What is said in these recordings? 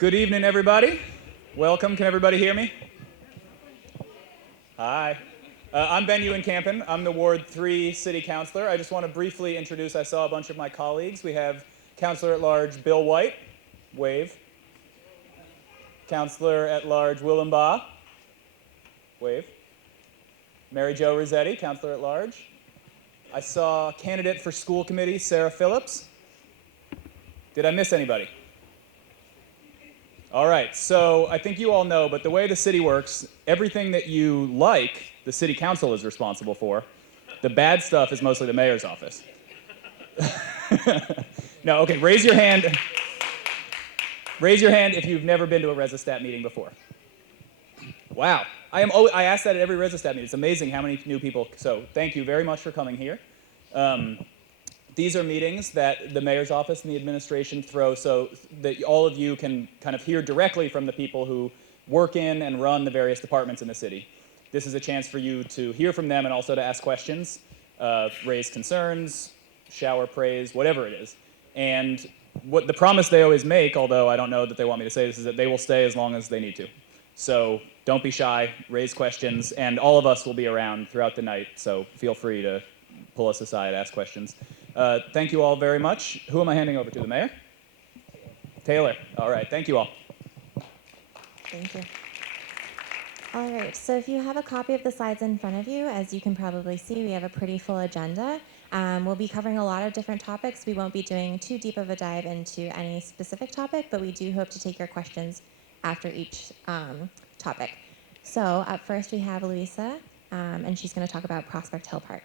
Good evening, everybody. Welcome. Can everybody hear me? Hi. I'm Ben Ewan-Campen. I'm the Ward 3 City Councilor. I just want to briefly introduce, I saw a bunch of my colleagues. We have Councilor at Large Bill White, wave. Councilor at Large Willem Baugh, wave. Mary Jo Rossetti, Councilor at Large. I saw candidate for school committee, Sarah Phillips. Did I miss anybody? All right, so I think you all know, but the way the city works, everything that you like, the city council is responsible for. The bad stuff is mostly the mayor's office. No, okay, raise your hand. Raise your hand if you've never been to a ResiStat meeting before. Wow, I ask that at every ResiStat meeting. It's amazing how many new people, so thank you very much for coming here. These are meetings that the mayor's office and the administration throw so that all of you can kind of hear directly from the people who work in and run the various departments in the city. This is a chance for you to hear from them and also to ask questions, raise concerns, shower praise, whatever it is. And what the promise they always make, although I don't know that they want me to say this, is that they will stay as long as they need to. So don't be shy, raise questions, and all of us will be around throughout the night, so feel free to pull us aside, ask questions. Thank you all very much. Who am I handing over to, the mayor? Taylor. All right, thank you all. Thank you. All right, so if you have a copy of the slides in front of you, as you can probably see, we have a pretty full agenda. We'll be covering a lot of different topics. We won't be doing too deep of a dive into any specific topic, but we do hope to take your questions after each topic. So up first we have Louisa, and she's going to talk about Prospect Hill Park.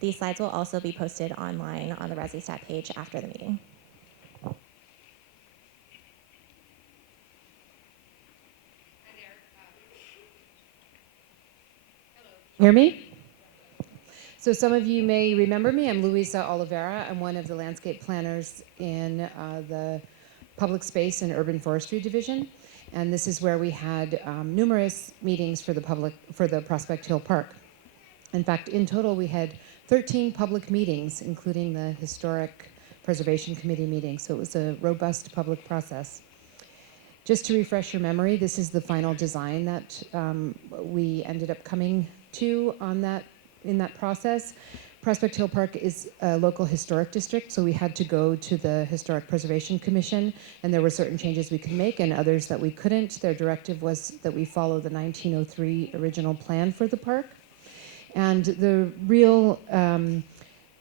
These slides will also be posted online on the ResiStat page after the meeting. Hear me? So some of you may remember me. I'm Luisa Oliveira. I'm one of the landscape planners in the Public Space and Urban Forestry Division. And this is where we had numerous meetings for the Prospect Hill Park. In fact, in total, we had 13 public meetings, including the Historic Preservation Committee meeting. So it was a robust public process. Just to refresh your memory, this is the final design that we ended up coming to in that process. Prospect Hill Park is a local historic district, so we had to go to the Historic Preservation Commission, and there were certain changes we could make and others that we couldn't. Their directive was that we follow the 1903 original plan for the park. And the real,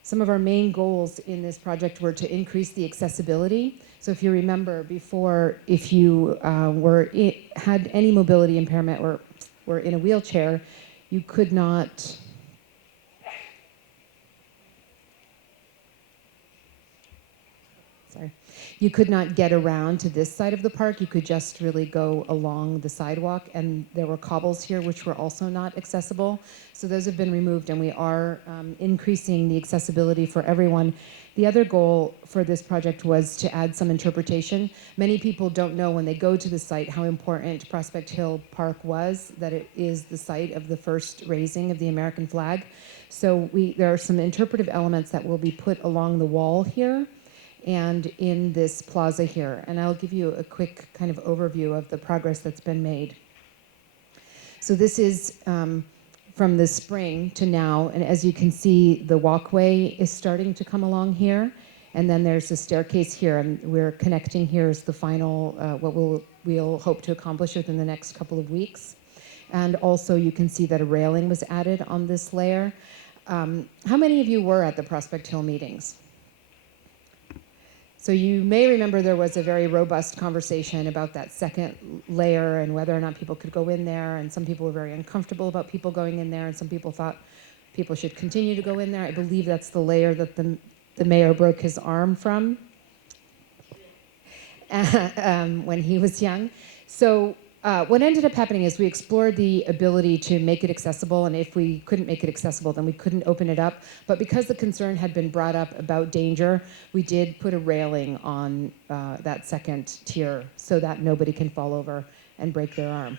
some of our main goals in this project were to increase the accessibility. So if you remember before, if you had any mobility impairment or were in a wheelchair, you could not, you could not get around to this side of the park. You could just really go along the sidewalk, and there were cobbles here which were also not accessible. So those have been removed, and we are increasing the accessibility for everyone. The other goal for this project was to add some interpretation. Many people don't know when they go to the site how important Prospect Hill Park was, that it is the site of the first raising of the American flag. So there are some interpretive elements that will be put along the wall here and in this plaza here. And I'll give you a quick kind of overview of the progress that's been made. So this is from the spring to now, and as you can see, the walkway is starting to come along here, and then there's a staircase here, and we're connecting here is the final, what we'll hope to accomplish within the next couple of weeks. And also you can see that a railing was added on this layer. How many of you were at the Prospect Hill meetings? So you may remember there was a very robust conversation about that second layer and whether or not people could go in there, and some people were very uncomfortable about people going in there, and some people thought people should continue to go in there. I believe that's the layer that the mayor broke his arm from when he was young. So what ended up happening is we explored the ability to make it accessible, and if we couldn't make it accessible, then we couldn't open it up. But because the concern had been brought up about danger, we did put a railing on that second tier so that nobody can fall over and break their arm.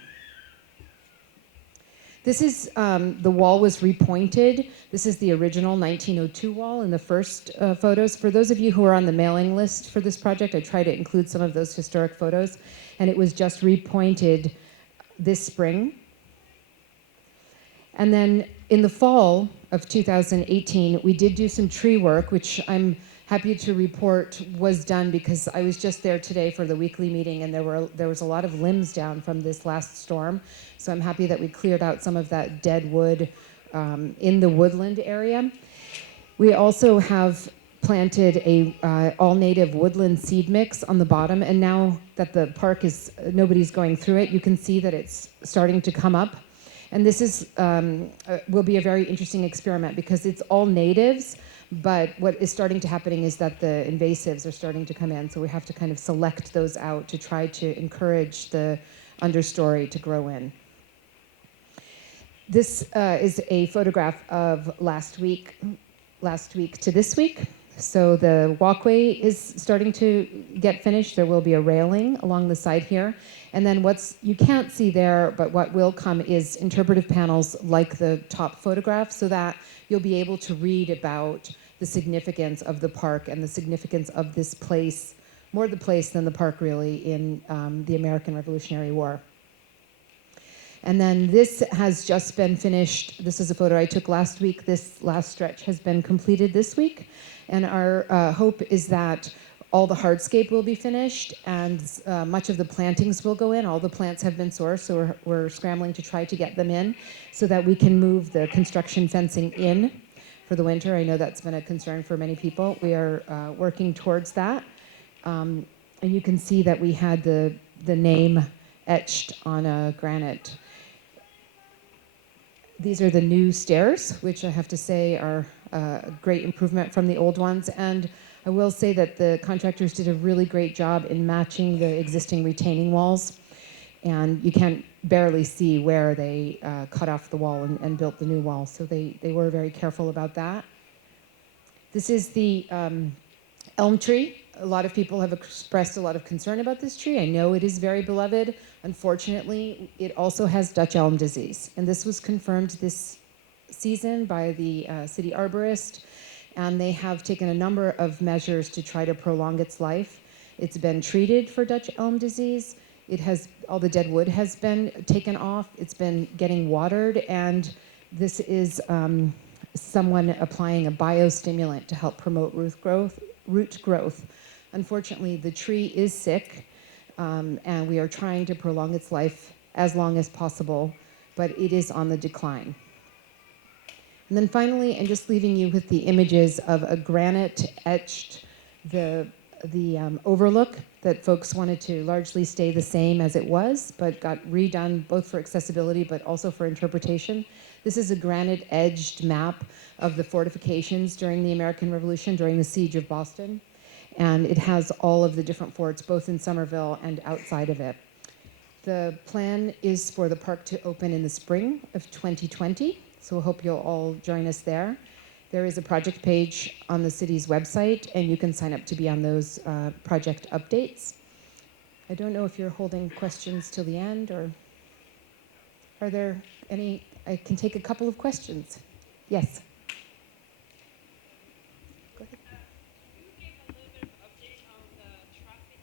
This is, the wall was repointed. This is the original 1902 wall in the first photos. For those of you who are on the mailing list for this project, I try to include some of those historic photos, and it was just repointed this spring. And then in the fall of 2018, we did do some tree work, which I'm happy to report was done because I was just there today for the weekly meeting, and there was a lot of limbs down from this last storm. So I'm happy that we cleared out some of that dead wood in the woodland area. We also have planted a all-native woodland seed mix on the bottom, and now that the park is, nobody's going through it, you can see that it's starting to come up. And this is will be a very interesting experiment because it's all natives, but what is starting to happen is that the invasives are starting to come in, so we have to kind of select those out to try to encourage the understory to grow in. This is a photograph of last week to this week. So the walkway is starting to get finished. There will be a railing along the side here. And then you can't see there, but what will come is interpretive panels like the top photograph, so that you'll be able to read about the significance of the park and the significance of this place, more the place than the park really, in the American Revolutionary War. And then this has just been finished. This is a photo I took last week. This last stretch has been completed this week. And our hope is that all the hardscape will be finished and much of the plantings will go in. All the plants have been sourced, so we're scrambling to try to get them in so that we can move the construction fencing in for the winter. I know that's been a concern for many people. We are working towards that. And you can see that we had the name etched on a granite. These are the new stairs, which I have to say are a great improvement from the old ones. And I will say that the contractors did a really great job in matching the existing retaining walls. And you can barely see where they cut off the wall and built the new wall. So they were very careful about that. This is the elm tree. A lot of people have expressed a lot of concern about this tree. I know it is very beloved. Unfortunately, it also has Dutch elm disease. And this was confirmed this season by the city arborist. And they have taken a number of measures to try to prolong its life. It's been treated for Dutch elm disease. All the dead wood has been taken off. It's been getting watered. And this is someone applying a biostimulant to help promote root growth. Unfortunately, the tree is sick, and we are trying to prolong its life as long as possible, but it is on the decline. And then finally, I'm just leaving you with the images of a granite etched the overlook that folks wanted to largely stay the same as it was, but got redone both for accessibility but also for interpretation. This is a granite edged map of the fortifications during the American Revolution, during the siege of Boston. And it has all of the different forts, both in Somerville and outside of it. The plan is for the park to open in the spring of 2020, so I hope you'll all join us there. There is a project page on the city's website, and you can sign up to be on those project updates. I don't know if you're holding questions till the end, or are there any? I can take a couple of questions. Yes. Go ahead. Can you give a little bit of update on the traffic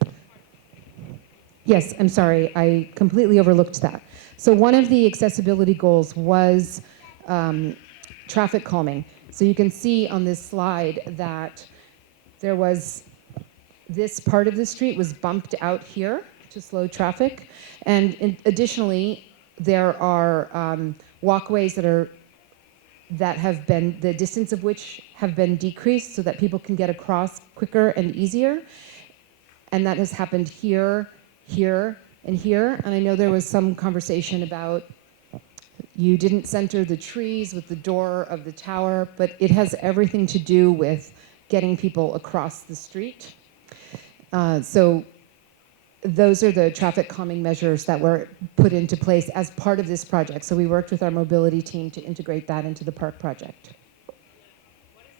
calming? Yes, I'm sorry, I completely overlooked that. So one of the accessibility goals was traffic calming. So you can see on this slide that there was, this part of the street was bumped out here to slow traffic. And additionally, there are walkways that have been, the distance of which have been decreased so that people can get across quicker and easier. And that has happened here, here, and here. And I know there was some conversation about you didn't center the trees with the door of the tower, but it has everything to do with getting people across the street. So those are the traffic calming measures that were put into place as part of this project. So we worked with our mobility team to integrate that into the park project. What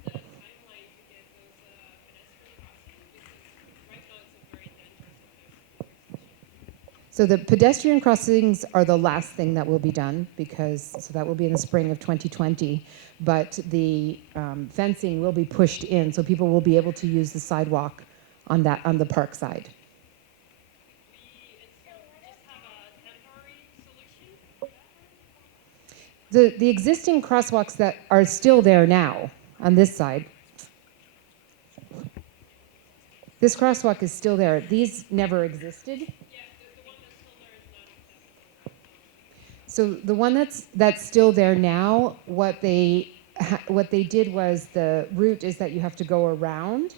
is the timeline to get those pedestrian crossings? Because right now it's a very dangerous intersection. So the pedestrian crossings are the last thing that will be done so that will be in the spring of 2020. But the fencing will be pushed in, so people will be able to use the sidewalk on the park side. Just have a temporary solution? The existing crosswalks that are still there now on this side. This crosswalk is still there. These never existed. Yeah, the one that's still there is not. So the one that's still there now, what they did was the route is that you have to go around.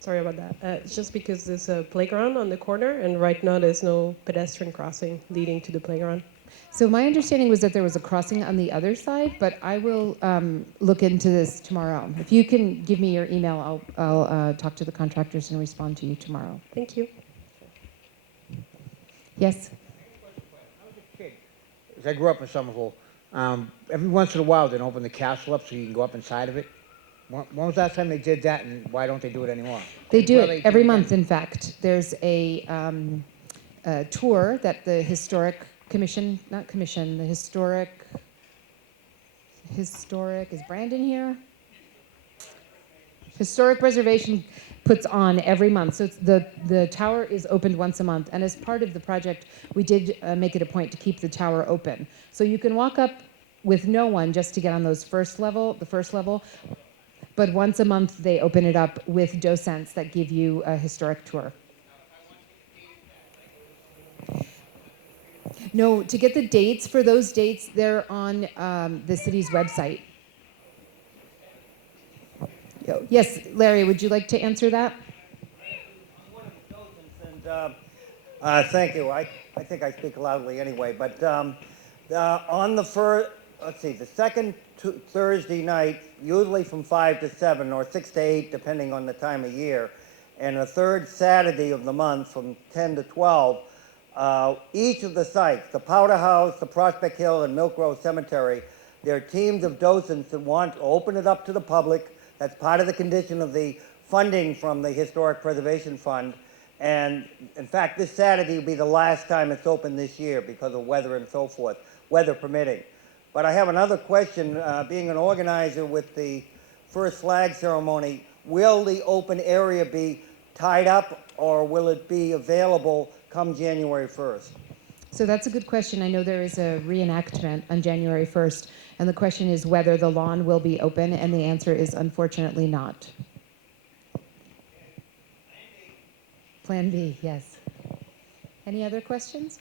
Sorry about that. It's just because there's a playground on the corner, and right now there's no pedestrian crossing leading to the playground. So my understanding was that there was a crossing on the other side, but I will look into this tomorrow. If you can give me your email, I'll talk to the contractors and respond to you tomorrow. Thank you. Yes? As I grew up in Somerville, every once in a while they'd open the castle up so you can go up inside of it. When was the last time they did that, and why don't they do it anymore? They do Well, it every month, in fact. There's a tour that the Historic Commission, not Commission, the Historic, is Brandon here? Historic Preservation puts on every month. So it's the tower is opened once a month. And as part of the project, we did make it a point to keep the tower open. So you can walk up with no one just to get on the first level. But once a month, they open it up with docents that give you a historic tour. No, to get the dates for those dates, they're on the city's website. Yes, Larry, would you like to answer that? And thank you. I think I speak loudly anyway. But on the first, the second Thursday night, usually from 5 to 7 or 6 to 8, depending on the time of year, and the third Saturday of the month from 10 to 12, each of the sites, the Powder House, the Prospect Hill, and Milk Row Cemetery, there are teams of docents that want to open it up to the public. That's part of the condition of the funding from the Historic Preservation Fund. And in fact, this Saturday will be the last time it's open this year because of weather and so forth, weather permitting. But I have another question. Being an organizer with the first flag ceremony, will the open area be tied up or will it be available come January 1st? So that's a good question. I know there is a reenactment on January 1st, and the question is whether the lawn will be open, and the answer is unfortunately not. Plan B, yes. Any other questions?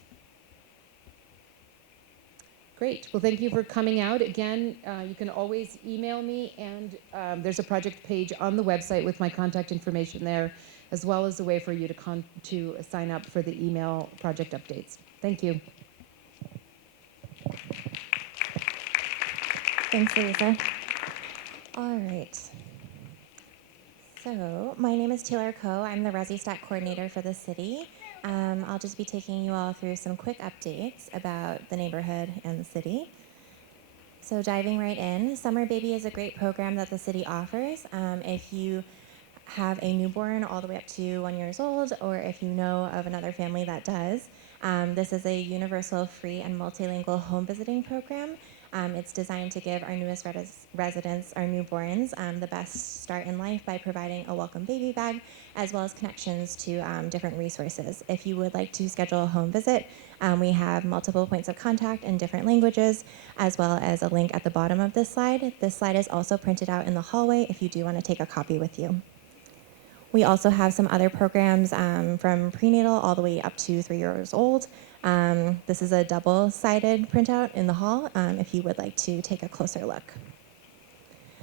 Great. Well, thank you for coming out. Again, you can always email me, and there's a project page on the website with my contact information there, as well as a way for you to sign up for the email project updates. Thank you. Thanks, Lisa. All right. So my name is Taylor Coe. I'm the ResiStat coordinator for the city. I'll just be taking you all through some quick updates about the neighborhood and the city. So diving right in, Summer Baby is a great program that the city offers. If you have a newborn all the way up to 1 year old, or if you know of another family that does, this is a universal, free, and multilingual home visiting program. It's designed to give our newest residents, our newborns, the best start in life by providing a welcome baby bag, as well as connections to different resources. If you would like to schedule a home visit, we have multiple points of contact in different languages, as well as a link at the bottom of this slide. This slide is also printed out in the hallway if you do want to take a copy with you. We also have some other programs from prenatal all the way up to 3 years old. This is a double-sided printout in the hall if you would like to take a closer look.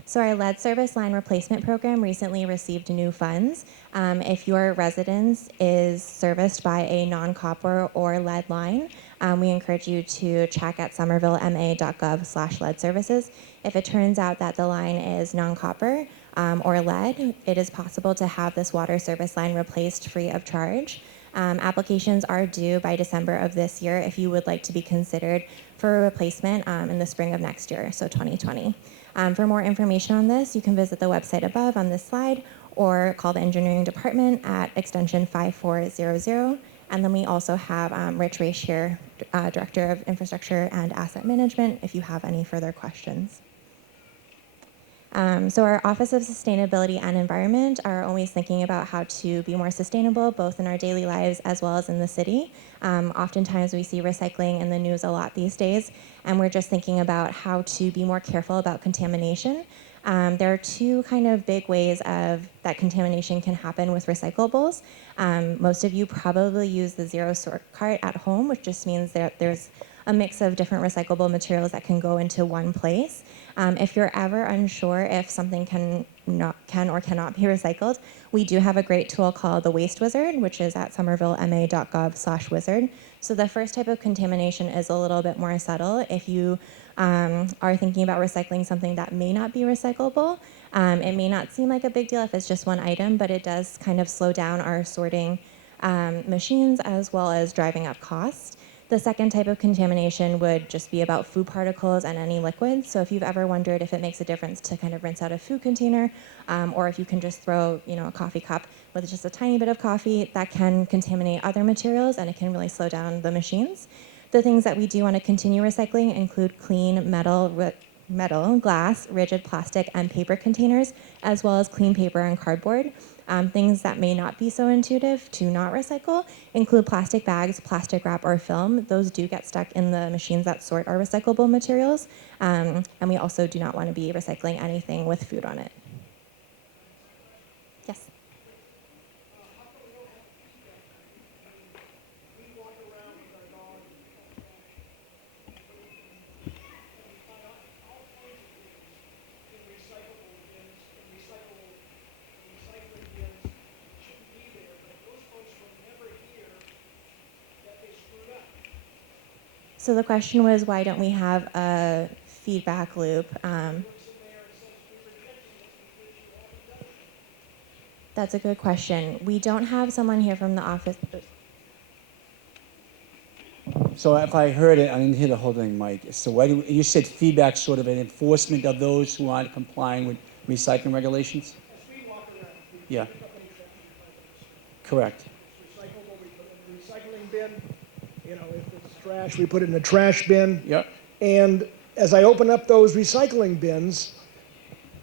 So our lead service line replacement program recently received new funds. If your residence is serviced by a non-copper or lead line, we encourage you to check at somervillema.gov/lead services. If it turns out that the line is non-copper, or lead, it is possible to have this water service line replaced free of charge. Applications are due by December of this year if you would like to be considered for a replacement in the spring of next year, so 2020. For more information on this, you can visit the website above on this slide or call the engineering department at extension 5400. And then we also have Rich Raish here, Director of Infrastructure and Asset Management, if you have any further questions. So our Office of Sustainability and Environment are always thinking about how to be more sustainable, both in our daily lives as well as in the city. Oftentimes we see recycling in the news a lot these days, and we're just thinking about how to be more careful about contamination. There are two kind of big ways that contamination can happen with recyclables. Most of you probably use the zero sort cart at home, which just means that there's a mix of different recyclable materials that can go into one place. If you're ever unsure if something can or cannot be recycled, we do have a great tool called the Waste Wizard, which is at somervillema.gov/wizard. So the first type of contamination is a little bit more subtle. If you are thinking about recycling something that may not be recyclable, it may not seem like a big deal if it's just one item, but it does kind of slow down our sorting machines as well as driving up cost. The second type of contamination would just be about food particles and any liquids. So if you've ever wondered if it makes a difference to kind of rinse out a food container, or if you can just throw, a coffee cup with just a tiny bit of coffee, that can contaminate other materials and it can really slow down the machines. The things that we do want to continue recycling include clean metal, glass, rigid plastic, and paper containers, as well as clean paper and cardboard. Things that may not be so intuitive to not recycle include plastic bags, plastic wrap, or film. Those do get stuck in the machines that sort our recyclable materials. And we also do not want to be recycling anything with food on it. Yes? So the question was, why don't we have a feedback loop? That's a good question. We don't have someone here from the office. So if I heard it, I didn't hear the whole thing, Mike. So why you said feedback, sort of an enforcement of those who aren't complying with recycling regulations? Yeah. Correct. Recyclable, we put it in the recycling bin. If it's trash, we put it in a trash bin. Yep. And as I open up those recycling bins,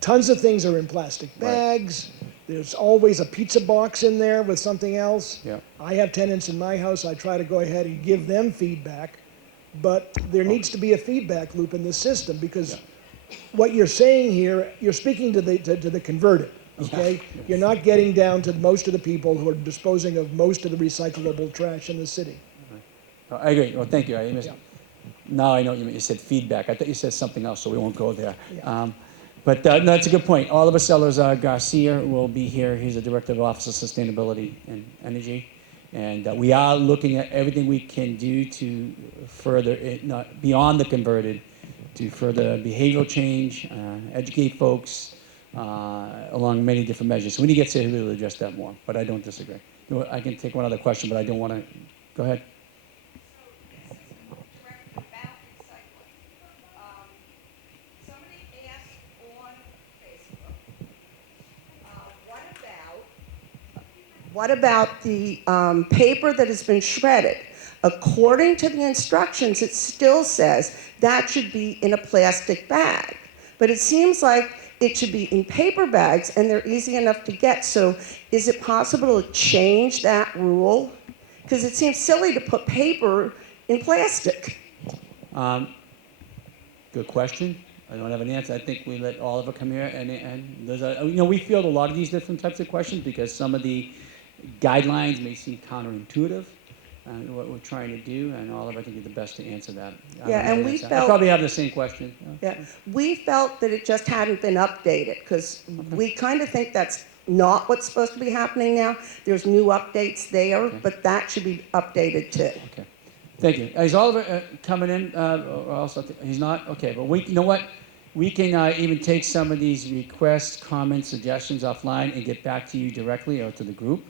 tons of things are in plastic bags. There's always a pizza box in there with something else. Yeah. I have tenants in my house. I try to go ahead and give them feedback, but there needs to be a feedback loop in the system because what you're saying here, you're speaking to the converted. Okay, you're not getting down to most of the people who are disposing of most of the recyclable trash in the city. I agree. Well, thank you. Now I know what you meant. You said feedback. I thought you said something else, so we won't go there. Yeah. But no, that's a good point. Oliver Sellers Garcia will be here. He's the Director of Office of Sustainability and Energy. And we are looking at everything we can do to further, beyond the converted, to further behavioral change, educate folks along many different measures. So when he gets here, he'll address that more. But I don't disagree. I can take one other question, but I don't want to. Go ahead. What about the paper that has been shredded? According to the instructions, it still says that should be in a plastic bag. But it seems like it should be in paper bags, and they're easy enough to get. So is it possible to change that rule? Because it seems silly to put paper in plastic. Good question. I don't have an answer. I think we let Oliver come here, and there's we field a lot of these different types of questions because some of the guidelines may seem counterintuitive what we're trying to do, and Oliver, I think, is the best to answer that. Yeah, and we I felt probably have the same question. Yeah, we felt that it just hadn't been updated because we kind of think that's not what's supposed to be happening now. There's new updates there, but that should be updated too. Okay, thank you. Is Oliver coming in? Or also, he's not. Okay, but you know what? We can even take some of these requests, comments, suggestions offline and get back to you directly or to the group.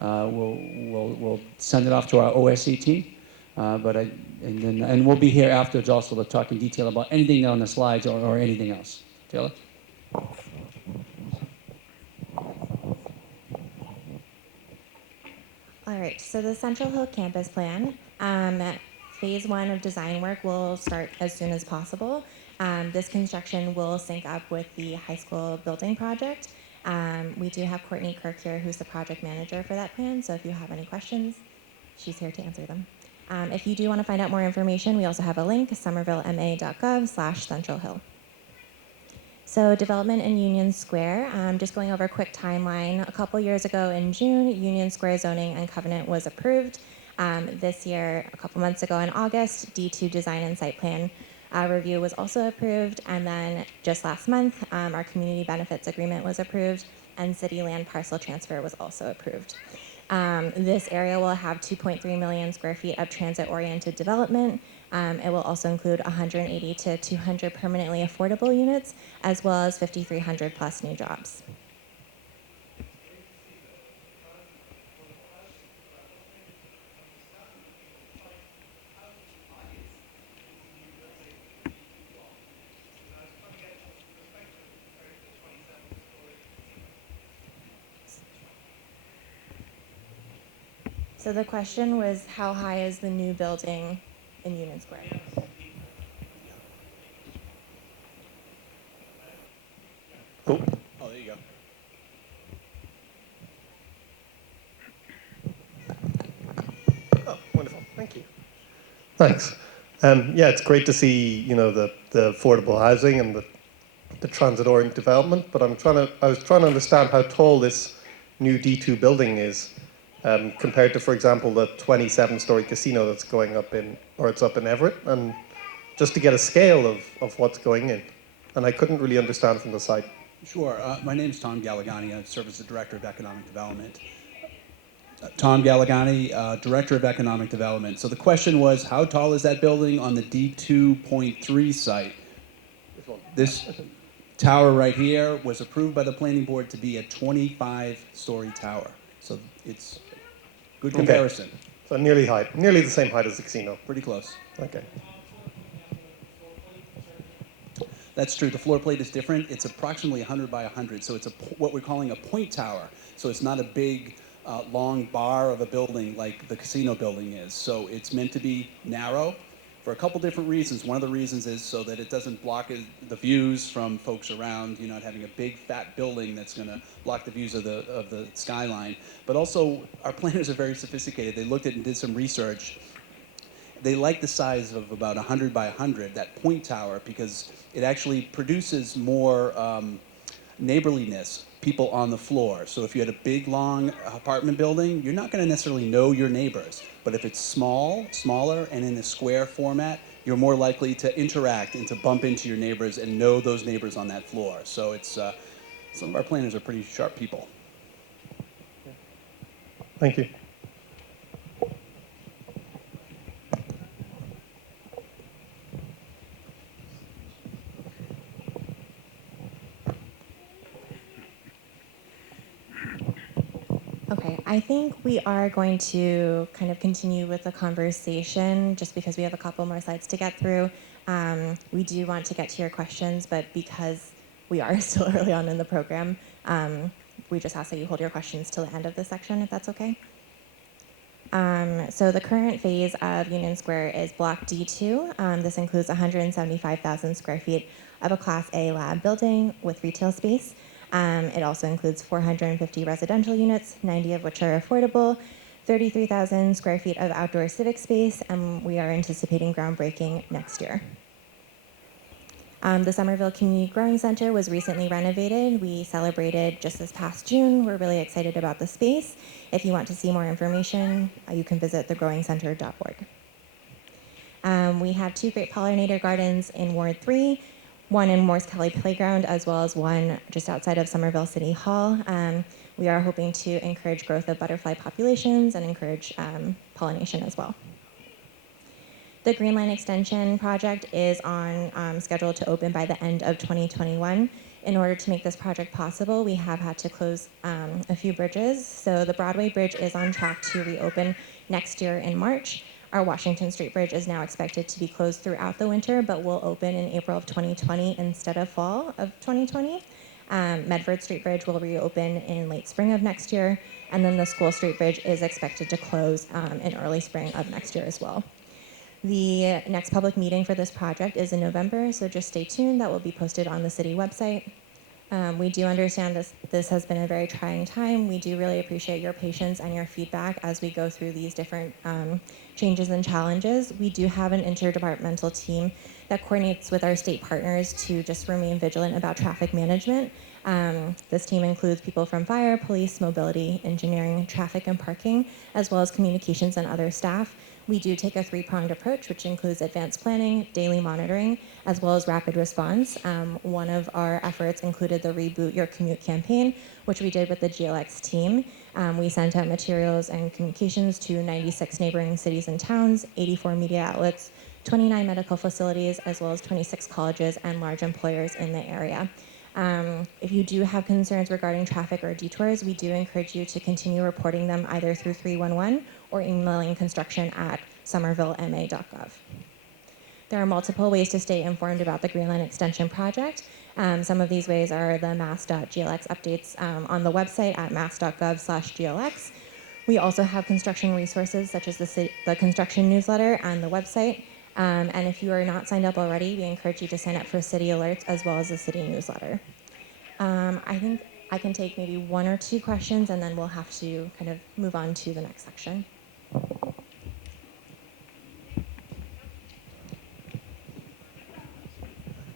we'll send it off to our OSC team. And we'll be here afterwards also to talk in detail about anything on the slides or anything else. Taylor? All right, so the Central Hill campus plan, phase 1 of design work will start as soon as possible. This construction will sync up with the high school building project. We do have Courtney Kirk here, who's the project manager for that plan, so if you have any questions, she's here to answer them. If you do want to find out more information, we also have a link, somervillema.gov/Central Hill. So development in Union Square, just going over a quick timeline. A couple years ago in June, Union Square zoning and covenant was approved. This year, a couple months ago in August, D2 design and site plan review was also approved. And then just last month, our community benefits agreement was approved and city land parcel transfer was also approved. This area will have 2.3 million square feet of transit-oriented development. It will also include 180 to 200 permanently affordable units, as well as 5,300 plus new jobs. So the question was, how high is the new building in Union Square? Oh, there you go. Oh, wonderful. Thank you. Thanks. Yeah, it's great to see, the affordable housing and the transit-oriented development, but I was trying to understand how tall this new D2 building is compared to, for example, the 27-story casino that's going up it's up in Everett, and just to get a scale of what's going in. And I couldn't really understand from the site. Sure. My name is Tom Galligani. I serve as the Director of Economic Development. Tom Galligani, Director of Economic Development. So the question was, how tall is that building on the D2.3 site? This tower right here was approved by the Planning Board to be a 25-story tower. So it's good comparison. Okay. So nearly the same height as the casino. Pretty close. Okay. That's true. The floor plate is different. It's approximately 100 by 100, so it's what we're calling a point tower. So it's not a big, long bar of a building like the casino building is. So it's meant to be narrow for a couple different reasons. One of the reasons is so that it doesn't block the views from folks around. You're not having a big, fat building that's going to block the views of the skyline. But also, our planners are very sophisticated. They looked at and did some research. They like the size of about 100 by 100, that point tower, because it actually produces more neighborliness, people on the floor. So if you had a big, long apartment building, you're not going to necessarily know your neighbors. But if it's smaller, and in a square format, you're more likely to interact and to bump into your neighbors and know those neighbors on that floor. So it's some of our planners are pretty sharp people. Thank you. Okay, I think we are going to kind of continue with the conversation just because we have a couple more slides to get through. We do want to get to your questions, but because we are still early on in the program, we just ask that you hold your questions till the end of this section, if that's okay. So the current phase of Union Square is Block D2. This includes 175,000 square feet of a Class A lab building with retail space. It also includes 450 residential units, 90 of which are affordable, 33,000 square feet of outdoor civic space, and we are anticipating groundbreaking next year. The Somerville Community Growing Center was recently renovated. We celebrated just this past June. We're really excited about the space. If you want to see more information, you can visit thegrowingcenter.org. We have 2 great pollinator gardens in Ward 3, one in Morse Kelly Playground, as well as one just outside of Somerville City Hall. We are hoping to encourage growth of butterfly populations and encourage pollination as well. The Green Line Extension project is on schedule to open by the end of 2021. In order to make this project possible, we have had to close a few bridges. So the Broadway Bridge is on track to reopen next year in March. Our Washington Street Bridge is now expected to be closed throughout the winter, but will open in April of 2020 instead of fall of 2020. Medford Street Bridge will reopen in late spring of next year, and then the School Street Bridge is expected to close in early spring of next year as well. The next public meeting for this project is in November, so just stay tuned. That will be posted on the city website. We do understand this has been a very trying time. We do really appreciate your patience and your feedback as we go through these different changes and challenges. We do have an interdepartmental team that coordinates with our state partners to just remain vigilant about traffic management. This team includes people from fire, police, mobility, engineering, traffic, and parking, as well as communications and other staff. We do take a three-pronged approach, which includes advanced planning, daily monitoring, as well as rapid response. One of our efforts included the Reboot Your Commute campaign, which we did with the GLX team. We sent out materials and communications to 96 neighboring cities and towns, 84 media outlets, 29 medical facilities, as well as 26 colleges and large employers in the area. If you do have concerns regarding traffic or detours, we do encourage you to continue reporting them either through 311 or emailing construction@somervillema.gov. There are multiple ways to stay informed about the Green Line Extension project. Some of these ways are the mass.glx updates on the website at mass.gov/glx. We also have construction resources such as the construction newsletter and the website. And if you are not signed up already, we encourage you to sign up for city alerts as well as the city newsletter. I think I can take maybe one or two questions, and then we'll have to kind of move on to the next section.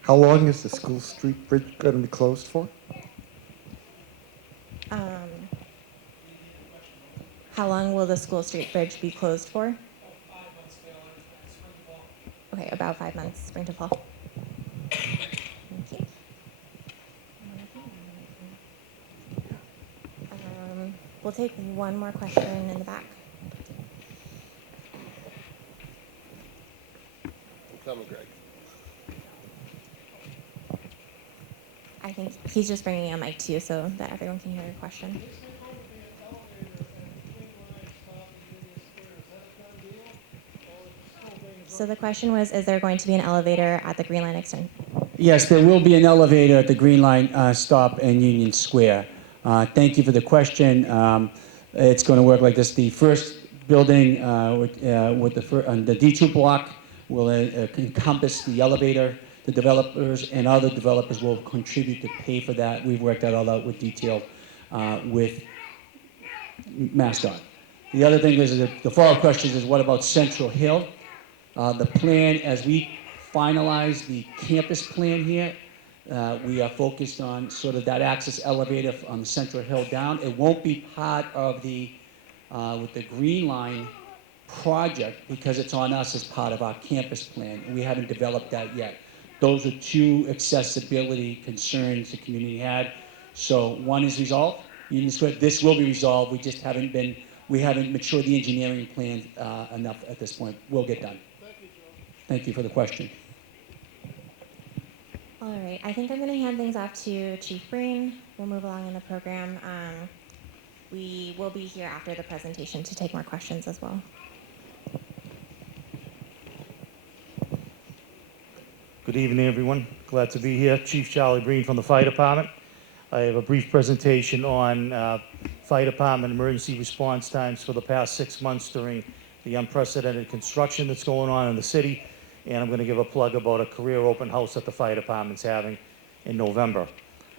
How long is the School Street Bridge going to be closed for? How long will the School Street Bridge be closed for? Okay, about 5 months, spring to fall. Thank you. We'll take one more question in the back. Coming, Greg. I think he's just bringing a mic to you so that everyone can hear your question. So the question was, is there going to be an elevator at the Green Line extension? Yes, there will be an elevator at the Green Line stop in Union Square. Thank you for the question. It's going to work like this. The first building with the D2 block will encompass the elevator. The developers and other developers will contribute to pay for that. We've worked that all out with detail with MassDOT. The other thing is the follow-up question is what about Central Hill? The plan, as we finalize the campus plan here, we are focused on sort of that access elevator on the Central Hill down. It won't be part of the with the Green Line project because it's on us as part of our campus plan. We haven't developed that yet. Those are two accessibility concerns the community had. So one is resolved. Union Square, this will be resolved. We haven't matured the engineering plan enough at this point. We'll get done. Thank you for the question. All right, I think I'm going to hand things off to Chief Breen. We'll move along in the program. We will be here after the presentation to take more questions as well. Good evening, everyone. Glad to be here. Chief Charlie Breen from the Fire Department. I have a brief presentation on Fire Department emergency response times for the past 6 months during the unprecedented construction that's going on in the city. And I'm going to give a plug about a career open house that the Fire Department's having in November.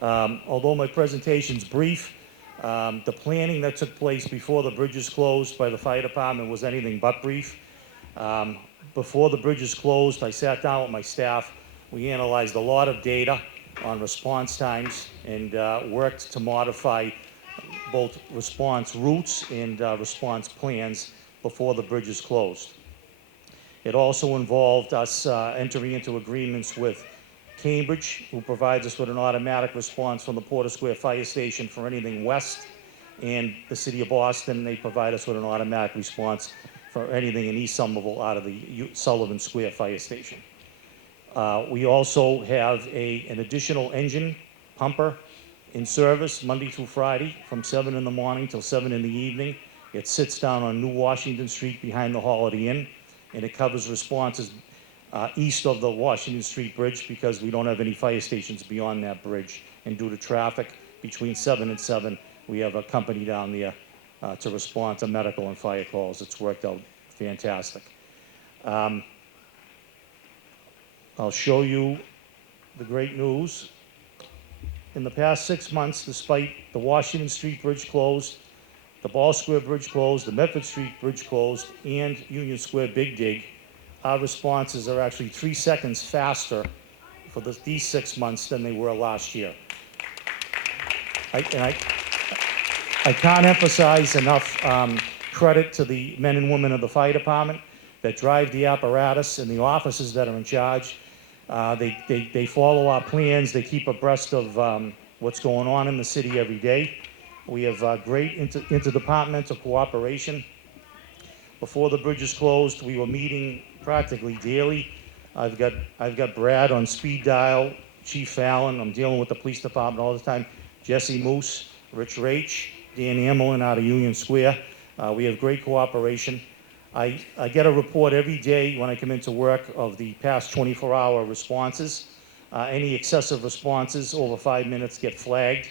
Although my presentation's brief, the planning that took place before the bridges closed by the Fire Department was anything but brief. Before the bridges closed, I sat down with my staff. We analyzed a lot of data on response times and worked to modify both response routes and response plans before the bridges closed. It also involved us entering into agreements with Cambridge, who provides us with an automatic response from the Porter Square Fire Station for anything west, and the City of Boston, they provide us with an automatic response for anything in East Somerville out of the Sullivan Square Fire Station. We also have an additional engine pumper in service Monday through Friday from 7 in the morning till 7 in the evening. It sits down on New Washington Street behind the Holiday Inn, and it covers responses east of the Washington Street Bridge because we don't have any fire stations beyond that bridge. And due to traffic between 7 and 7, we have a company down there to respond to medical and fire calls. It's worked out fantastic. I'll show you the great news. In the past 6 months, despite the Washington Street Bridge closed, the Ball Square Bridge closed, the Medford Street Bridge closed, and Union Square Big Dig, our responses are actually 3 seconds faster for these 6 months than they were last year. I can't emphasize enough credit to the men and women of the fire department that drive the apparatus and the officers that are in charge. They follow our plans. They keep abreast of what's going on in the city every day. We have great interdepartmental cooperation. Before the bridges closed, we were meeting practically daily. I've got Brad on speed dial, Chief Fallon. I'm dealing with the police department all the time. Jesse Moose, Rich Rach, Dan Amelin out of Union Square. We have great cooperation. I get a report every day when I come into work of the past 24-hour responses. Any excessive responses over 5 minutes get flagged.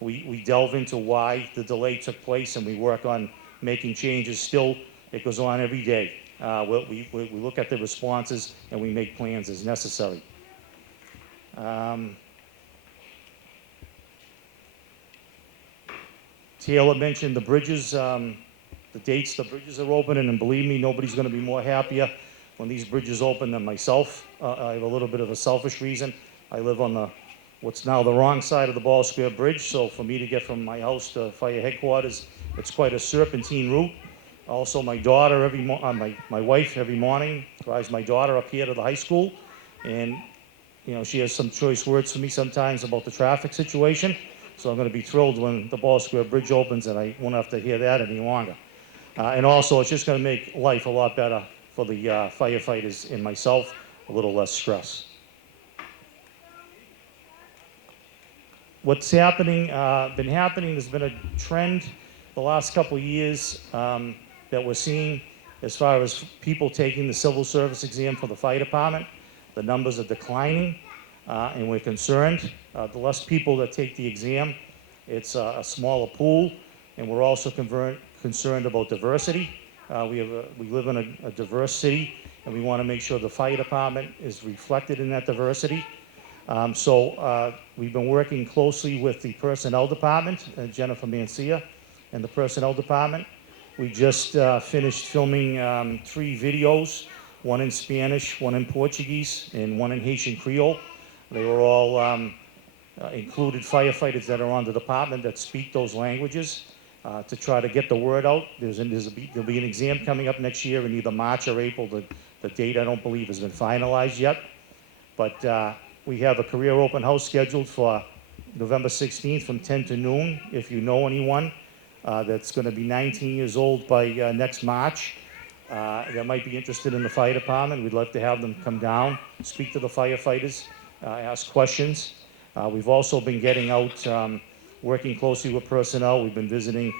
We delve into why the delay took place and we work on making changes. Still, it goes on every day. We look at the responses and we make plans as necessary. Taylor mentioned the bridges, the dates the bridges are opening, and believe me, nobody's going to be more happier when these bridges open than myself. I have a little bit of a selfish reason. I live on what's now the wrong side of the Ball Square Bridge, so for me to get from my house to fire headquarters, it's quite a serpentine route. Also, my daughter my wife every morning drives my daughter up here to the high school, and she has some choice words for me sometimes about the traffic situation. So I'm going to be thrilled when the Ball Square Bridge opens, and I won't have to hear that any longer. And also, it's just going to make life a lot better for the firefighters and myself, a little less stress. What's happening, been happening, there's been a trend the last couple of years that we're seeing as far as people taking the civil service exam for the fire department. The numbers are declining, and we're concerned. The less people that take the exam, it's a smaller pool, and we're also concerned about diversity. We live in a diverse city, and we want to make sure the fire department is reflected in that diversity. So we've been working closely with the personnel department, Jennifer Mancia, and the personnel department. We just finished filming 3 videos, one in Spanish, one in Portuguese, and one in Haitian Creole. They were all included firefighters that are on the department that speak those languages to try to get the word out. There'll be an exam coming up next year in either March or April. The date I don't believe has been finalized yet. But we have a career open house scheduled for November 16th from 10 to noon. If you know anyone that's going to be 19 years old by next March that might be interested in the fire department, we'd love to have them come down, speak to the firefighters, ask questions. We've also been getting out, working closely with personnel. We've been visiting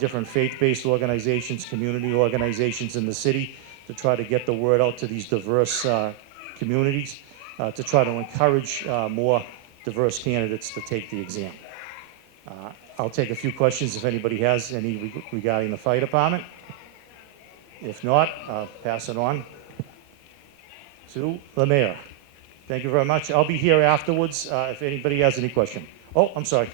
different faith-based organizations, community organizations in the city to try to get the word out to these diverse communities, to try to encourage more diverse candidates to take the exam. I'll take a few questions if anybody has any regarding the fire department. If not, I'll pass it on to the mayor. Thank you very much. I'll be here afterwards if anybody has any question. Oh, I'm sorry.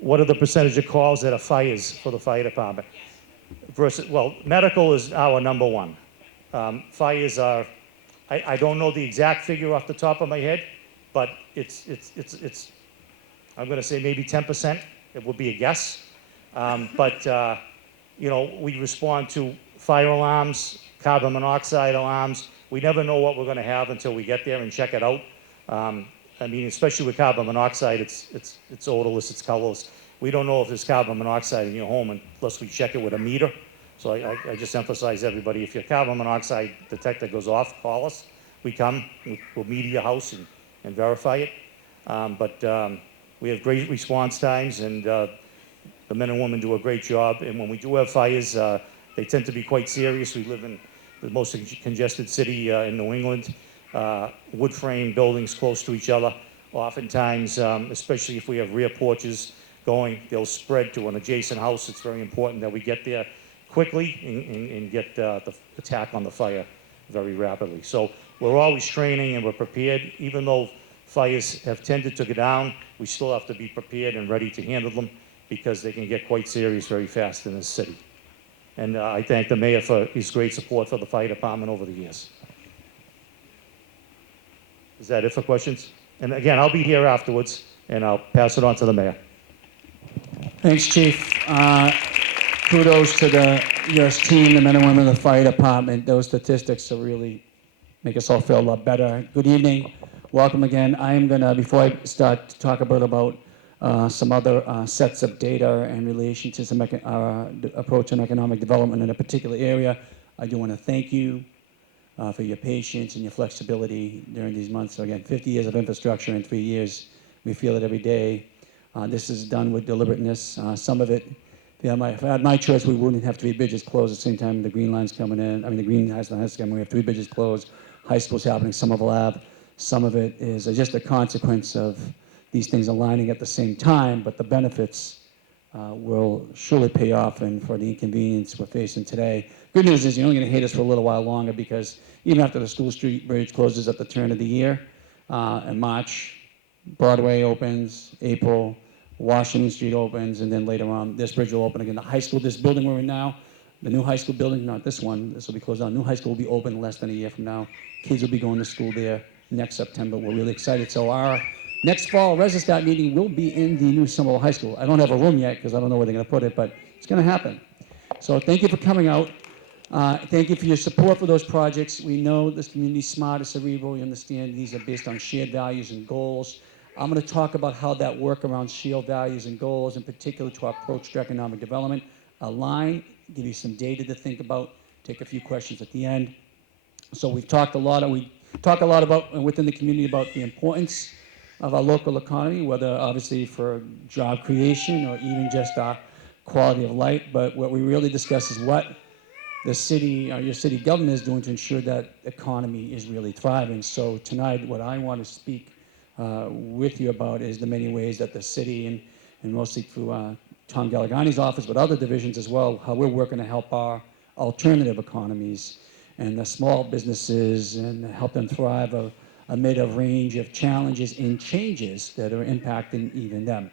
What are the percentage of calls that are fires for the fire department? Versus, well, medical is our number one. Fires are, I don't know the exact figure off the top of my head, but it's I'm going to say maybe 10%. It would be a guess. But we respond to fire alarms, carbon monoxide alarms. We never know what we're going to have until we get there and check it out. I mean, especially with carbon monoxide, it's odorless, it's colorless. We don't know if there's carbon monoxide in your home unless we check it with a meter. So I just emphasize everybody, if your carbon monoxide detector goes off, call us. We come, we'll meet at your house and verify it. We have great response times, and the men and women do a great job. And when we do have fires, they tend to be quite serious. We live in the most congested city in New England. Wood frame buildings close to each other. Oftentimes, especially if we have rear porches going, they'll spread to an adjacent house. It's very important that we get there quickly and get the attack on the fire very rapidly. So we're always training and we're prepared. Even though fires have tended to go down, we still have to be prepared and ready to handle them because they can get quite serious very fast in this city. And I thank the mayor for his great support for the fire department over the years. Is that it for questions? And again, I'll be here afterwards and I'll pass it on to the mayor. Thanks, Chief. Kudos to your team, the men and women of the fire department. Those statistics are really make us all feel a lot better. Good evening. Welcome again. I am going to, before I start to talk a bit about some other sets of data in relation to some approach on economic development in a particular area, I do want to thank you for your patience and your flexibility during these months. So again, 50 years of infrastructure in 3 years. We feel it every day. This is done with deliberateness. Some of it, if I had my choice, we wouldn't have 3 bridges closed at the same time the green line's coming in. I mean, the green line's coming. We have 3 bridges closed. High school's happening, Somerville Ave. Some of it is just a consequence of these things aligning at the same time, but the benefits will surely pay off and for the inconvenience we're facing today. Good news is you're only going to hate us for a little while longer because even after the School Street Bridge closes at the turn of the year, in March, Broadway opens, April, Washington Street opens, and then later on, this bridge will open again. The high school, this building we're in now, the new high school building, not this one, this will be closed down. New high school will be open less than a year from now. Kids will be going to school there next September. We're really excited. So our next fall ResiStat meeting will be in the new Somerville High School. I don't have a room yet because I don't know where they're going to put it, but it's going to happen. So thank you for coming out. Thank you for your support for those projects. We know this community is smart, is cerebral. We understand these are based on shared values and goals. I'm going to talk about how that work around shared values and goals, in particular to our approach to economic development, align, give you some data to think about, take a few questions at the end. So we talk a lot about within the community about the importance of our local economy, whether obviously for job creation or even just our quality of life. But what we really discuss is what the city, your city government is doing to ensure that economy is really thriving. So tonight, what I want to speak with you about is the many ways that the city, and mostly through Tom Galligani's office, but other divisions as well, how we're working to help our alternative economies and the small businesses and help them thrive amid a range of challenges and changes that are impacting even them.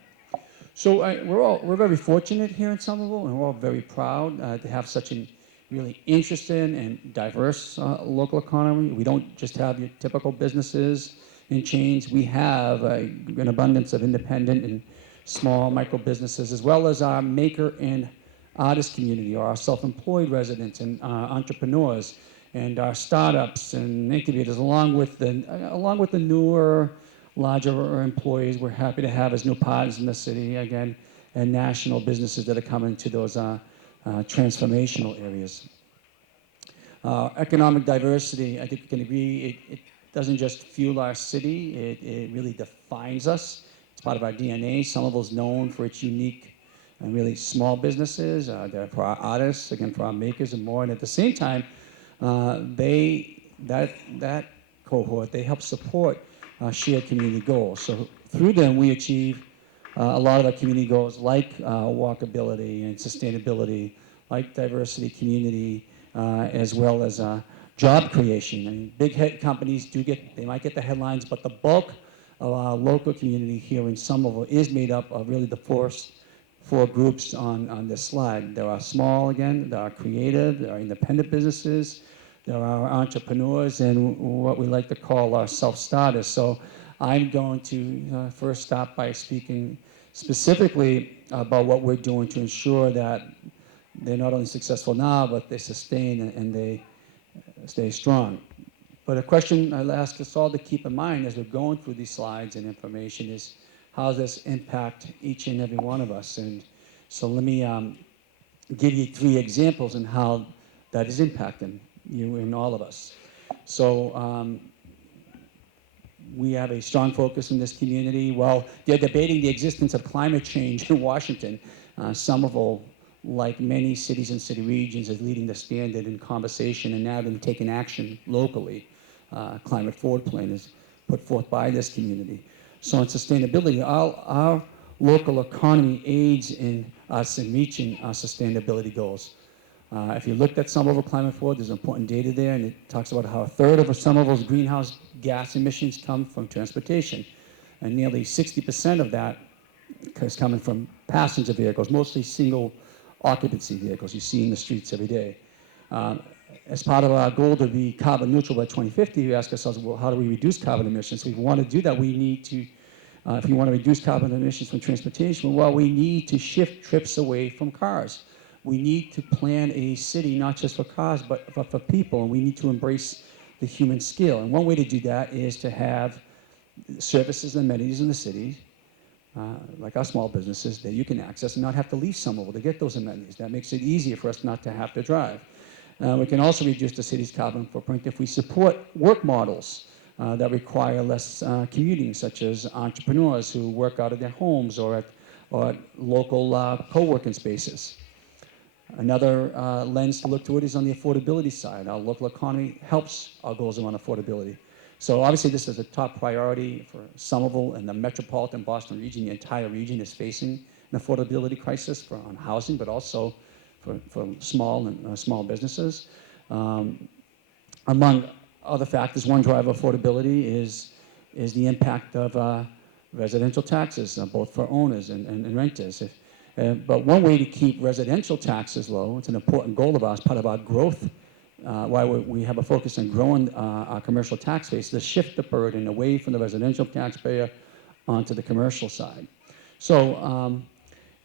So we're very fortunate here in Somerville, and we're all very proud to have such a really interesting and diverse local economy. We don't just have your typical businesses and chains. We have an abundance of independent and small micro businesses, as well as our maker and artist community, or our self-employed residents and entrepreneurs, and our startups and incubators, along with the newer, larger employees we're happy to have as new partners in the city, again, and national businesses that are coming to those transformational areas. Economic diversity, I think we can agree, it doesn't just fuel our city, it really defines us. It's part of our DNA. Somerville's known for its unique and really small businesses. They're for our artists, again, for our makers and more. And at the same time, that cohort, they help support shared community goals. So through them, we achieve a lot of our community goals, like walkability and sustainability, like diversity, community, as well as job creation. And big companies they might get the headlines, but the bulk of our local community here in Somerville is made up of really the four groups on this slide. There are small, again, there are creative, there are independent businesses, there are entrepreneurs, and what we like to call our self-starters. So I'm going to first start by speaking specifically about what we're doing to ensure that they're not only successful now, but they sustain and they stay strong. But a question I'll ask us all to keep in mind as we're going through these slides and information is, how does this impact each and every one of us? And so let me give you 3 examples on how that is impacting you and all of us. So we have a strong focus in this community. While they're debating the existence of climate change in Washington, Somerville, like many cities and city regions, is leading the standard in conversation and now been taking action locally. Climate Forward Plan is put forth by this community. So in sustainability, our local economy aids in us in reaching our sustainability goals. If you looked at Somerville Climate Forward, there's important data there, and it talks about how a third of Somerville's greenhouse gas emissions come from transportation, and nearly 60% of that is coming from passenger vehicles, mostly single occupancy vehicles you see in the streets every day. As part of our goal to be carbon neutral by 2050, we ask ourselves, well, how do we reduce carbon emissions? If we want to do that, we need to, if we want to reduce carbon emissions from transportation, well, we need to shift trips away from cars. We need to plan a city not just for cars, but for people, and we need to embrace the human skill. And one way to do that is to have services and amenities in the city, like our small businesses, that you can access and not have to leave Somerville to get those amenities. That makes it easier for us not to have to drive. We can also reduce the city's carbon footprint if we support work models that require less commuting, such as entrepreneurs who work out of their homes or at local co-working spaces. Another lens to look to it is on the affordability side. Our local economy helps our goals around affordability. So obviously this is a top priority for Somerville and the metropolitan Boston region. The entire region is facing an affordability crisis on housing, but also for small and small businesses. Among other factors, one driver of affordability is the impact of residential taxes, both for owners and renters. But one way to keep residential taxes low, it's an important goal of ours, part of our growth, why we have a focus on growing our commercial tax base, to shift the burden away from the residential taxpayer onto the commercial side. So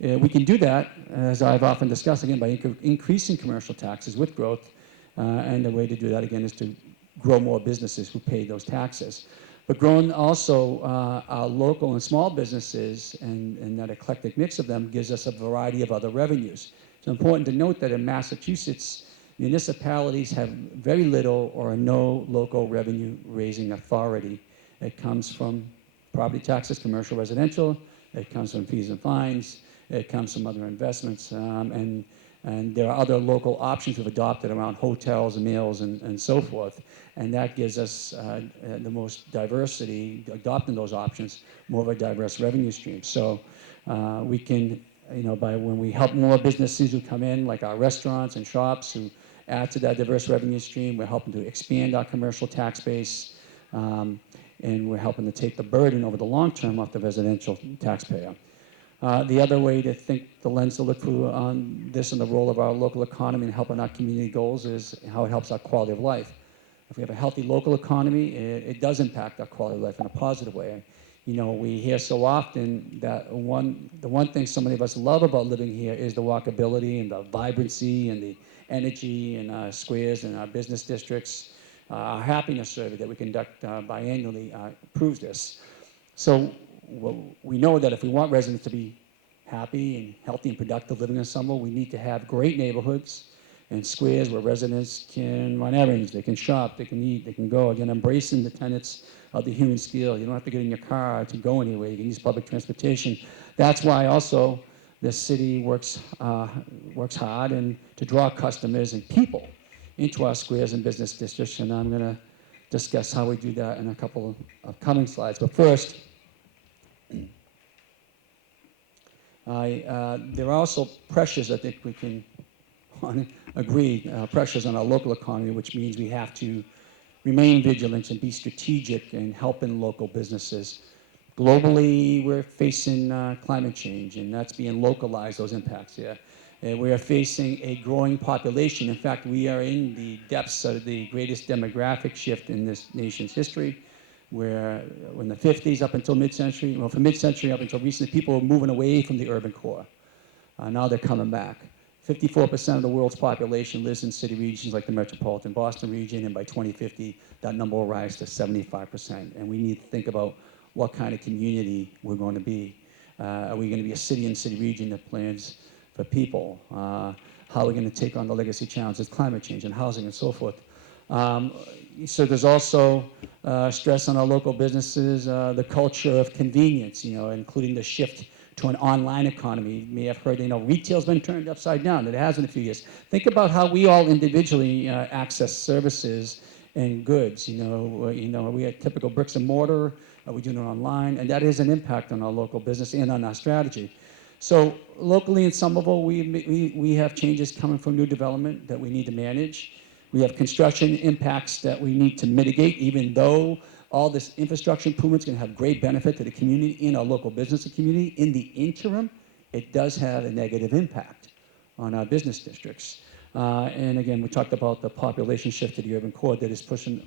we can do that, as I've often discussed, again, by increasing commercial taxes with growth, and the way to do that, again, is to grow more businesses who pay those taxes. But growing also our local and small businesses and that eclectic mix of them gives us a variety of other revenues. It's important to note that in Massachusetts, municipalities have very little or no local revenue raising authority. It comes from property taxes, commercial, residential. It comes from fees and fines. It comes from other investments. And there are other local options we've adopted around hotels and meals and so forth. And that gives us the most diversity, adopting those options, more of a diverse revenue stream. So we can, when we help more businesses who come in, like our restaurants and shops who add to that diverse revenue stream, we're helping to expand our commercial tax base, and we're helping to take the burden over the long term off the residential taxpayer. The other way to think, the lens to look through on this and the role of our local economy in helping our community goals is how it helps our quality of life. If we have a healthy local economy, it does impact our quality of life in a positive way. We hear so often that the one thing so many of us love about living here is the walkability and the vibrancy and the energy in our squares and our business districts. Our happiness survey that we conduct biannually proves this. So we know that if we want residents to be happy and healthy and productive living in Somerville, we need to have great neighborhoods and squares where residents can run errands, they can shop, they can eat, they can go. Again, embracing the tenets of the human skill. You don't have to get in your car to go anywhere. You can use public transportation. That's why also the city works hard and to draw customers and people into our squares and business districts. And I'm going to discuss how we do that in a couple of coming slides. But first, there are also pressures, I think we can agree, pressures on our local economy, which means we have to remain vigilant and be strategic in helping local businesses. Globally, we're facing climate change, and that's being localized, those impacts here. We are facing a growing population. In fact, we are in the depths of the greatest demographic shift in this nation's history, where in the 50s up until mid-century, well, from mid-century up until recently, people were moving away from the urban core. Now they're coming back. 54% of the world's population lives in city regions like the metropolitan Boston region, and by 2050, that number will rise to 75%. And we need to think about what kind of community we're going to be. Are we going to be a city and city region that plans for people. How we're going to take on the legacy challenges, climate change and housing and so forth. So there's also stress on our local businesses, the culture of convenience, including the shift to an online economy. You may have heard, retail's been turned upside down. It has in a few years. Think about how we all individually access services and goods. We have typical bricks and mortar. We do it online, and that is an impact on our local business and on our strategy. So locally in Somerville, we have changes coming from new development that we need to manage. We have construction impacts that we need to mitigate, even though all this infrastructure improvement is going to have great benefit to the community and our local business community. In the interim, it does have a negative impact on our business districts. And again, we talked about the population shift to the urban core that is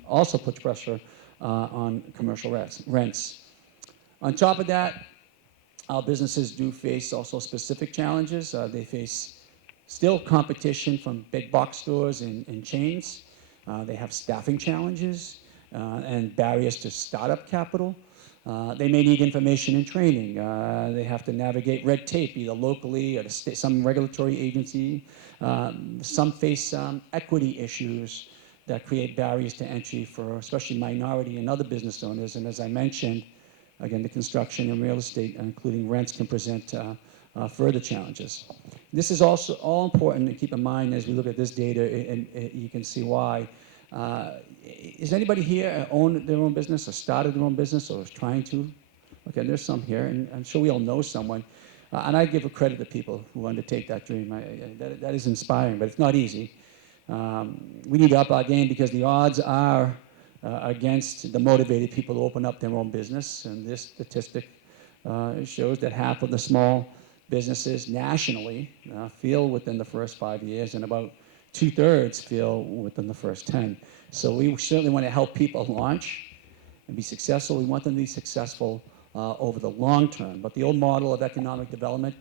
also puts pressure on commercial rents. On top of that, our businesses do face also specific challenges. They face still competition from big box stores and chains. They have staffing challenges and barriers to startup capital. They may need information and training. They have to navigate red tape, either locally or some regulatory agency. Some face equity issues that create barriers to entry for especially minority and other business owners. And as I mentioned, again, the construction and real estate, including rents, can present further challenges. This is also all important to keep in mind as we look at this data, and you can see why. Is anybody here own their own business or started their own business or is trying to? Okay, there's some here, and I'm sure we all know someone. And I give a credit to people who undertake that dream. That is inspiring, but it's not easy. We need to up our game because the odds are against the motivated people to open up their own business. And this statistic shows that half of the small businesses nationally fail within the first 5 years, and about 2/3 fail within the first 10. So we certainly want to help people launch and be successful. We want them to be successful over the long term. But the old model of economic development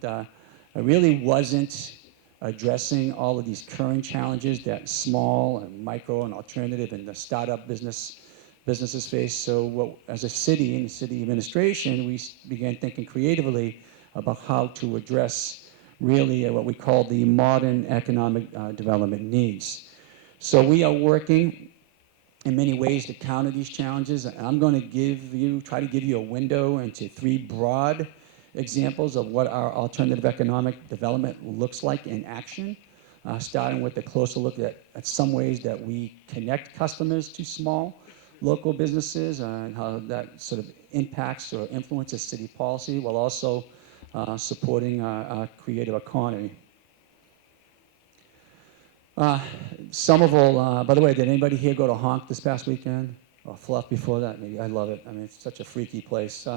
really wasn't addressing all of these current challenges that small and micro and alternative and the startup businesses face. So as a city and city administration, we began thinking creatively about how to address really what we call the modern economic development needs. So we are working in many ways to counter these challenges. I'm going to try to give you a window into 3 broad examples of what our alternative economic development looks like in action, starting with a closer look at some ways that we connect customers to small local businesses and how that sort of impacts or influences city policy, while also supporting our creative economy. Somerville, by the way, did anybody here go to Honk this past weekend? Or Fluff before that? Maybe. I love it. I mean, it's such a freaky place.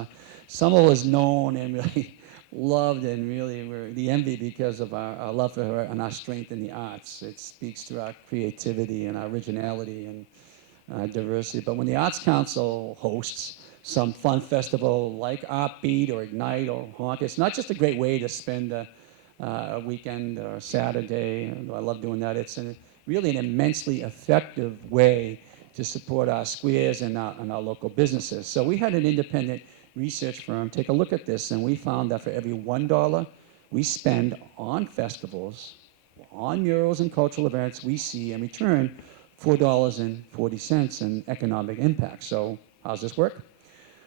Somerville is known and really loved, and really we're the envy because of our love for her and our strength in the arts. It speaks to our creativity and our originality and diversity. But when the Arts Council hosts some fun festival like Artbeat or Ignite or Honk, it's not just a great way to spend a weekend or a Saturday. I love doing that. It's really an immensely effective way to support our squares and our local businesses. So we had an independent research firm take a look at this, and we found that for every $1 we spend on festivals, on murals and cultural events, we see in return $4.40 in economic impact. So how does this work?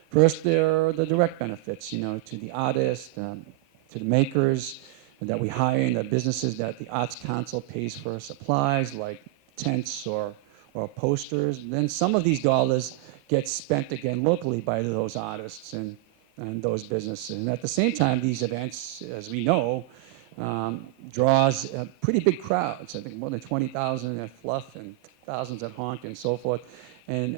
First, there are the direct benefits, to the artists, to the makers that we hire, and the businesses that the Arts Council pays for supplies like tents or posters. Then some of these dollars get spent again locally by those artists and those businesses. And at the same time, these events, as we know, draws pretty big crowds. I think more than 20,000 at Fluff and thousands at Honk and so forth. And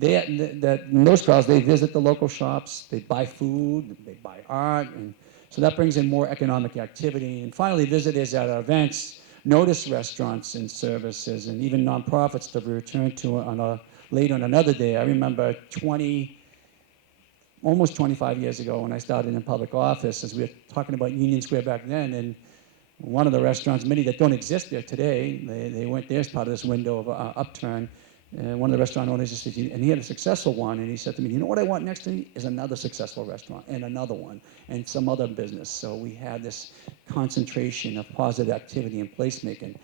in those crowds, they visit the local shops, they buy food, they buy art, and so that brings in more economic activity. And finally, visitors at our events notice restaurants and services and even nonprofits that we return to later on another day. I remember almost 25 years ago when I started in public office, as we were talking about Union Square back then, and one of the restaurants, many that don't exist there today, they went there as part of this window of Upturn, one of the restaurant owners, and he had a successful one, and he said to me, you know what I want next to me is another successful restaurant, and another one, and some other business. So we had this concentration of positive activity and placemaking.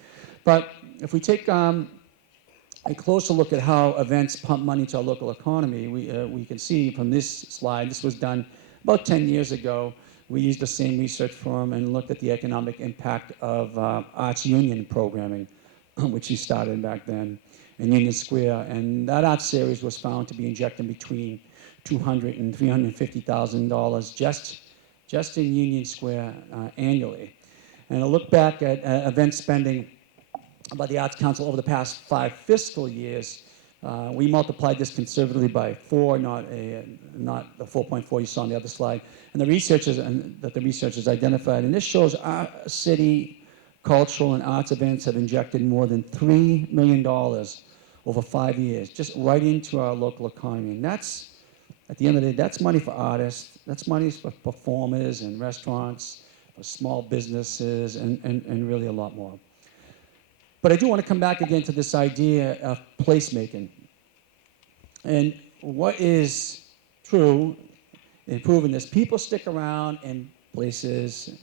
But if we take a closer look at how events pump money to our local economy, we can see from this slide, this was done about 10 years ago. We used the same research firm and looked at the economic impact of arts union programming, which he started back then in Union Square. And that art series was found to be injecting between $200,000 and $350,000 just in Union Square annually. And I look back at event spending by the Arts Council over the past 5 fiscal years. We multiplied this conservatively by 4, not the 4.4 you saw on the other slide. And the researchers identified, and this shows our city cultural and arts events have injected more than $3 million over 5 years, just right into our local economy. And that's, at the end of the day, that's money for artists, that's money for performers and restaurants, for small businesses, and really a lot more. But I do want to come back again to this idea of placemaking. And what is true in proving this, people stick around in places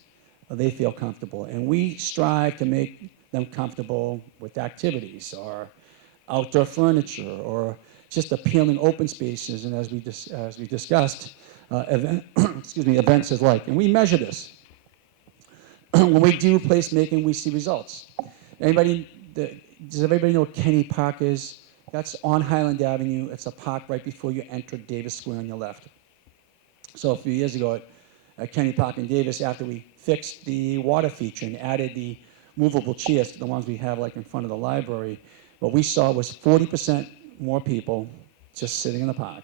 they feel comfortable. And we strive to make them comfortable with activities or outdoor furniture or just appealing open spaces. And as we discussed, events as like. And we measure this. When we do placemaking, we see results. Does everybody know what Kenny Park is? That's on Highland Avenue. It's a park right before you enter Davis Square on your left. So a few years ago at Kenny Park in Davis, after we fixed the water feature and added the movable chairs to the ones we have like in front of the library, what we saw was 40% more people just sitting in the park.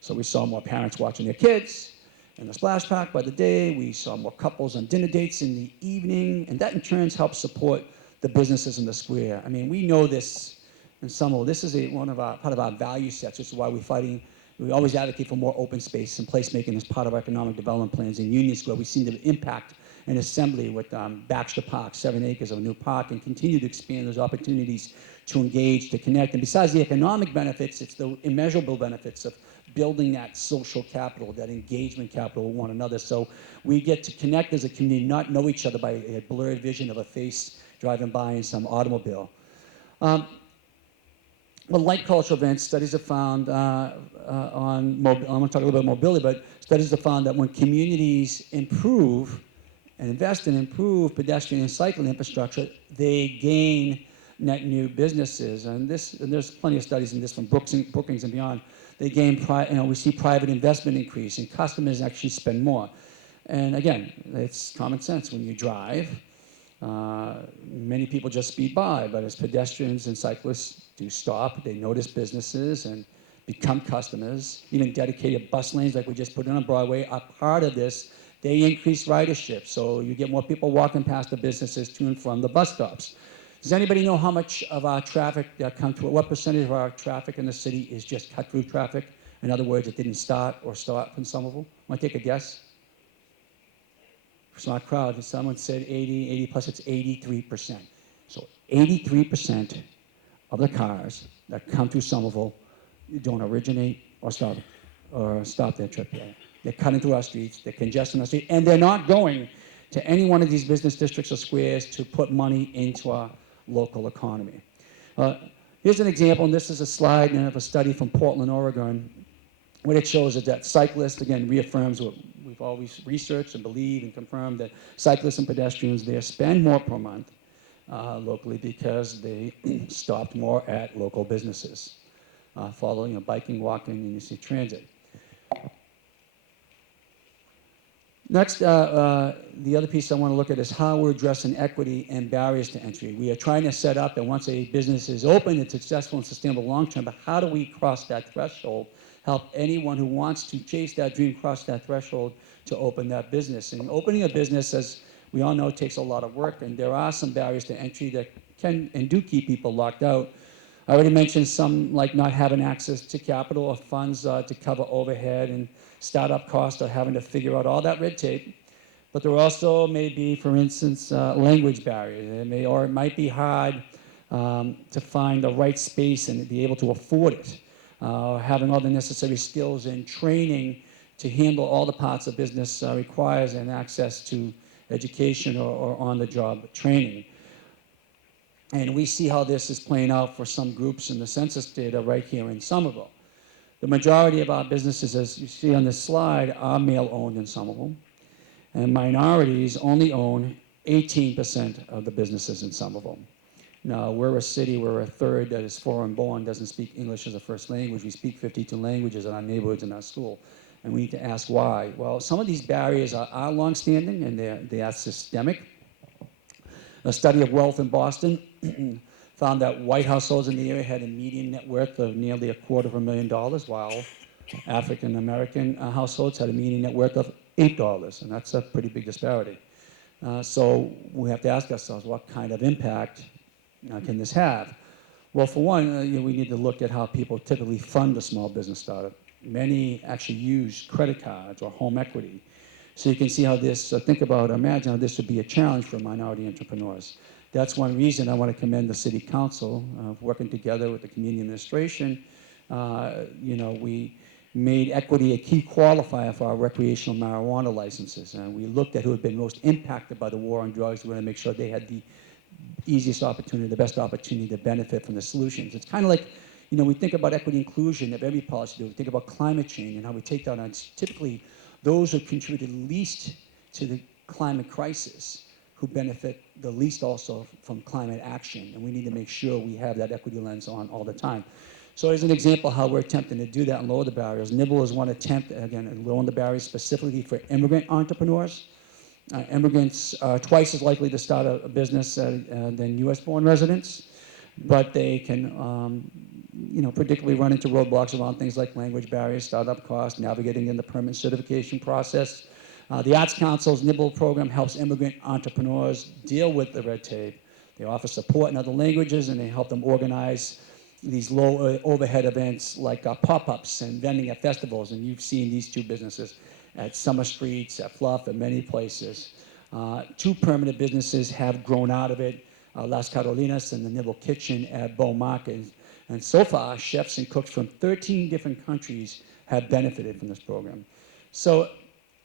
So we saw more parents watching their kids in the splash park by the day. We saw more couples on dinner dates in the evening, and that in turn helps support the businesses in the square. I mean, we know this in Somerville. This is part of our value sets. This is why we always advocate for more open space and placemaking as part of our economic development plans. In Union Square, we've seen the impact in assembly with Baxter Park, 7 acres of a new park, and continue to expand those opportunities to engage, to connect. And besides the economic benefits, it's the immeasurable benefits of building that social capital, that engagement capital with one another. So we get to connect as a community, not know each other by a blurred vision of a face driving by in some automobile. But like cultural events, studies have found I'm going to talk a little bit about mobility, but studies have found that when communities improve and invest in improved pedestrian and cycling infrastructure, they gain net new businesses. And there's plenty of studies in this from Brookings and beyond. They gain, we see private investment increase, and customers actually spend more. And again, it's common sense. When you drive, many people just speed by, but as pedestrians and cyclists do stop, they notice businesses and become customers. Even dedicated bus lanes like we just put in on Broadway are part of this. They increase ridership, so you get more people walking past the businesses to and from the bus stops. Does anybody know how much of our traffic that come through, what percentage of our traffic in the city is just cut-through traffic? In other words, it didn't start or stop in Somerville? Want to take a guess? Smart crowd. Someone said 80 plus, it's 83%. So 83% of the cars that come through Somerville don't originate or stop their trip there. They're cutting through our streets, they're congesting our streets, and they're not going to any one of these business districts or squares to put money into our local economy. Here's an example, and this is a slide of a study from Portland, Oregon. What it shows is that cyclists, again, reaffirms what we've always researched and believe and confirmed, that cyclists and pedestrians there spend more per month locally because they stopped more at local businesses, following biking, walking, and you see transit. Next, the other piece I want to look at is how we're addressing equity and barriers to entry. We are trying to set up that once a business is open, it's successful and sustainable long-term, but how do we cross that threshold, help anyone who wants to chase that dream cross that threshold to open that business? And opening a business, as we all know, takes a lot of work, and there are some barriers to entry that can and do keep people locked out. I already mentioned some, like not having access to capital or funds to cover overhead and startup costs, or having to figure out all that red tape. But there also may be, for instance, language barriers. It might be hard to find the right space and be able to afford it, having all the necessary skills and training to handle all the parts of business requires, and access to education or on-the-job training. And we see how this is playing out for some groups in the census data right here in Somerville. The majority of our businesses, as you see on this slide, are male-owned in Somerville, and minorities only own 18% of the businesses in Somerville. Now, we're a city where a third that is foreign-born doesn't speak English as a first language. We speak 52 languages in our neighborhoods and our school, and we need to ask why. Well, some of these barriers are long-standing, and they are systemic. A study of wealth in Boston found that white households in the area had a median net worth of nearly $250,000, while African-American households had a median net worth of $8, and that's a pretty big disparity. So we have to ask ourselves, what kind of impact can this have? Well, for one, we need to look at how people typically fund a small business startup. Many actually use credit cards or home equity. So you can see how this, imagine how this would be a challenge for minority entrepreneurs. That's one reason I want to commend the City Council working together with the community administration. We made equity a key qualifier for our recreational marijuana licenses. We looked at who had been most impacted by the war on drugs. We want to make sure they had the easiest opportunity, the best opportunity to benefit from the solutions. It's kind of like, we think about equity inclusion of every policy. We think about climate change and how we take that on. Typically, those who contributed least to the climate crisis who benefit the least also from climate action. And we need to make sure we have that equity lens on all the time. So as an example how we're attempting to do that and lower the barriers, Nibble is one attempt, again, lowering the barriers specifically for immigrant entrepreneurs. Immigrants are twice as likely to start a business than US-born residents, but they can predictably run into roadblocks around things like language barriers, startup costs, navigating in the permit certification process. The Arts Council's Nibble program helps immigrant entrepreneurs deal with the red tape. They offer support in other languages, and they help them organize these low overhead events like pop-ups and vending at festivals. And you've seen these two businesses at Summer Streets, at Fluff, and many places. Two permanent businesses have grown out of it, Las Carolinas and the Nibble Kitchen at Bow Market. And so far, chefs and cooks from 13 different countries have benefited from this program. So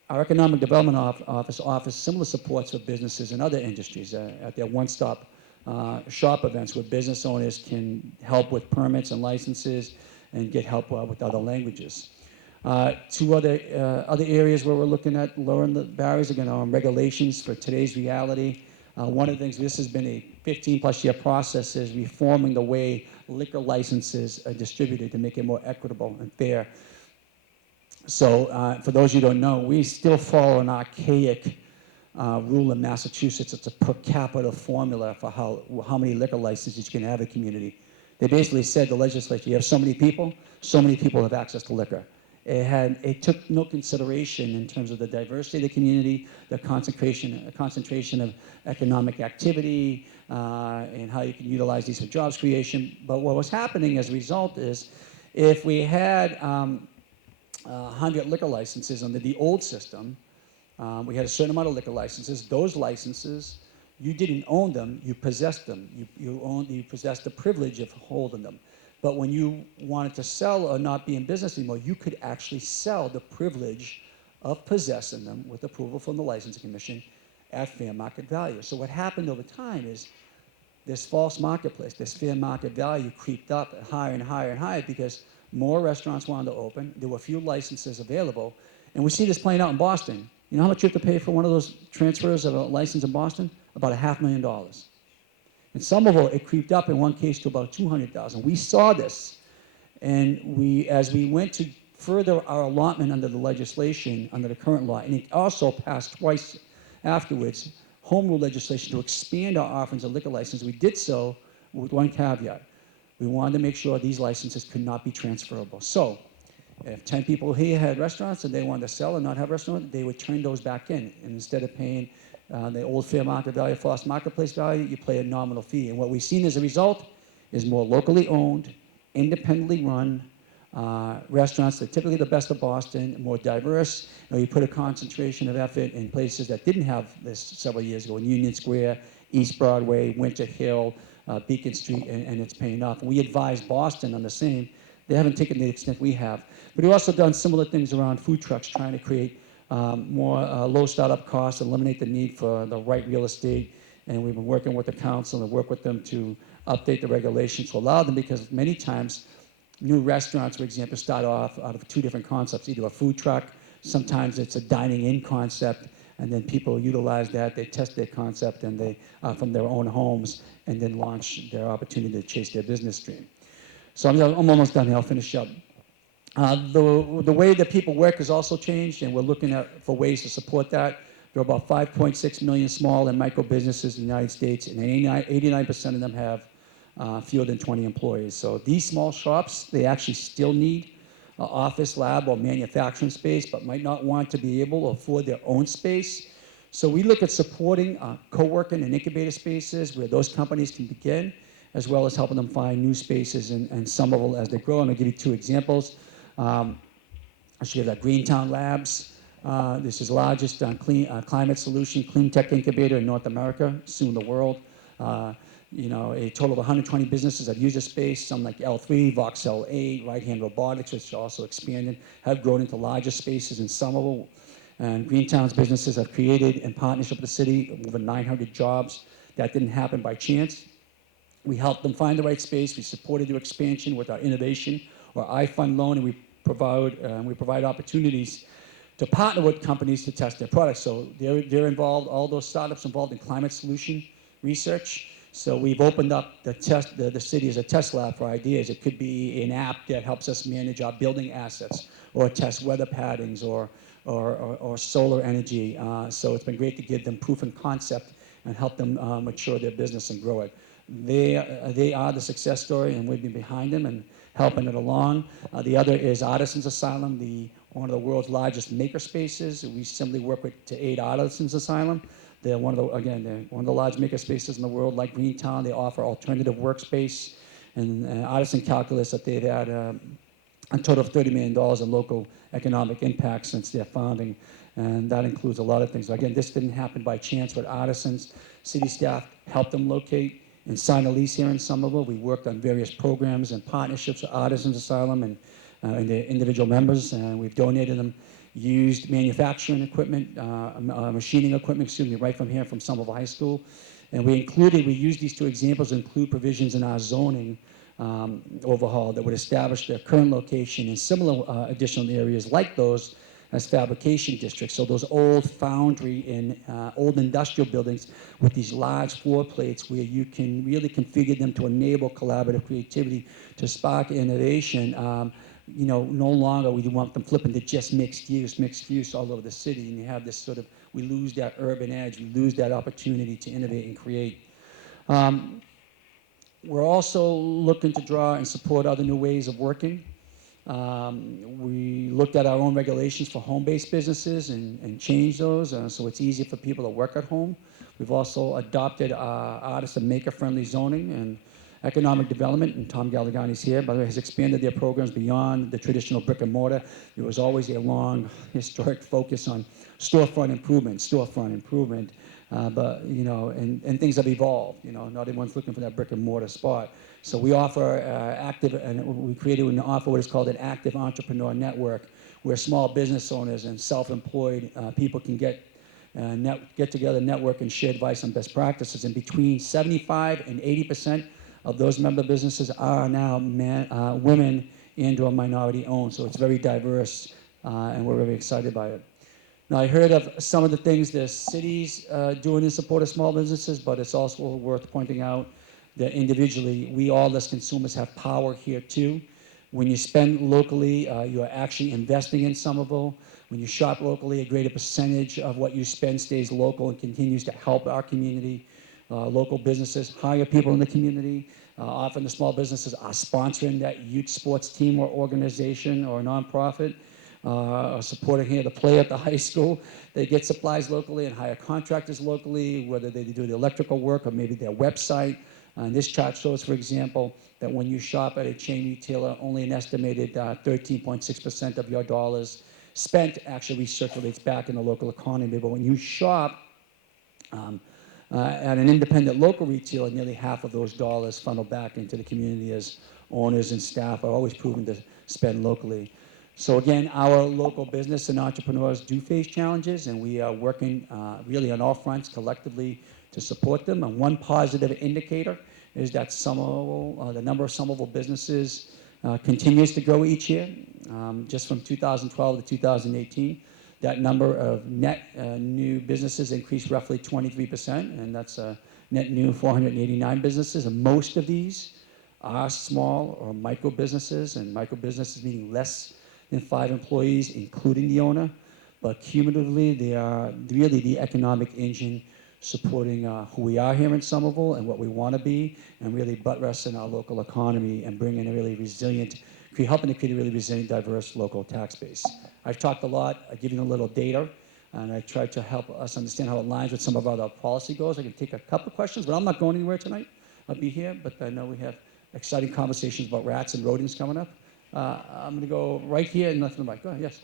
our Economic Development Office offers similar supports for businesses in other industries at their one-stop shop events where business owners can help with permits and licenses and get help with other languages. Two other areas where we're looking at lowering the barriers, again, on regulations for today's reality. One of the things, this has been a 15-plus year process, is reforming the way liquor licenses are distributed to make it more equitable and fair. So for those of you who don't know, we still follow an archaic rule in Massachusetts. It's a per capita formula for how many liquor licenses you can have in a community. They basically said, the legislature, you have so many people have access to liquor. It took no consideration in terms of the diversity of the community, the concentration of economic activity, and how you can utilize these for jobs creation. But what was happening as a result is, if we had 100 liquor licenses under the old system, we had a certain amount of liquor licenses. Those licenses, you didn't own them, you possessed them. You possessed the privilege of holding them. But when you wanted to sell or not be in business anymore, you could actually sell the privilege of possessing them with approval from the Licensing Commission at fair market value. So what happened over time is this false marketplace, this fair market value creeped up higher and higher and higher because more restaurants wanted to open. There were few licenses available. And we see this playing out in Boston. You know how much you have to pay for one of those transfers of a license in Boston? About $500,000. In Somerville, it creeped up in one case to about $200,000. We saw this, and as we went to further our allotment under the legislation, under the current law, and it also passed twice afterwards, home rule legislation to expand our offerings of liquor license. We did so with one caveat. We wanted to make sure these licenses could not be transferable. So if 10 people here had restaurants and they wanted to sell and not have restaurants, they would turn those back in. And instead of paying the old fair market value, false marketplace value, you pay a nominal fee. And what we've seen as a result is more locally owned, independently run restaurants that are typically the best of Boston, more diverse. You put a concentration of effort in places that didn't have this several years ago, in Union Square, East Broadway, Winter Hill, Beacon Street, and it's paying off. We advise Boston on the same. They haven't taken the extent we have. But we've also done similar things around food trucks, trying to create more low startup costs, eliminate the need for the right real estate. And we've been working with the council and work with them to update the regulations to allow them, because many times new restaurants, for example, start off out of two different concepts, either a food truck, sometimes it's a dining in concept, and then people utilize that, they test their concept and they from their own homes, and then launch their opportunity to chase their business dream. So I'm almost done here, I'll finish up. The way that people work has also changed, and we're looking for ways to support that. There are about 5.6 million small and micro businesses in the United States, and 89% of them have fewer than 20 employees. So these small shops, they actually still need an office, lab, or manufacturing space, but might not want to be able to afford their own space. So we look at supporting co-working and incubator spaces where those companies can begin, as well as helping them find new spaces in Somerville as they grow. And I'll give you two examples. Actually, have that Greentown Labs. This is the largest climate solution clean tech incubator in North America, soon the world. A total of 120 businesses have used the space. Some like L3, Voxel 8, Right Hand Robotics, which also expanded, have grown into larger spaces in Somerville. And Greentown's businesses have created, in partnership with the city, over 900 jobs. That didn't happen by chance. We helped them find the right space. We supported their expansion with our innovation or iFund loan, and we provide opportunities to partner with companies to test their products. So they're involved, all those startups involved in climate solution research. So we've opened up the city as a test lab for ideas. It could be an app that helps us manage our building assets, or test weather patterns, or solar energy. So it's been great to give them proof and concept and help them mature their business and grow it. They are the success story, and we've been behind them and helping it along. The other is Artisans Asylum, one of the world's largest maker spaces. We simply work to aid Artisans Asylum. They're one of the large maker spaces in the world, like Greentown. They offer alternative workspace, and Artisan calculates that they've had a total of $30 million in local economic impact since their founding, and that includes a lot of things. Again, this didn't happen by chance with Artisans. City staff helped them locate and sign a lease here in Somerville. We worked on various programs and partnerships with Artisans Asylum and their individual members, and we've donated them used manufacturing equipment, machining equipment, right from here from Somerville High School. And we used these two examples to include provisions in our zoning overhaul that would establish their current location in similar additional areas like those as fabrication districts. So those old foundry and old industrial buildings with these large floor plates where you can really configure them to enable collaborative creativity, to spark innovation. No longer we want them flipping to just mixed use all over the city, and you have this we lose that urban edge, we lose that opportunity to innovate and create. We're also looking to draw and support other new ways of working. We looked at our own regulations for home-based businesses and changed those so it's easier for people to work at home. We've also adopted artist and maker-friendly zoning and economic development, and Tom Galligani's here, by the way, has expanded their programs beyond the traditional brick and mortar. There was always a long historic focus on storefront improvement, but and things have evolved. Not everyone's looking for that brick and mortar spot. So we offer we created and offer what is called an active entrepreneur network, where small business owners and self-employed people can get together, network, and share advice on best practices. And between 75 and 80% of those member businesses are now women and/or minority owned. So it's very diverse, and we're very excited by it. Now, I heard of some of the things the city's doing in support of small businesses, but it's also worth pointing out that individually, we all as consumers have power here too. When you spend locally, you're actually investing in Somerville. When you shop locally, a greater percentage of what you spend stays local and continues to help our community. Local businesses hire people in the community. Often the small businesses are sponsoring that youth sports team or organization or nonprofit, supporting here the play at the high school. They get supplies locally and hire contractors locally, whether they do the electrical work or maybe their website. And this chart shows, for example, that when you shop at a chain retailer, only an estimated 13.6% of your dollars spent actually recirculates back in the local economy. But when you shop At an independent local retailer, nearly half of those dollars funnel back into the community as owners and staff are always proven to spend locally. So again, our local business and entrepreneurs do face challenges, and we are working really on all fronts collectively to support them. And one positive indicator is that Somerville, the number of Somerville businesses continues to grow each year. Just from 2012 to 2018, that number of net new businesses increased roughly 23%, and that's net new 489 businesses. And most of these are small or micro businesses, and micro businesses meaning less than 5 employees, including the owner. But cumulatively, they are really the economic engine supporting who we are here in Somerville and what we want to be, and really buttressing our local economy and bringing a really resilient, helping to create a really resilient, diverse local tax base. I've talked a lot, I've given you a little data, and I tried to help us understand how it aligns with some of our policy goals. I can take a couple questions, but I'm not going anywhere tonight. I'll be here, but I know we have exciting conversations about rats and rodents coming up. I'm going to go right here and left to the mic. Go ahead, yes.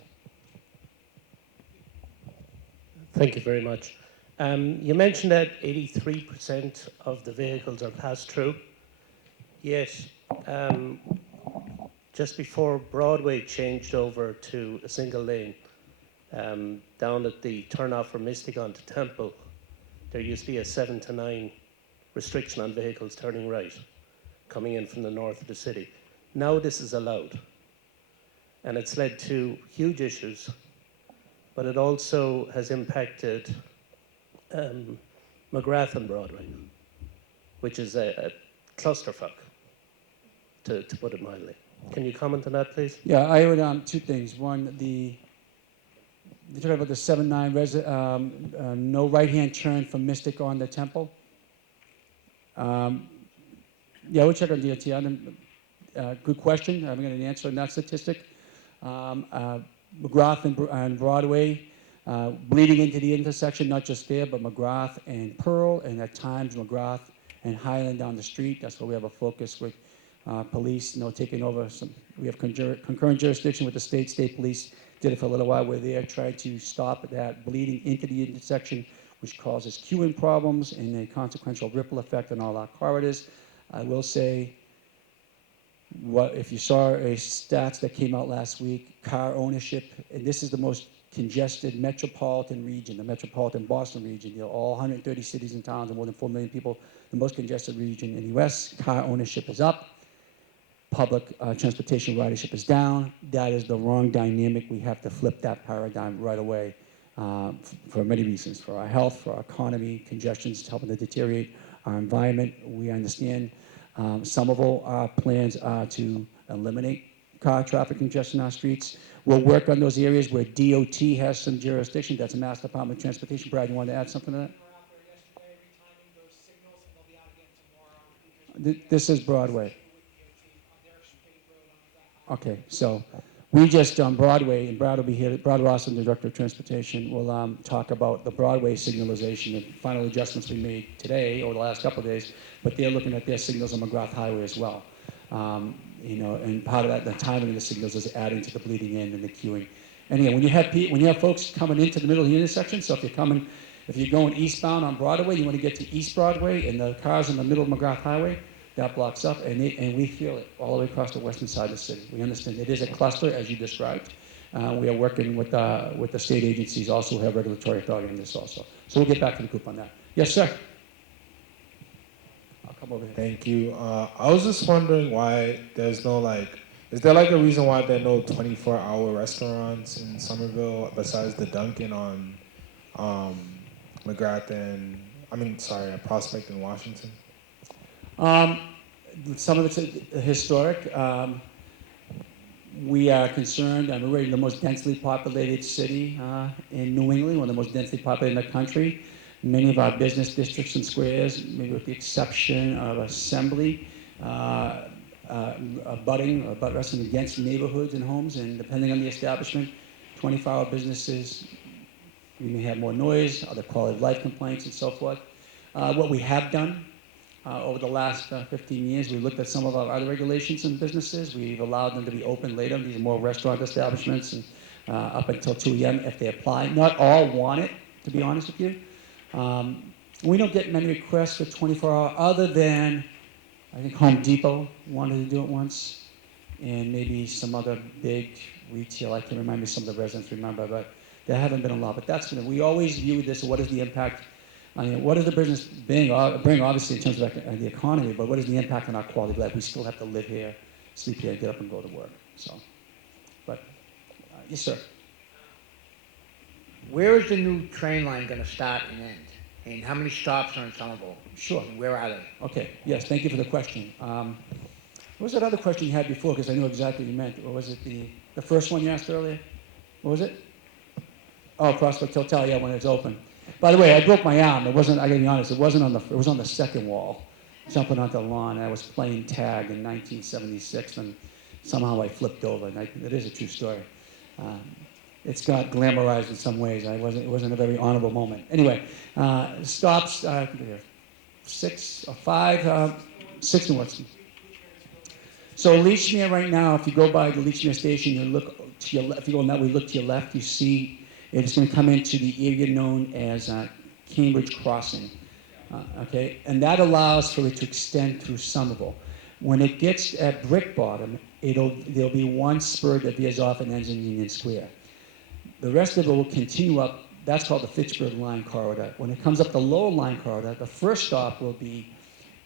Thank you very much. You mentioned that 83% of the vehicles are passed through, yet just before Broadway changed over to a single lane, down at the turnoff from Mystigon to Temple, there used to be a 7 to 9 restriction on vehicles turning right, coming in from the north of the city. Now this is allowed, and it's led to huge issues, but it also has impacted McGrath and Broadway, which is a clusterfuck, to put it mildly. Can you comment on that, please? Yeah, I would, 2 things. One, you talk about the 7-9 no right-hand turn from Mystic on the Temple. Yeah, we'll check on DOT. Good question. I haven't got an answer on that statistic. McGrath and Broadway, bleeding into the intersection, not just there, but McGrath and Pearl, and at times McGrath and Highland down the street. That's where we have a focus with police, taking over some. We have concurrent jurisdiction with the state police. Did it for a little while. We're there trying to stop that bleeding into the intersection, which causes queuing problems and a consequential ripple effect on all our corridors. I will say, if you saw a stats that came out last week, car ownership, and this is the most congested metropolitan region, the metropolitan Boston region, all 130 cities and towns and more than 4 million people, the most congested region in the US, car ownership is up, public transportation ridership is down. That is the wrong dynamic. We have to flip that paradigm right away for many reasons, for our health, for our economy. Congestion is helping to deteriorate our environment. We understand some of our plans are to eliminate car traffic congestion on our streets. We'll work on those areas where DOT has some jurisdiction. That's a Mass Department of Transportation. Brad, you want to add something to that? This is Broadway. Okay, so we just on Broadway, and Brad will be here. Brad Ross, the Director of Transportation, will talk about the Broadway signalization and final adjustments we made today over the last couple of days. But they're looking at their signals on McGrath Highway as well. And part of that, the timing of the signals is adding to the bleeding in and the queuing. And again, when you have folks coming into the middle of the intersection, so if you're going eastbound on Broadway, you want to get to East Broadway, and the cars in the middle of McGrath Highway, that blocks up, and we feel it all the way across the western side of the city. We understand it is a cluster, as you described. We are working with the state agencies also who have regulatory authority on this also. So we'll get back to the group on that. Yes, sir. I'll come over here. Thank you. I was just wondering why there's no is there a reason why there are no 24-hour restaurants in Somerville besides the Dunkin' on McGrath and, Prospect in Washington? Some of it's historic. We are concerned, we're the most densely populated city in New England, one of the most densely populated in the country. Many of our business districts and squares, maybe with the exception of Assembly, abutting or buttressing against neighborhoods and homes, and depending on the establishment, 24-hour businesses, we may have more noise, other quality of life complaints and so forth. What we have done over the last 15 years, we looked at some of our other regulations and businesses. We've allowed them to be open later. These are more restaurant establishments and up until 2 a.m. if they apply. Not all want it, to be honest with you. We don't get many requests for 24-hour other than, I think Home Depot wanted to do it once, and maybe some other big retail. I can remind me some of the residents remember, but there haven't been a lot. But that's we always view this. What is the impact? I mean, what does the business bring obviously in terms of the economy? But what is the impact on our quality of life? We still have to live here, sleep here, get up and go to work. So, but yes, sir. Where is the new train line gonna start and end? And how many stops are in Somerville? Sure. And where are they? Okay. Yes. Thank you for the question. What was that other question you had before? Because I knew exactly what you meant. Or was it the first one you asked earlier? What was it? Oh, Prospect Hotel. Yeah, when it's open. By the way, I broke my arm. It wasn't. I gotta be honest. It wasn't on the. It was on the second wall, jumping onto the lawn. I was playing tag in 1976, and somehow I flipped over. And it is a true story. It's got glamorized in some ways. It wasn't a very honorable moment. Anyway, stops 6 or 5, 6 in Weston. So Leechmere right now, if you go by the Leechmere station, you look to your left. If you go that way, look to your left, you see it's going to come into the area known as Cambridge Crossing. Okay, and that allows for it to extend through Somerville. When it gets at Brick Bottom, there'll be one spur that veers off and ends in Union Square. The rest of it will continue up. That's called the Fitchburg Line Corridor. When it comes up the Lower Line Corridor, the first stop will be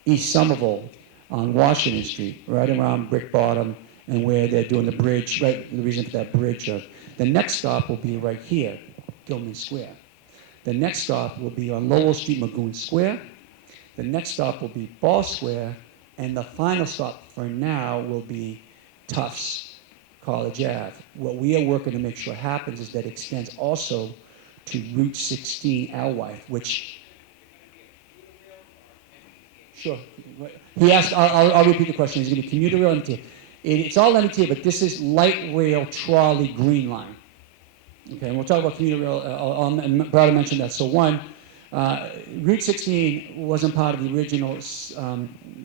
East Somerville on Washington Street, right around Brick Bottom and where they're doing the bridge, right, the reason for that bridge. The next stop will be right here, Gilman Square. The next stop will be on Lowell Street, Magoon Square. The next stop will be Ball Square. And the final stop for now will be Tufts College Ave. What we are working to make sure happens is that it extends also to Route 16 Alewife, which, sure. He asked, I'll repeat the question. Is it going to be commuter rail or MTA? It's all MTA, but this is light rail trolley green line. Okay, and we'll talk about commuter rail. And Brad mentioned that. So one, Route 16 wasn't part of the original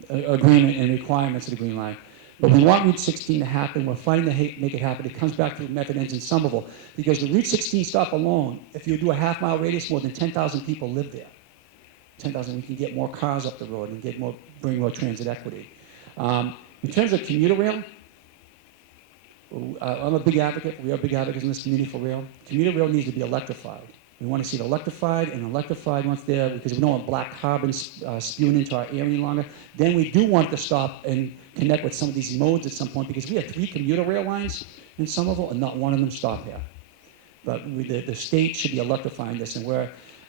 agreement and requirements of the green line. But we want Route 16 to happen. We're fighting to make it happen. It comes back to the method ends in Somerville. Because the Route 16 stop alone, if you do a half-mile radius, more than 10,000 people live there. 10,000, we can get more cars up the road and bring more transit equity. In terms of commuter rail, I'm a big advocate. We are big advocates in this community for rail. Commuter rail needs to be electrified. We want to see it electrified once there, because we don't want black carbon spewing into our air any longer. Then we do want to stop and connect with some of these modes at some point, because we have 3 commuter rail lines in Somerville and not one of them stop here. But the state should be electrifying this, and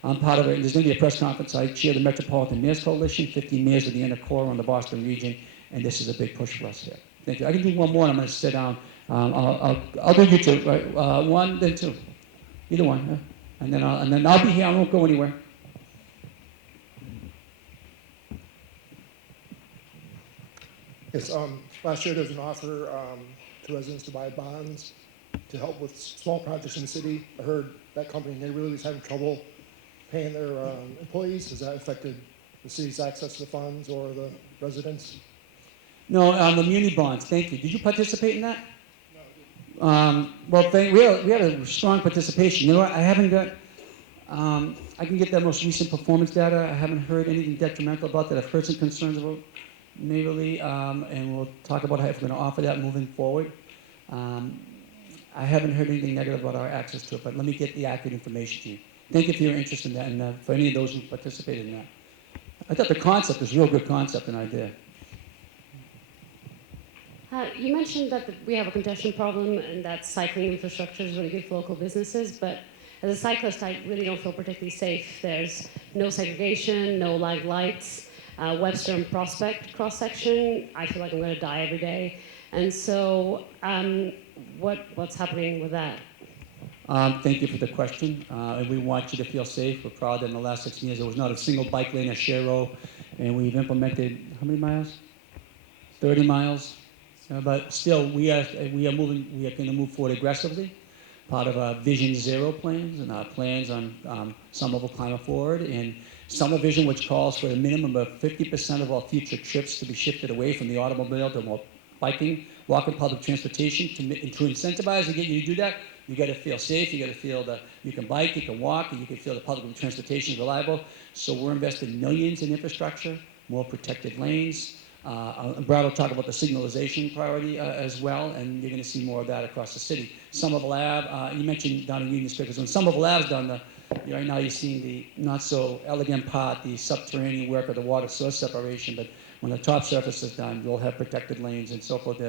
I'm part of it. There's going to be a press conference. I chair the Metropolitan Mayors Coalition, 15 mayors of the inner core on the Boston region, and this is a big push for us here. Thank you. I can do one more, and I'm going to sit down. I'll do you two, right? 1, then 2. Either one. Yeah. And then I'll be here. I won't go anywhere. Yes, last year there was an offer to residents to buy bonds to help with small projects in the city. I heard that company, they really was having trouble paying their employees. Has that affected the city's access to the funds or the residents? No, the muni bonds. Thank you. Did you participate in that? Well, we had a strong participation. You know what? I haven't got. I can get that most recent performance data. I haven't heard anything detrimental about that. I've heard some concerns about neighborly, and we'll talk about how if we're going to offer that moving forward. I haven't heard anything negative about our access to it, but let me get the accurate information to you. Thank you for your interest in that, and for any of those who participated in that. I thought the concept was a real good concept and idea. You mentioned that we have a congestion problem and that cycling infrastructure is really good for local businesses, but as a cyclist, I really don't feel particularly safe. There's no segregation, no lights, Webster and Prospect cross-section. I feel like I'm going to die every day. And so what's happening with that? Thank you for the question. And we want you to feel safe. We're proud that in the last 16 years there was not a single bike lane or share row, and we've implemented how many miles? 30 miles. But still, we are going to move forward aggressively. Part of our Vision Zero plans and our plans on Somerville Climate Forward, and Summer Vision, which calls for a minimum of 50% of all future trips to be shifted away from the automobile to more biking, walking, public transportation. To incentivize and get you to do that, You got to feel safe. You got to feel that you can bike, you can walk, and you can feel the public transportation is reliable. So we're investing millions in infrastructure, more protected lanes. Brad will talk about the signalization priority as well, and you're going to see more of that across the city. Somerville Ave, you mentioned down in Union Square, because when Somerville Ave's done, right now you're seeing the not so elegant part, the subterranean work of the water source separation, but when the top surface is done, you'll have protected lanes and so forth.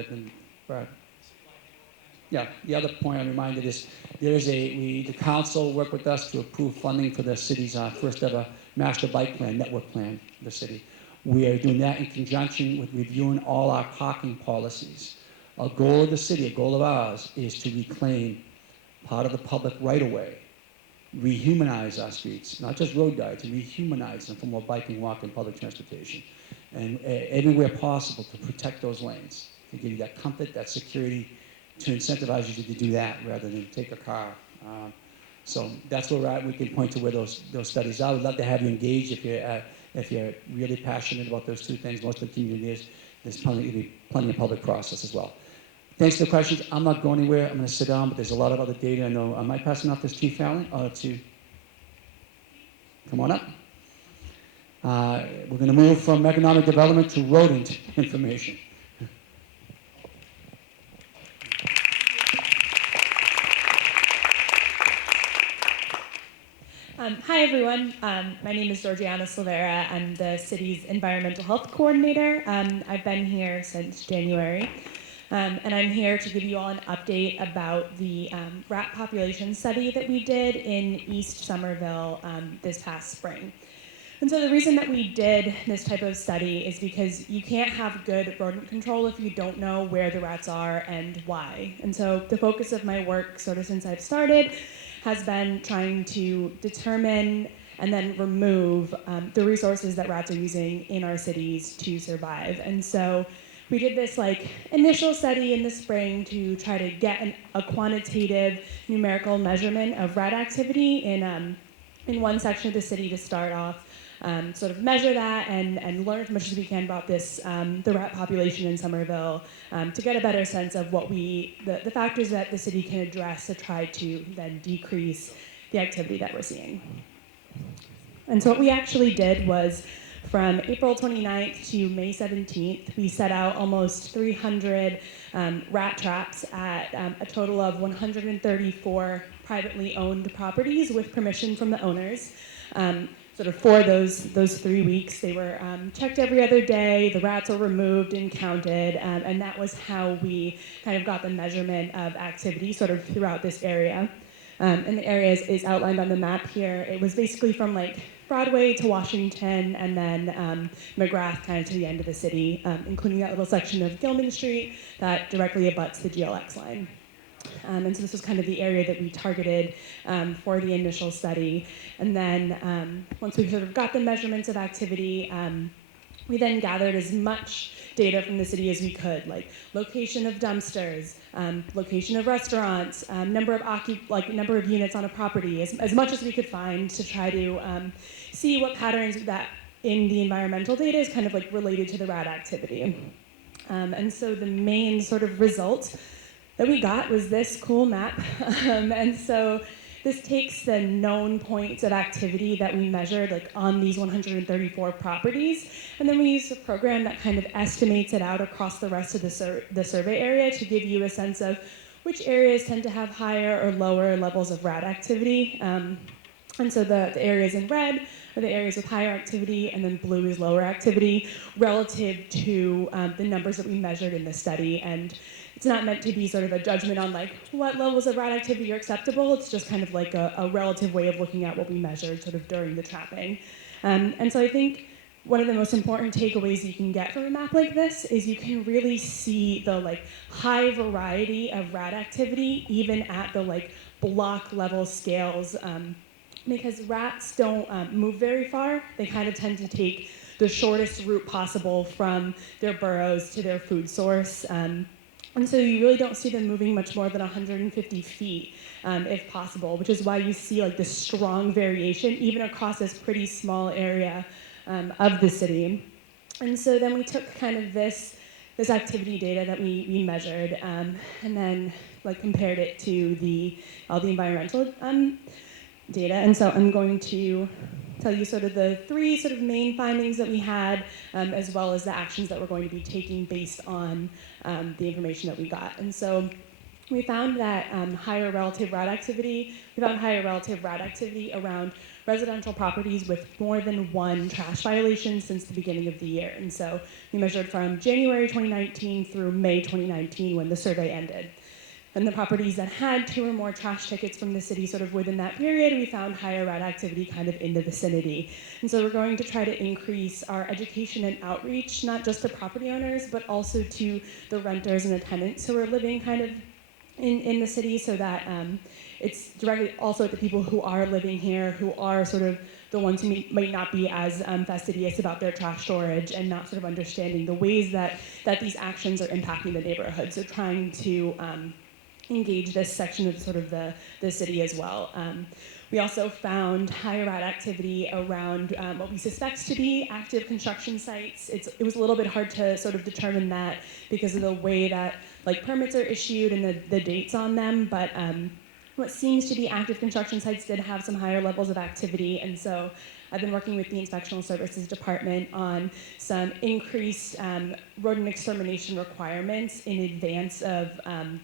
Yeah, the other point I'm reminded is the council worked with us to approve funding for the city's first ever master bike plan, network plan for the city. We are doing that in conjunction with reviewing all our parking policies. A goal of the city, a goal of ours, is to reclaim part of the public right-of-way, rehumanize our streets, not just road guides, and rehumanize them for more biking, walking, public transportation. And everywhere possible to protect those lanes, to give you that comfort, that security, to incentivize you to do that rather than take a car. So that's where we're at. We can point to where those studies are. We'd love to have you engaged if you're really passionate about those two things. Most of the community is. There's plenty of public process as well. Thanks for the questions. I'm not going anywhere. I'm going to sit down, but there's a lot of other data. I know. Am I passing off this to Chief Fallon? Come on up. We're going to move from economic development to rodent information. Hi, everyone. My name is Georgiana Silvera. I'm the city's environmental health coordinator. I've been here since January, and I'm here to give you all an update about the rat population study that we did in East Somerville this past spring. And so the reason that we did this type of study is because you can't have good rodent control if you don't know where the rats are and why. And so the focus of my work, sort of since I've started, has been trying to determine and then remove the resources that rats are using in our cities to survive. And so we did this initial study in the spring to try to get a quantitative numerical measurement of rat activity in one section of the city to start off, sort of measure that and learn as much as we can about the rat population in Somerville to get a better sense of what the factors that the city can address to try to then decrease the activity that we're seeing. And so what we actually did was from April 29th to May 17th, we set out almost 300 rat traps at a total of 134 privately owned properties with permission from the owners. Sort of for those 3 weeks, they were checked every other day, the rats were removed and counted, and that was how we kind of got the measurement of activity sort of throughout this area. And the area is outlined on the map here. It was basically from Broadway to Washington, and then McGrath kind of to the end of the city, including that little section of Gilman Street that directly abuts the GLX line. And so this was kind of the area that we targeted for the initial study. And then once we sort of got the measurements of activity, we then gathered as much data from the city as we could, like location of dumpsters, location of restaurants, number of units on a property, as much as we could find to try to see what patterns that in the environmental data is kind of related to the rat activity. And so the main sort of result that we got was this cool map. And so this takes the known points of activity that we measured on these 134 properties, and then we use a program that kind of estimates it out across the rest of the survey area to give you a sense of which areas tend to have higher or lower levels of rat activity. And so the areas in red are the areas with higher activity, and then blue is lower activity relative to the numbers that we measured in the study. And it's not meant to be sort of a judgment on what levels of rat activity are acceptable. It's just kind of a relative way of looking at what we measured sort of during the trapping. And so I think one of the most important takeaways you can get from a map like this is you can really see the high variety of rat activity even at the block level scales. Because rats don't move very far. They kind of tend to take the shortest route possible from their burrows to their food source. And so you really don't see them moving much more than 150 feet, if possible, which is why you see this strong variation even across this pretty small area of the city. And so then we took kind of this activity data that we measured, and then like compared it to all the environmental data. And so I'm going to tell you sort of the three sort of main findings that we had, as well as the actions that we're going to be taking based on the information that we got. And so we found that higher relative rat activity around residential properties with more than one trash violation since the beginning of the year. And so we measured from January 2019 through May 2019 when the survey ended. And the properties that had 2 or more trash tickets from the city sort of within that period, we found higher rat activity kind of in the vicinity. And so we're going to try to increase our education and outreach, not just to property owners, but also to the renters and the tenants who are living kind of in the city, so that it's directed also at the people who are living here, who are sort of the ones who might not be as fastidious about their trash storage and not sort of understanding the ways that these actions are impacting the neighborhood. So trying to engage this section of sort of the city as well. We also found higher rat activity around what we suspect to be active construction sites. It was a little bit hard to sort of determine that because of the way that like permits are issued and the dates on them, but what seems to be active construction sites did have some higher levels of activity. And so I've been working with the Inspectional Services Department on some increased rodent extermination requirements in advance of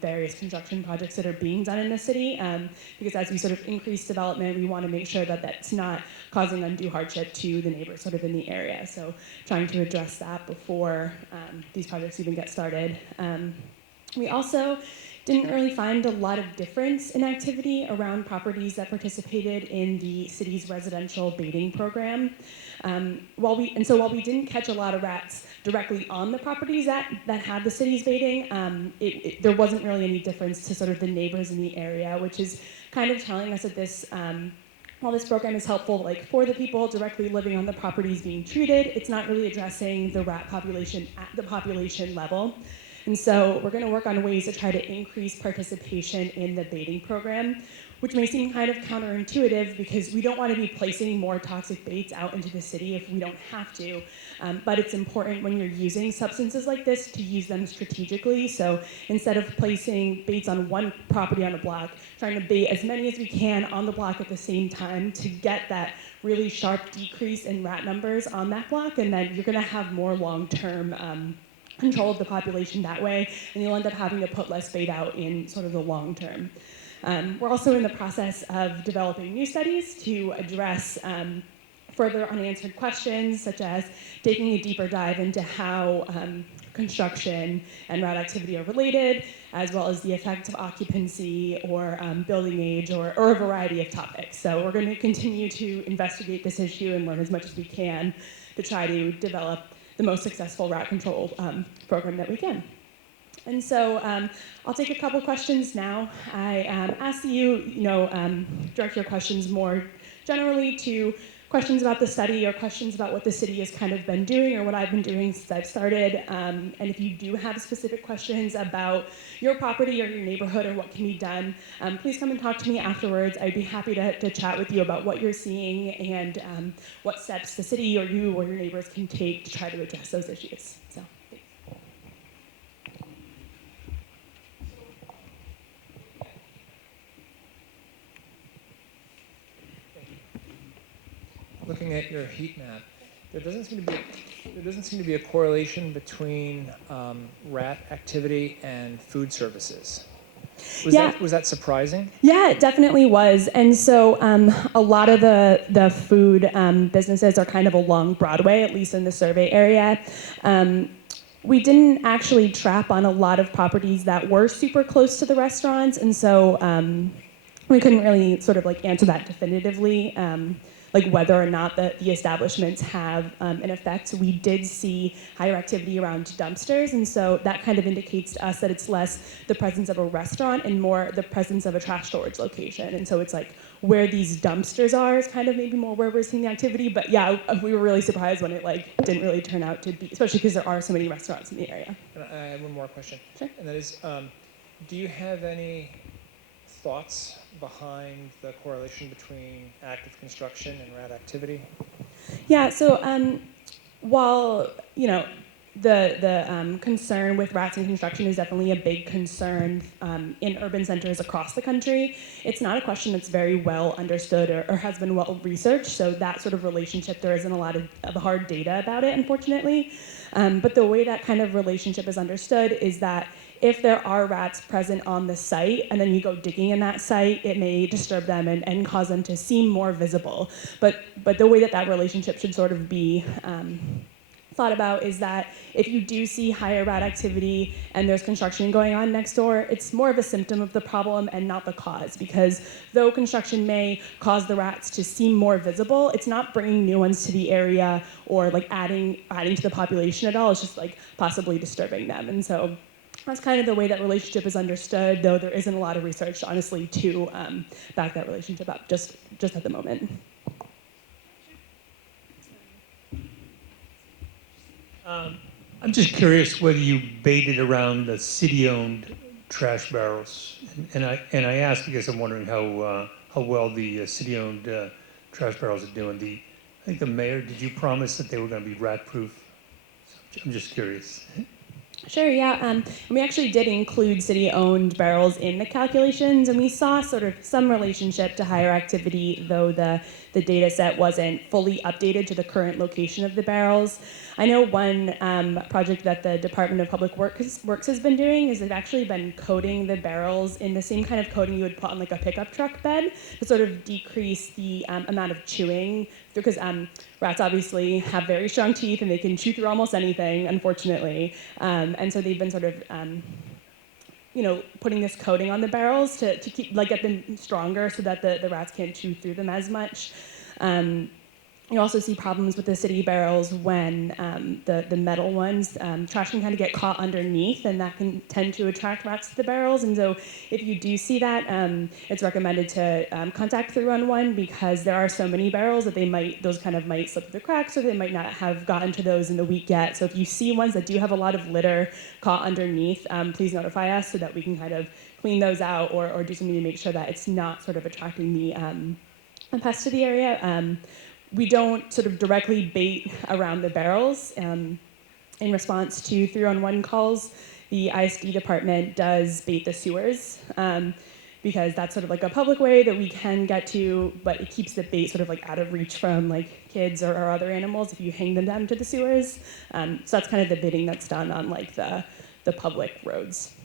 various construction projects that are being done in the city. Because as we sort of increase development, we want to make sure that that's not causing undue hardship to the neighbors sort of in the area. So trying to address that before these projects even get started. We also didn't really find a lot of difference in activity around properties that participated in the city's residential baiting program. While we didn't catch a lot of rats directly on the properties that had the city's baiting, there wasn't really any difference to sort of the neighbors in the area, which is kind of telling us that this, while this program is helpful like for the people directly living on the properties being treated, it's not really addressing the rat population at the population level. And so we're going to work on ways to try to increase participation in the baiting program, which may seem kind of counterintuitive because we don't want to be placing more toxic baits out into the city if we don't have to. But it's important when you're using substances like this to use them strategically. So instead of placing baits on one property on a block, trying to bait as many as we can on the block at the same time to get that really sharp decrease in rat numbers on that block, and then you're going to have more long-term control of the population that way, and you'll end up having to put less bait out in sort of the long term. We're also in the process of developing new studies to address further unanswered questions, such as taking a deeper dive into how construction and rat activity are related, as well as the effects of occupancy or building age or a variety of topics. So we're going to continue to investigate this issue and learn as much as we can to try to develop the most successful rat control program that we can. And so I'll take a couple questions now. I ask that you direct your questions more generally to questions about the study or questions about what the city has kind of been doing or what I've been doing since I've started. And if you do have specific questions about your property or your neighborhood or what can be done, please come and talk to me afterwards. I'd be happy to chat with you about what you're seeing and what steps the city or you or your neighbors can take to try to address those issues. So. Looking at your heat map, there doesn't seem to be a correlation between rat activity and food services. Was that surprising? Yeah, it definitely was. And so a lot of the food businesses are kind of along Broadway, at least in the survey area. We didn't actually trap on a lot of properties that were super close to the restaurants, and so we couldn't really sort of like answer that definitively. Like whether or not the establishments have an effect. We did see higher activity around dumpsters, and so that kind of indicates to us that it's less the presence of a restaurant and more the presence of a trash storage location. And so it's like where these dumpsters are is kind of maybe more where we're seeing the activity. But yeah, we were really surprised when it like didn't really turn out to be, especially because there are so many restaurants in the area. And I have one more question. Sure. And that is, do you have any thoughts behind the correlation between active construction and rat activity? Yeah, so while, the concern with rats in construction is definitely a big concern in urban centers across the country. It's not a question that's very well understood or has been well researched, so that sort of relationship, there isn't a lot of hard data about it, unfortunately. But the way that kind of relationship is understood is that if there are rats present on the site and then you go digging in that site, it may disturb them and cause them to seem more visible. But the way that that relationship should sort of be thought about is that if you do see higher rat activity and there's construction going on next door, it's more of a symptom of the problem and not the cause, because though construction may cause the rats to seem more visible, it's not bringing new ones to the area or like adding to the population at all. It's just like possibly disturbing them. And so that's kind of the way that relationship is understood, though there isn't a lot of research, honestly, to back that relationship up just at the moment. I'm just curious whether you baited around the city-owned trash barrels, and I ask because I'm wondering how well the city-owned trash barrels are doing. I think the mayor, did you promise that they were going to be rat-proof? I'm just curious. Sure, yeah. And we actually did include city-owned barrels in the calculations, and we saw sort of some relationship to higher activity, though the data set wasn't fully updated to the current location of the barrels. I know one project that the Department of Public Works has been doing is they've actually been coating the barrels in the same kind of coating you would put on like a pickup truck bed to sort of decrease the amount of chewing, because rats obviously have very strong teeth and they can chew through almost anything, unfortunately. And so they've been sort of putting this coating on the barrels to keep, like, get them stronger so that the rats can't chew through them as much. You also see problems with the city barrels when the metal ones, trash can kind of get caught underneath, and that can tend to attract rats to the barrels. And so if you do see that, it's recommended to contact 311, because there are so many barrels that those kind of might slip through the cracks, or they might not have gotten to those in the week yet. So if you see ones that do have a lot of litter caught underneath, please notify us so that we can kind of clean those out or do something to make sure that it's not sort of attracting the pests to the area. We don't sort of directly bait around the barrels. In response to 311 calls, the ISD department does bait the sewers, because that's sort of like a public way that we can get to, but it keeps the bait sort of like out of reach from like kids or other animals if you hang them down to the sewers. So that's kind of the baiting that's done on like the public roads.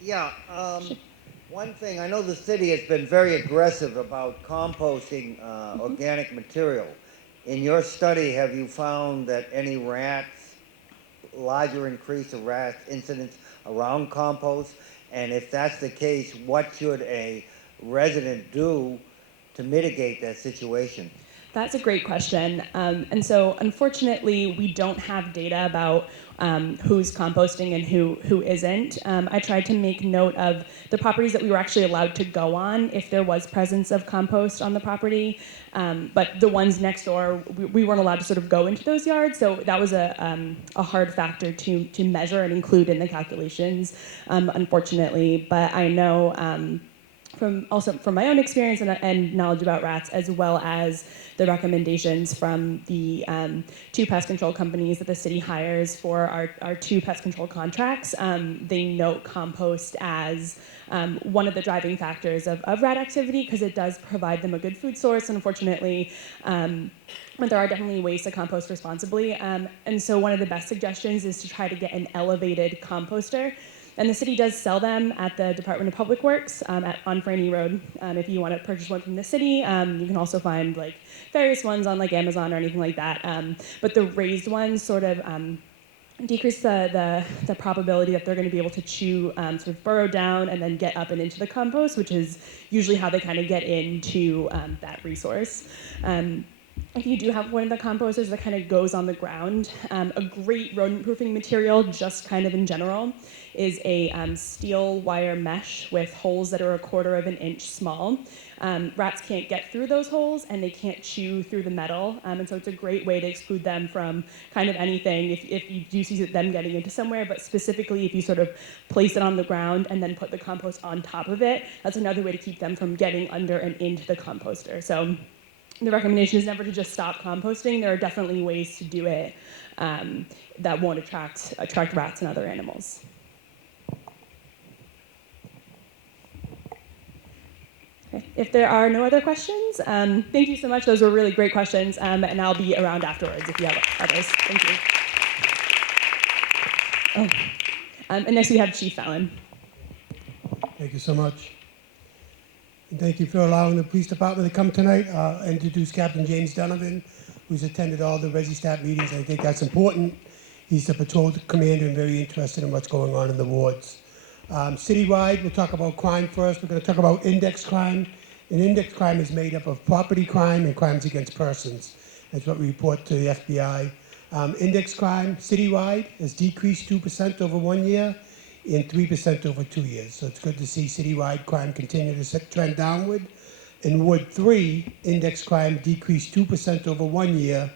Yeah. One thing, I know the city has been very aggressive about composting organic material. In your study, have you found that any larger increase of rat incidents around compost? And if that's the case, what should a resident do to mitigate that situation? That's a great question. And so unfortunately, we don't have data about who's composting and who isn't. I tried to make note of the properties that we were actually allowed to go on if there was presence of compost on the property. But the ones next door, we weren't allowed to sort of go into those yards. So that was a hard factor to measure and include in the calculations, unfortunately. But I know from my own experience and knowledge about rats, as well as the recommendations from the 2 pest control companies that the city hires for our 2 pest control contracts, they note compost as one of the driving factors of rat activity, because it does provide them a good food source. And unfortunately, but there are definitely ways to compost responsibly. And so one of the best suggestions is to try to get an elevated composter. And the city does sell them at the Department of Public Works on Franny Road. If you want to purchase one from the city, you can also find like various ones on like Amazon or anything like that. But the raised ones sort of decrease the probability that they're going to be able to chew, sort of burrow down and then get up and into the compost, which is usually how they kind of get into that resource. If you do have one of the composters that kind of goes on the ground, a great rodent-proofing material, just kind of in general, is a steel wire mesh with holes that are 1/4 of an inch small. Rats can't get through those holes, and they can't chew through the metal, and so it's a great way to exclude them from kind of anything if you do see them getting into somewhere. But specifically, if you sort of place it on the ground and then put the compost on top of it, that's another way to keep them from getting under and into the composter. So the recommendation is never to just stop composting. There are definitely ways to do it that won't attract rats and other animals. Okay. If there are no other questions, thank you so much. Those were really great questions, and I'll be around afterwards if you have others. Thank you. Oh. And next we have Chief Fallon. Thank you so much. And thank you for allowing the police department to come tonight. Introduce Captain James Donovan, who's attended all the ResiStat meetings. I think that's important. He's the patrol commander and very interested in what's going on in the wards. Citywide, we'll talk about crime first. We're going to talk about index crime. And index crime is made up of property crime and crimes against persons. That's what we report to the FBI. Index crime citywide has decreased 2% over 1 year and 3% over 2 years. So it's good to see citywide crime continue to trend downward. In Ward 3, index crime decreased 2% over 1 year,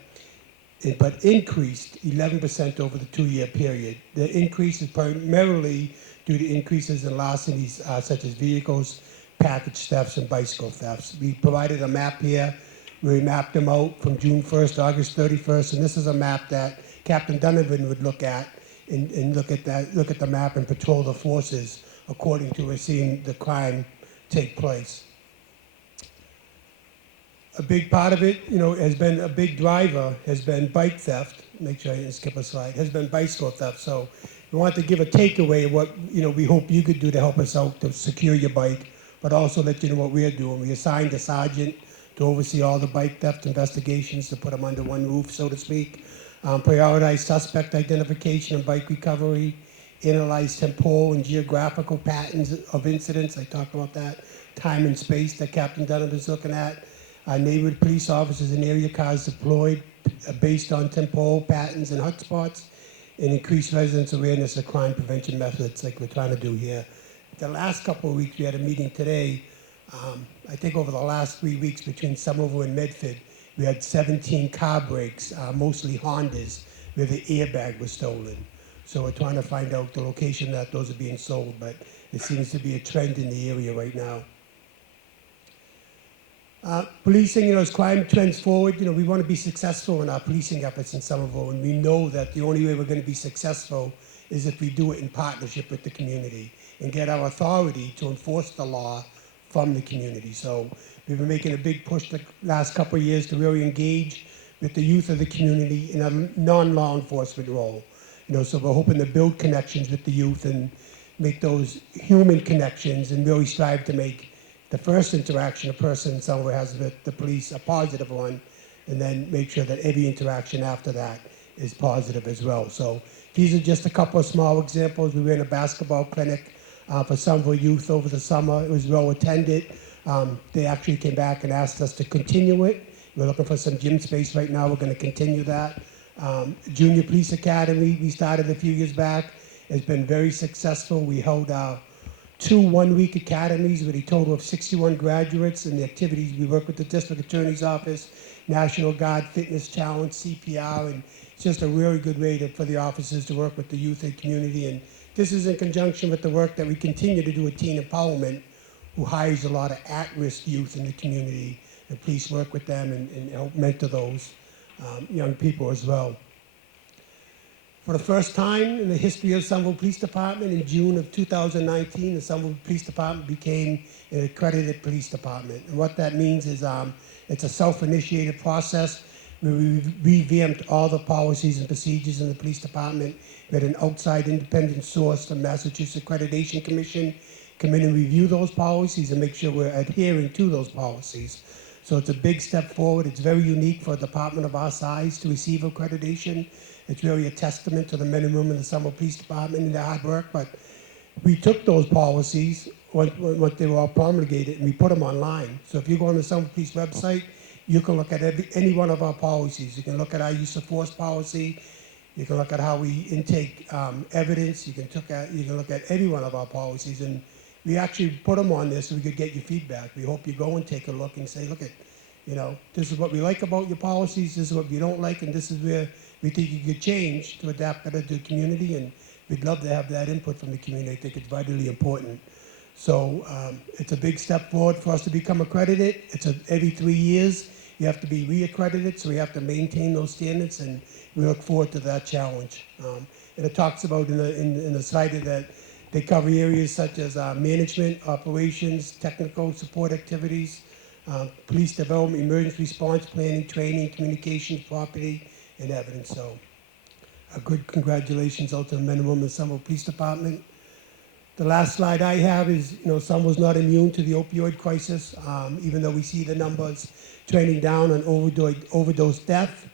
but increased 11% over the 2-year period. The increase is primarily due to increases in larcenies such as vehicles, package thefts, and bicycle thefts. We provided a map here. We mapped them out from June 1st to August 31st, and this is a map that Captain Donovan would look at and look at the map and patrol the forces according to seeing the crime take place. A big part of it, has been a big driver, has been bike theft. Make sure I didn't skip a slide. Has been bicycle theft. So we want to give a takeaway of what we hope you could do to help us out to secure your bike, but also let you know what we're doing. We assigned a sergeant to oversee all the bike theft investigations, to put them under one roof, so to speak. Prioritize suspect identification and bike recovery, analyze temporal and geographical patterns of incidents. I talked about that. Time and space that Captain Donovan's looking at. Neighborhood police officers and area cars deployed based on temporal patterns and hotspots, and increase residents' awareness of crime prevention methods like we're trying to do here. The last couple of weeks, we had a meeting today. I think over the last 3 weeks between Somerville and Medford, we had 17 car breaks, mostly Hondas, where the airbag was stolen. So we're trying to find out the location that those are being sold, but it seems to be a trend in the area right now. Policing, as crime trends forward, we want to be successful in our policing efforts in Somerville, and we know that the only way we're going to be successful is if we do it in partnership with the community and get our authority to enforce the law from the community. So we've been making a big push the last couple of years to really engage with the youth of the community in a non-law enforcement role. So we're hoping to build connections with the youth and make those human connections and really strive to make the first interaction a person somewhere has with the police a positive one, and then make sure that every interaction after that is positive as well. So these are just a couple of small examples. We ran a basketball clinic for Somerville youth over the summer. It was well attended. They actually came back and asked us to continue it. We're looking for some gym space right now. We're going to continue that. Junior Police Academy, we started a few years back. It's been very successful. We held 2 one-week academies with a total of 61 graduates, and the activities we work with the District Attorney's Office, National Guard Fitness Challenge, CPR, and it's just a really good way for the officers to work with the youth and community. And this is in conjunction with the work that we continue to do with Teen Empowerment, who hires a lot of at-risk youth in the community, and police work with them and help mentor those young people as well. For the first time in the history of Somerville Police Department, in June of 2019, the Somerville Police Department became an accredited police department. And what that means is it's a self-initiated process where we revamped all the policies and procedures in the police department. We had an outside independent source, the Massachusetts Accreditation Commission, come in and review those policies and make sure we're adhering to those policies. So it's a big step forward. It's very unique for a department of our size to receive accreditation. It's really a testament to the men and women in the Somerville Police Department and their hard work. But we took those policies, when they were all promulgated, and we put them online. So if you go on the Somerville Police website, you can look at any one of our policies. You can look at our use of force policy. You can look at how we intake evidence. You can look at every one of our policies. And we actually put them on there so we could get your feedback. We hope you go and take a look and say, look at, this is what we like about your policies, this is what we don't like, and this is where we think you could change to adapt better to the community, and we'd love to have that input from the community. I think it's vitally important. So it's a big step forward for us to become accredited. It's every 3 years. You we have to be reaccredited, so we have to maintain those standards, and we look forward to that challenge. And it talks about in the slide that they cover areas such as management, operations, technical support activities, police development, emergency response planning, training, communications, property, and evidence. So a good congratulations out to the men and women of the Somerville Police Department. The last slide I have is, Somerville's not immune to the opioid crisis, even though we see the numbers trending down on overdose death.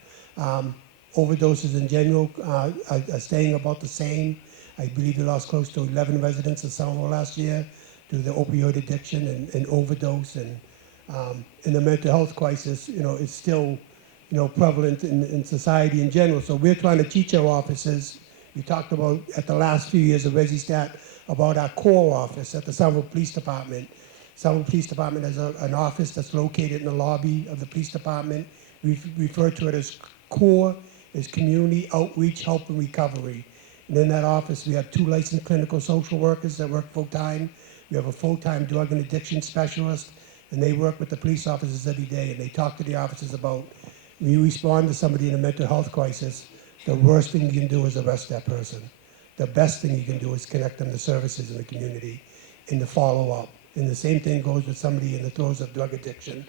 Overdoses in general are staying about the same. I believe we lost close to 11 residents of Somerville last year due to the opioid addiction and overdose. And the mental health crisis, is still, prevalent in society in general. So we're trying to teach our officers. We talked about at the last few years of ResiStat about our core office at the Somerville Police Department. Somerville Police Department has an office that's located in the lobby of the police department. We refer to it as core, as community outreach, help, and recovery. And in that office, we have 2 licensed clinical social workers that work full-time. We have a full-time drug and addiction specialist, and they work with the police officers every day, and they talk to the officers about when you respond to somebody in a mental health crisis, the worst thing you can do is arrest that person. The best thing you can do is connect them to services in the community and to follow up. And the same thing goes with somebody in the throes of drug addiction.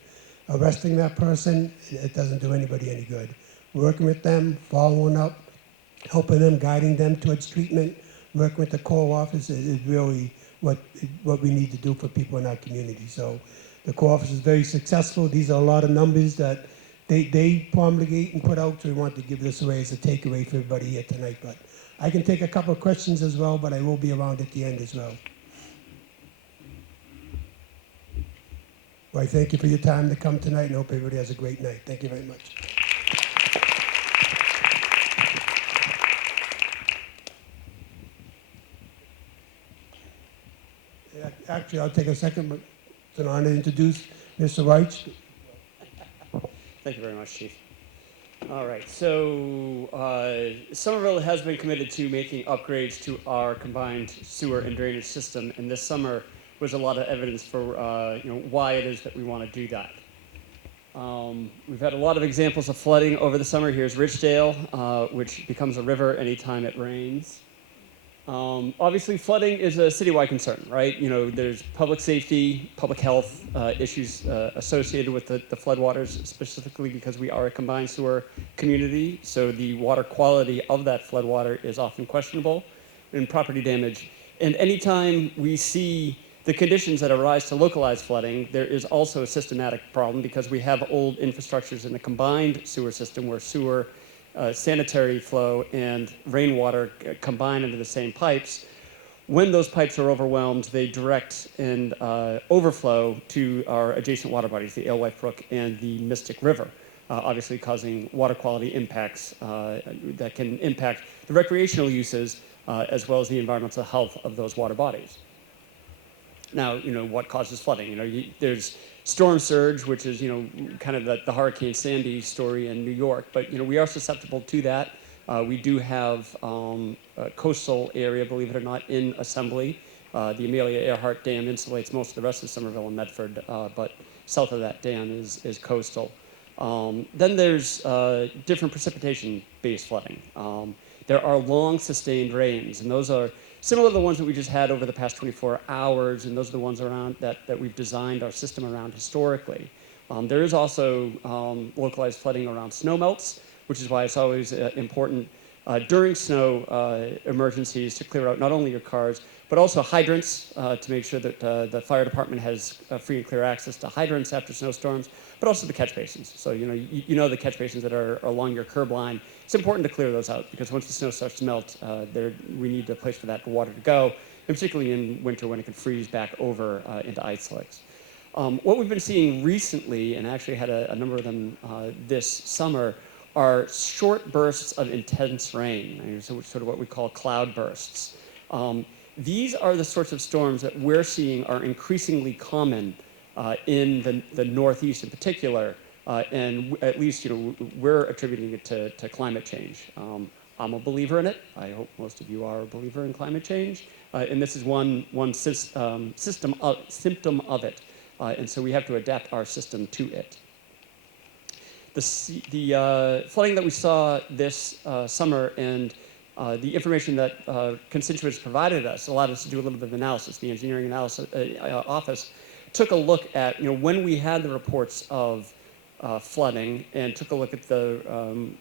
Arresting that person, it doesn't do anybody any good. Working with them, following up, helping them, guiding them towards treatment, working with the core office is really what we need to do for people in our community. So the core office is very successful. These are a lot of numbers that they promulgate and put out, so we want to give this away as a takeaway for everybody here tonight. But I can take a couple of questions as well, but I will be around at the end as well. Well, I thank you for your time to come tonight, and hope everybody has a great night. Thank you very much. Actually, I'll take a second, but it's an honor to introduce Mr. Reich. Thank you very much, Chief. All right, so Somerville has been committed to making upgrades to our combined sewer and drainage system, and this summer was a lot of evidence for why it is that we want to do that. We've had a lot of examples of flooding over the summer. Here's Richdale, which becomes a river anytime it rains. Obviously, flooding is a citywide concern, right? There's public safety, public health issues associated with the floodwaters, specifically because we are a combined sewer community. So the water quality of that floodwater is often questionable, and property damage. And anytime we see the conditions that arise to localized flooding, there is also a systematic problem because we have old infrastructures in the combined sewer system where sewer, sanitary flow and rainwater combine into the same pipes. When those pipes are overwhelmed, they direct and overflow to our adjacent water bodies, the Alewife Brook and the Mystic River, obviously causing water quality impacts that can impact the recreational uses as well as the environmental health of those water bodies. Now, what causes flooding? There's storm surge, which is, kind of the Hurricane Sandy story in New York, but, we are susceptible to that. We do have a coastal area, believe it or not, in assembly. The Amelia Earhart Dam insulates most of the rest of Somerville and Medford, but south of that dam is coastal. Then there's different precipitation-based flooding. There are long sustained rains, and those are similar to the ones that we just had over the past 24 hours, and those are the ones around that we've designed our system around historically. There is also localized flooding around snowmelts, which is why it's always important during snow emergencies to clear out not only your cars, but also hydrants to make sure that the fire department has free and clear access to hydrants after snowstorms, but also the catch basins. So, the catch basins that are along your curb line. It's important to clear those out because once the snow starts to melt, we need a place for that water to go, and particularly in winter when it can freeze back over into ice slicks. What we've been seeing recently, and actually had a number of them this summer, are short bursts of intense rain, so sort of what we call cloud bursts. These are the sorts of storms that we're seeing are increasingly common in the Northeast in particular, and at least we're attributing it to climate change. I'm a believer in it. I hope most of you are a believer in climate change, and this is one symptom of it, and so we have to adapt our system to it. the flooding that we saw this summer and the information that constituents provided us allowed us to do a little bit of analysis. The engineering analysis office took a look at, when we had the reports of flooding and took a look at the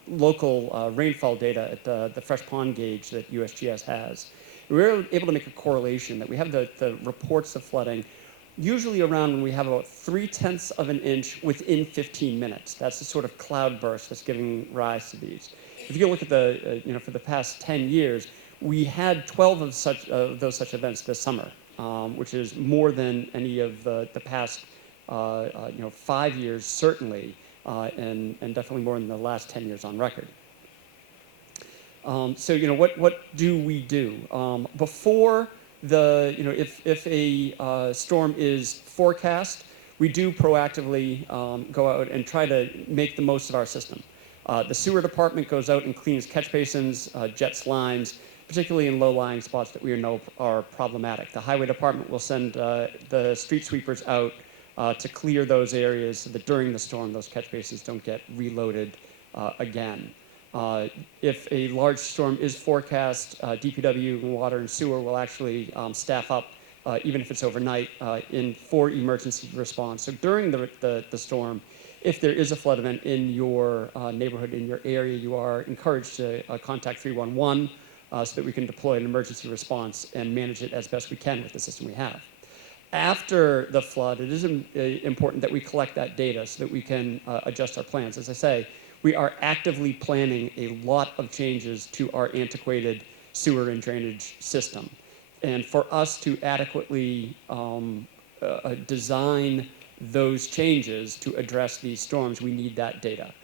local rainfall data at the fresh pond gauge that USGS has. We were able to make a correlation that we have the reports of flooding usually around when we have about 0.3 of an inch within 15 minutes. That's the sort of cloud burst that's giving rise to these. If you look at the, for the past 10 years, we had 12 of those such events this summer, which is more than any of the past 5 years, certainly, and definitely more than the last 10 years on record. So, what do we do? Before if a storm is forecast, we do proactively go out and try to make the most of our system. The sewer department goes out and cleans catch basins, jets lines, particularly in low-lying spots that we know are problematic. The highway department will send the street sweepers out to clear those areas so that during the storm those catch basins don't get reloaded again. If a large storm is forecast, DPW, Water and Sewer will actually staff up, even if it's overnight, for emergency response. So during the storm, if there is a flood event in your neighborhood, in your area, you are encouraged to contact 311 so that we can deploy an emergency response and manage it as best we can with the system we have. After the flood, it is important that we collect that data so that we can adjust our plans. As I say, we are actively planning a lot of changes to our antiquated sewer and drainage system. And for us to adequately design those changes to address these storms, we need that data.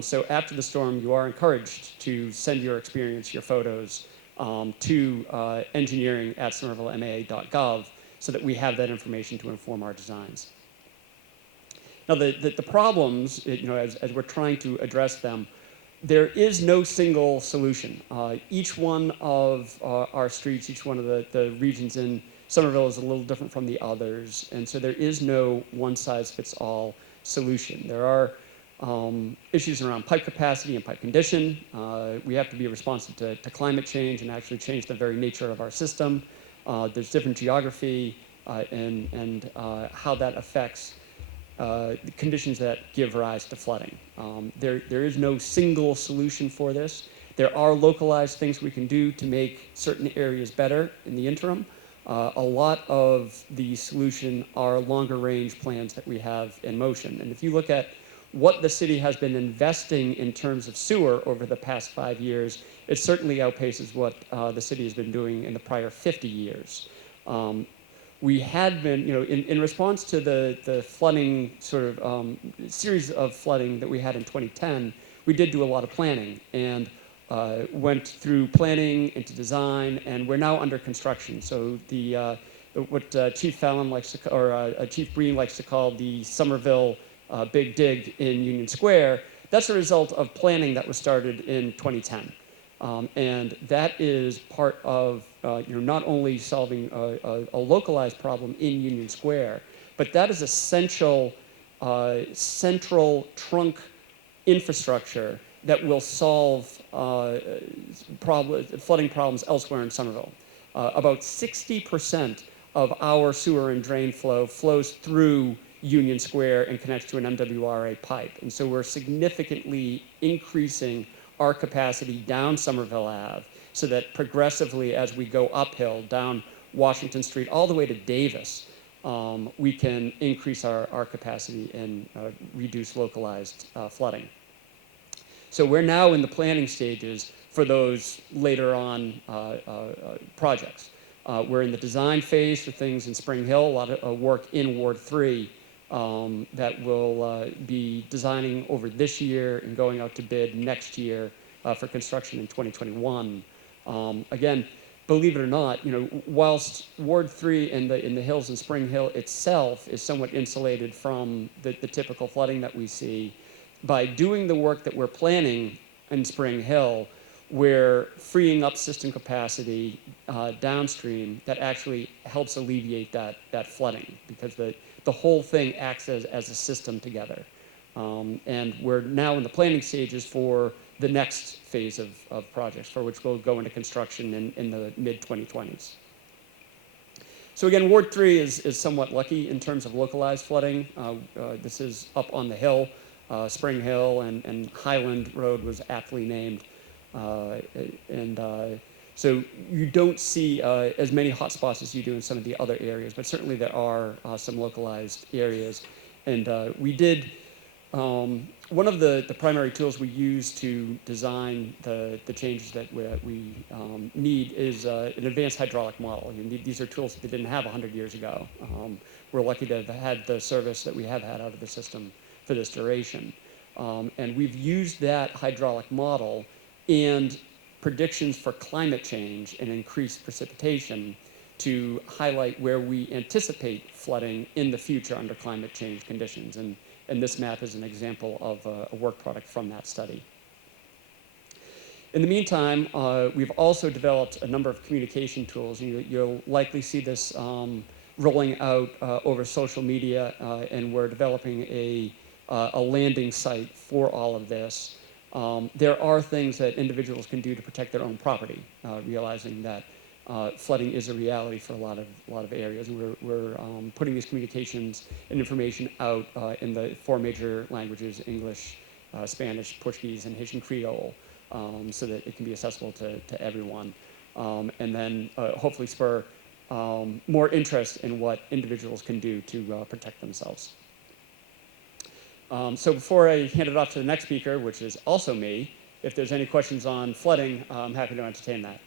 So after the storm, you are encouraged to send your experience, your photos, to engineering@somervillemaa.gov so that we have that information to inform our designs. Now, the problems, as we're trying to address them, there is no single solution. Each one of our streets, each one of the regions in Somerville is a little different from the others, and so there is no one-size-fits-all solution. There are issues around pipe capacity and pipe condition. We have to be responsive to climate change and actually change the very nature of our system. There's different geography and how that affects the conditions that give rise to flooding. There is no single solution for this. There are localized things we can do to make certain areas better in the interim. A lot of the solution are longer range plans that we have in motion. And if you look at what the city has been investing in terms of sewer over the past 5 years, it certainly outpaces what the city has been doing in the prior 50 years. We had been, in response to the flooding sort of series of flooding that we had in 2010, we did do a lot of planning and went through planning into design, and we're now under construction. So what Chief Fallon likes to, or Chief Breen likes to call the Somerville Big Dig in Union Square, that's a result of planning that was started in 2010. And that is part of not only solving a localized problem in Union Square, but that is essential central trunk infrastructure that will solve flooding problems elsewhere in Somerville. About 60% of our sewer and drain flow flows through Union Square and connects to an MWRA pipe. And so we're significantly increasing our capacity down Somerville Ave so that progressively as we go uphill down Washington Street all the way to Davis, we can increase our capacity and reduce localized flooding. So we're now in the planning stages for those later on projects. We're in the design phase for things in Spring Hill, a lot of work in Ward 3 that will be designing over this year and going out to bid next year for construction in 2021. Again, believe it or not, whilst Ward 3 in the hills in Spring Hill itself is somewhat insulated from the typical flooding that we see, by doing the work that we're planning in Spring Hill, we're freeing up system capacity downstream that actually helps alleviate that flooding, because the whole thing acts as a system together. And we're now in the planning stages for the next phase of projects, for which will go into construction in the mid-2020s. So again, Ward 3 is somewhat lucky in terms of localized flooding. This is up on the hill, Spring Hill, and Highland Road was aptly named. So you don't see as many hotspots as you do in some of the other areas, but certainly there are some localized areas. And we did, one of the primary tools we use to design the changes that we need is an advanced hydraulic model. These are tools that they didn't have 100 years ago. We're lucky to have had the service that we have had out of the system for this duration. And we've used that hydraulic model and predictions for climate change and increased precipitation to highlight where we anticipate flooding in the future under climate change conditions. And this map is an example of a work product from that study. In the meantime, we've also developed a number of communication tools. You'll likely see this rolling out over social media, and we're developing a landing site for all of this. There are things that individuals can do to protect their own property, realizing that flooding is a reality for a lot of areas. And we're putting these communications and information out in the 4 major languages: English, Spanish, Portuguese, and Haitian Creole, so that it can be accessible to everyone. And then hopefully spur more interest in what individuals can do to protect themselves. So before I hand it off to the next speaker, which is also me, if there's any questions on flooding, I'm happy to entertain that.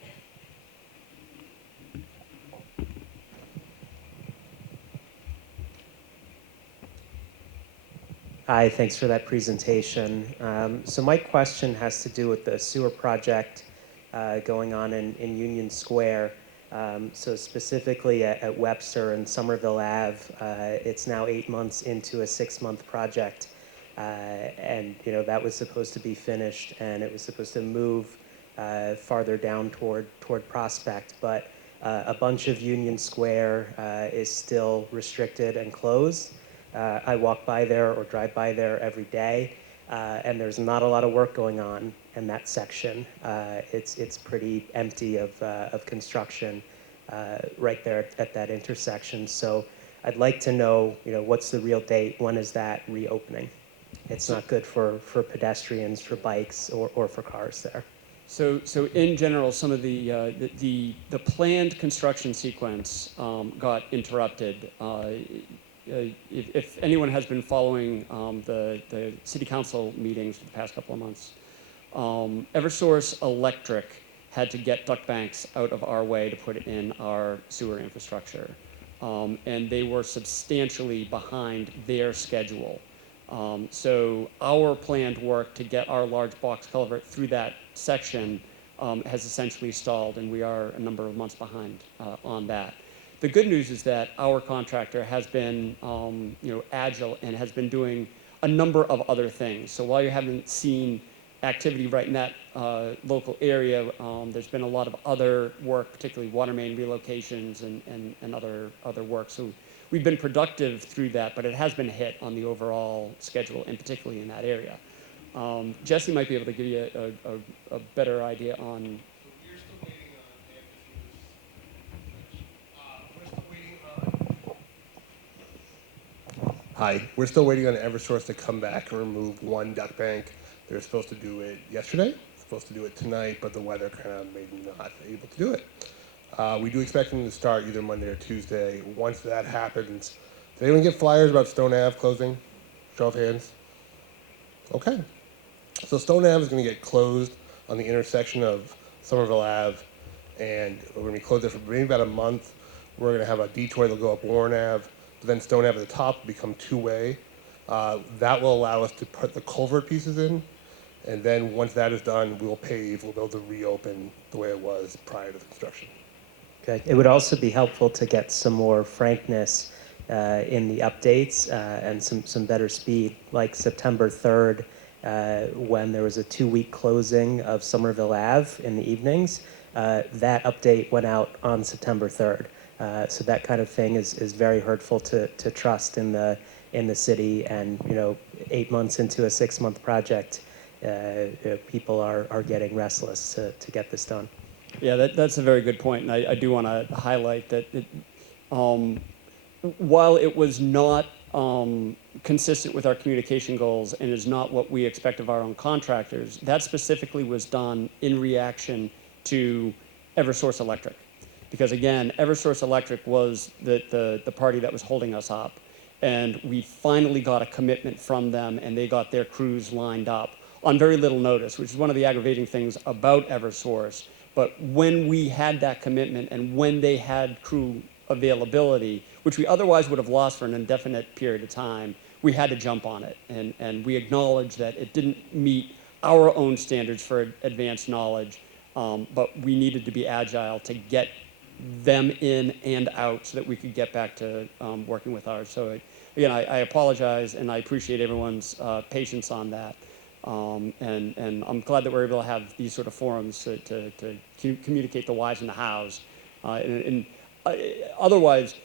Hi, thanks for that presentation. So my question has to do with the sewer project going on in Union Square. So specifically at Webster and Somerville Ave, it's now 8 months into a 6-month project. And that was supposed to be finished, and it was supposed to move farther down toward Prospect. But a bunch of Union Square is still restricted and closed. I walk by there or drive by there every day, and there's not a lot of work going on in that section. It's pretty empty of construction right there at that intersection. So I'd like to know, what's the real date? When is that reopening? It's not good for pedestrians, for bikes, or for cars there. So in general, some of the planned construction sequence got interrupted. If anyone has been following the city council meetings for the past couple of months, Eversource Electric had to get duct banks out of our way to put in our sewer infrastructure. And they were substantially behind their schedule. So our planned work to get our large box culvert through that section has essentially stalled, and we are a number of months behind on that. The good news is that our contractor has been agile and has been doing a number of other things. So while you haven't seen activity right in that local area, there's been a lot of other work, particularly water main relocations and other work. So we've been productive through that, but it has been a hit on the overall schedule, and particularly in that area. Jesse might be able to give you a better idea on. Hi, we're still waiting on Eversource to come back and remove one duct bank. They were supposed to do it yesterday, supposed to do it tonight, but the weather kind of made them not able to do it. We do expect them to start either Monday or Tuesday. Once that happens, did anyone get flyers about Stone Ave closing? Show of hands. Okay. So Stone Ave is going to get closed on the intersection of Somerville Ave, and we're going to be closed there for maybe about a month. We're going to have a detour that'll go up Warren Ave, but then Stone Ave at the top will become two-way. That will allow us to put the culvert pieces in, and then once that is done, we'll pave, we'll be able to reopen the way it was prior to the construction. Okay. It would also be helpful to get some more frankness in the updates and some better speed, like September 3rd, when there was a 2-week closing of Somerville Ave in the evenings. That update went out on September 3rd. So that kind of thing is very hurtful to trust in the in the city, and 8 months into a 6-month project, people are getting restless to get this done. Yeah, that's a very good point, and I do want to highlight that while it was not consistent with our communication goals and is not what we expect of our own contractors, that specifically was done in reaction to Eversource Electric. Because again, Eversource Electric was the party that was holding us up. And we finally got a commitment from them, and they got their crews lined up on very little notice, which is one of the aggravating things about Eversource. But when we had that commitment and when they had crew availability, which we otherwise would have lost for an indefinite period of time, we had to jump on it. And we acknowledged that it didn't meet our own standards for advanced knowledge, but we needed to be agile to get them in and out so that we could get back to working with ours. So again, I apologize, and I appreciate everyone's patience on that. And I'm glad that we're able to have these sort of forums to communicate the whys and the hows. Otherwise,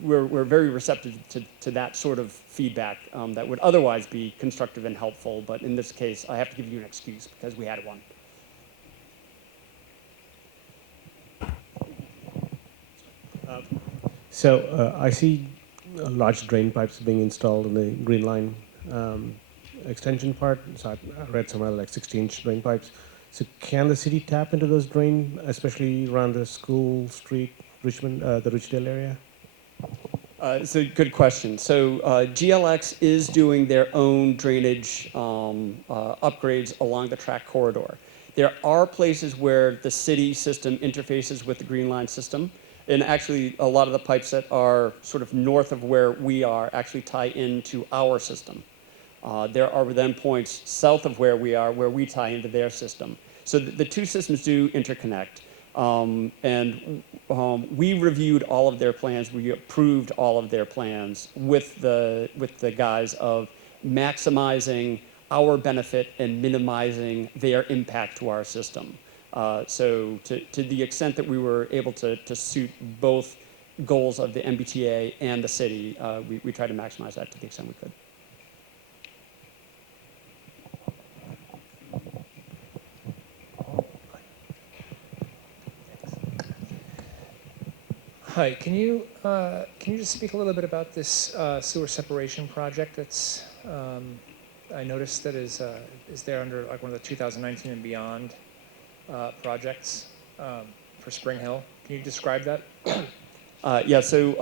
we're very receptive to that sort of feedback that would otherwise be constructive and helpful. But in this case, I have to give you an excuse because we had one. So I see large drain pipes being installed in the Green Line extension part. So I read somewhere like 16-inch drain pipes. So can the city tap into those drain, especially around the School Street, Richmond, the Richdale area? It's a good question. So GLX is doing their own drainage upgrades along the track corridor. There are places where the city system interfaces with the Green Line system. And actually, a lot of the pipes that are sort of north of where we are actually tie into our system. There are then points south of where we are where we tie into their system. So the two systems do interconnect. We reviewed all of their plans. We approved all of their plans with the guise of maximizing our benefit and minimizing their impact to our system. So to the extent that we were able to suit both goals of the MBTA and the city, we tried to maximize that to the extent we could. Hi, can you just speak a little bit about this sewer separation project that's I noticed that is there under like one of the 2019 and beyond projects for Spring Hill? Can you describe that? Yeah, so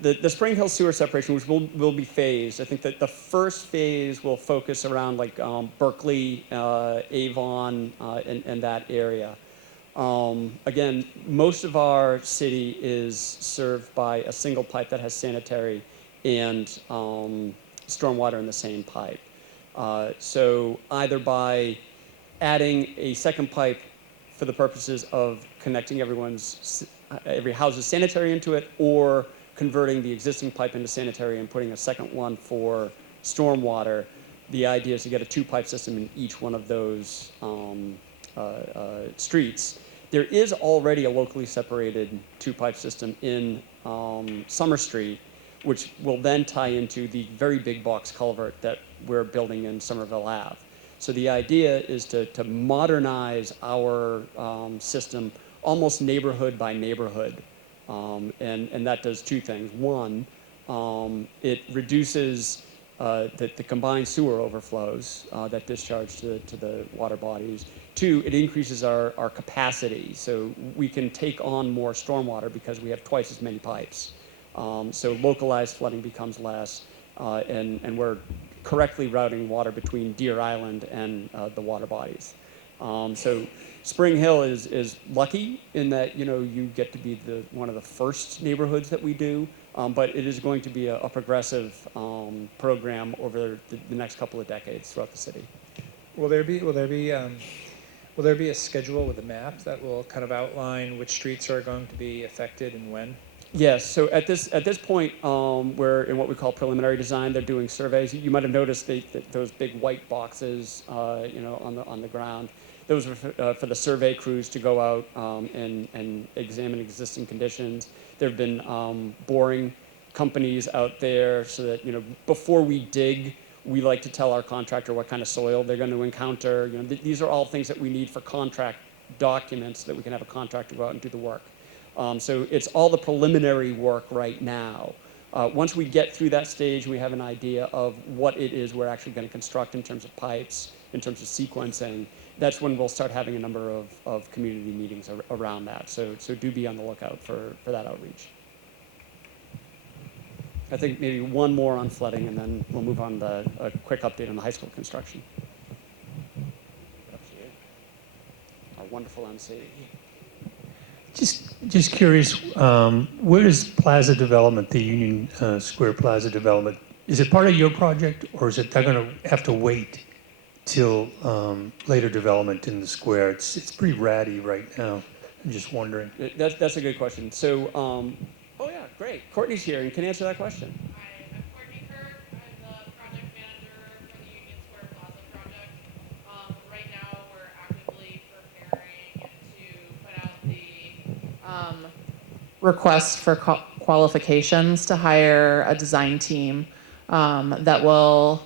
the Spring Hill sewer separation, which will be phased, I think that the first phase will focus around like Berkeley, Avon, and that area. Again, most of our city is served by a single pipe that has sanitary and stormwater in the same pipe. So either by adding a second pipe for the purposes of connecting every house's sanitary into it, or converting the existing pipe into sanitary and putting a second one for stormwater, the idea is to get a two-pipe system in each one of those streets. There is already a locally separated two-pipe system in Summer Street, which will then tie into the very big box culvert that we're building in Somerville Ave. So the idea is to modernize our system almost neighborhood by neighborhood. And that does two things. One, it reduces the combined sewer overflows that discharge to the water bodies. Two, it increases our capacity. So we can take on more stormwater because we have twice as many pipes. So localized flooding becomes less, and we're correctly routing water between Deer Island and the water bodies. So Spring Hill is lucky in that you get to be one of the first neighborhoods that we do, but it is going to be a progressive program over the next couple of decades throughout the city. Will there be a schedule with a map that will kind of outline which streets are going to be affected and when? Yes. So at this point, we're in what we call preliminary design. They're doing surveys. You might have noticed those big white boxes, on the ground. Those are for the survey crews to go out and examine existing conditions. There have been boring companies out there so that, before we dig, we like to tell our contractor what kind of soil they're going to encounter. These are all things that we need for contract documents so that we can have a contractor go out and do the work. So it's all the preliminary work right now. Once we get through that stage, we have an idea of what it is we're actually going to construct in terms of pipes, in terms of sequencing. That's when we'll start having a number of community meetings around that. So do be on the lookout for that outreach. I think maybe one more on flooding, and then we'll move on to a quick update on the high school construction. Our wonderful MC. Just curious, where does Plaza Development, the Union Square Plaza Development, is it part of your project, or is it they're going to have to wait till later development in the square? It's pretty ratty right now. I'm just wondering. That's a good question. So, oh yeah, great. Courtney's here and can answer that question. Request for qualifications to hire a design team that will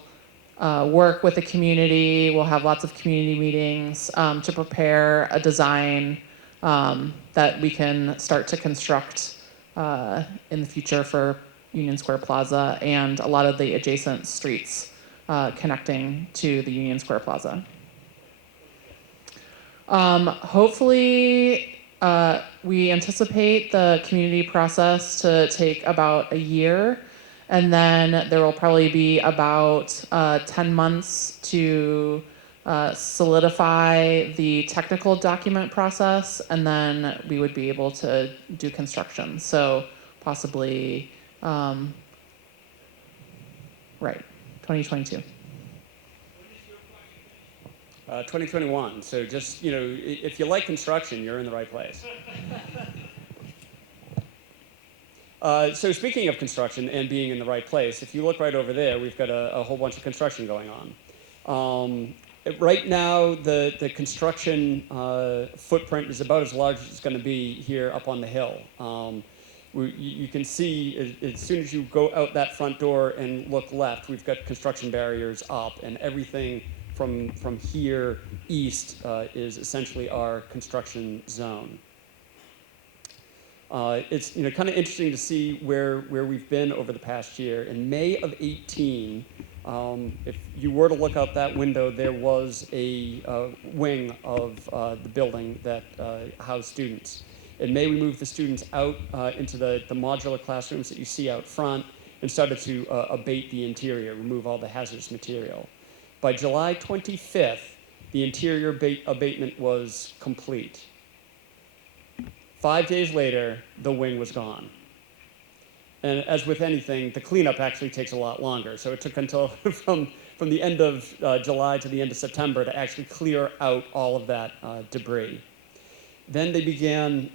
work with the community. We'll have lots of community meetings to prepare a design that we can start to construct in the future for Union Square Plaza and a lot of the adjacent streets connecting to the Union Square Plaza. Hopefully, we anticipate the community process to take about a year, and then there will probably be about 10 months to solidify the technical document process, and then we would be able to do construction. So possibly, right, 2022. 2021. So just, if you like construction, you're in the right place. So speaking of construction and being in the right place, if you look right over there, we've got a whole bunch of construction going on. Right now, the construction footprint is about as large as it's going to be here up on the hill. You can see as soon as you go out that front door and look left, we've got construction barriers up, and everything from here east is essentially our construction zone. It's kind of interesting to see where we've been over the past year. In May of 18, if you were to look out that window, there was a wing of the building that housed students. In May, we moved the students out into the modular classrooms that you see out front and started to abate the interior, remove all the hazardous material. By July 25th, the interior abatement was complete. 5 days later, the wing was gone. And as with anything, the cleanup actually takes a lot longer. So it took until from the end of July to the end of September to actually clear out all of that debris. Then they began,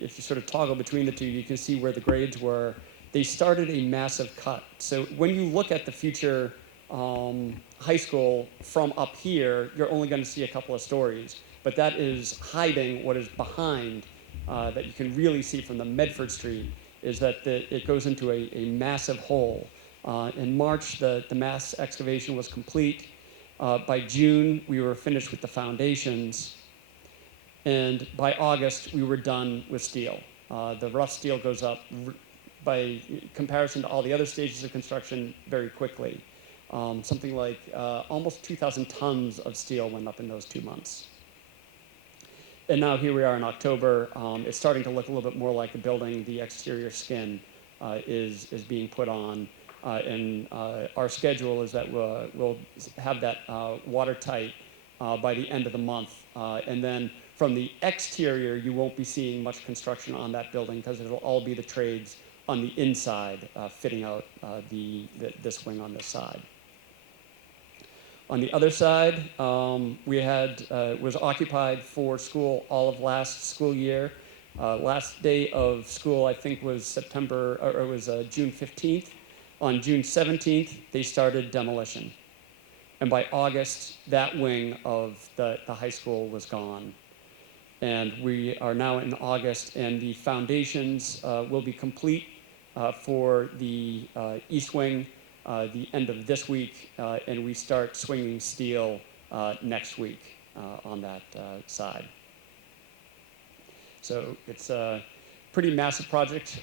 if you sort of toggle between the two, you can see where the grades were. They started a massive cut. So when you look at the future high school from up here, you're only going to see a couple of stories. But that is hiding what is behind that you can really see from the Medford Street, is that it goes into a massive hole. In March, the mass excavation was complete. By June, we were finished with the foundations. And by August, we were done with steel. The rough steel goes up by comparison to all the other stages of construction very quickly. Something like almost 2,000 tons of steel went up in those 2 months. And now here we are in October. It's starting to look a little bit more like a building. The exterior skin is being put on. And our schedule is that we'll have that watertight by the end of the month. And then from the exterior, you won't be seeing much construction on that building because it'll all be the trades on the inside fitting out this wing on this side. On the other side, we was occupied for school all of last school year. Last day of school, I think, was June 15th. On June 17th, they started demolition. And by August, that wing of the high school was gone. And we are now in August, and the foundations will be complete for the east wing the end of this week, and we start swinging steel next week on that side. So it's a pretty massive project.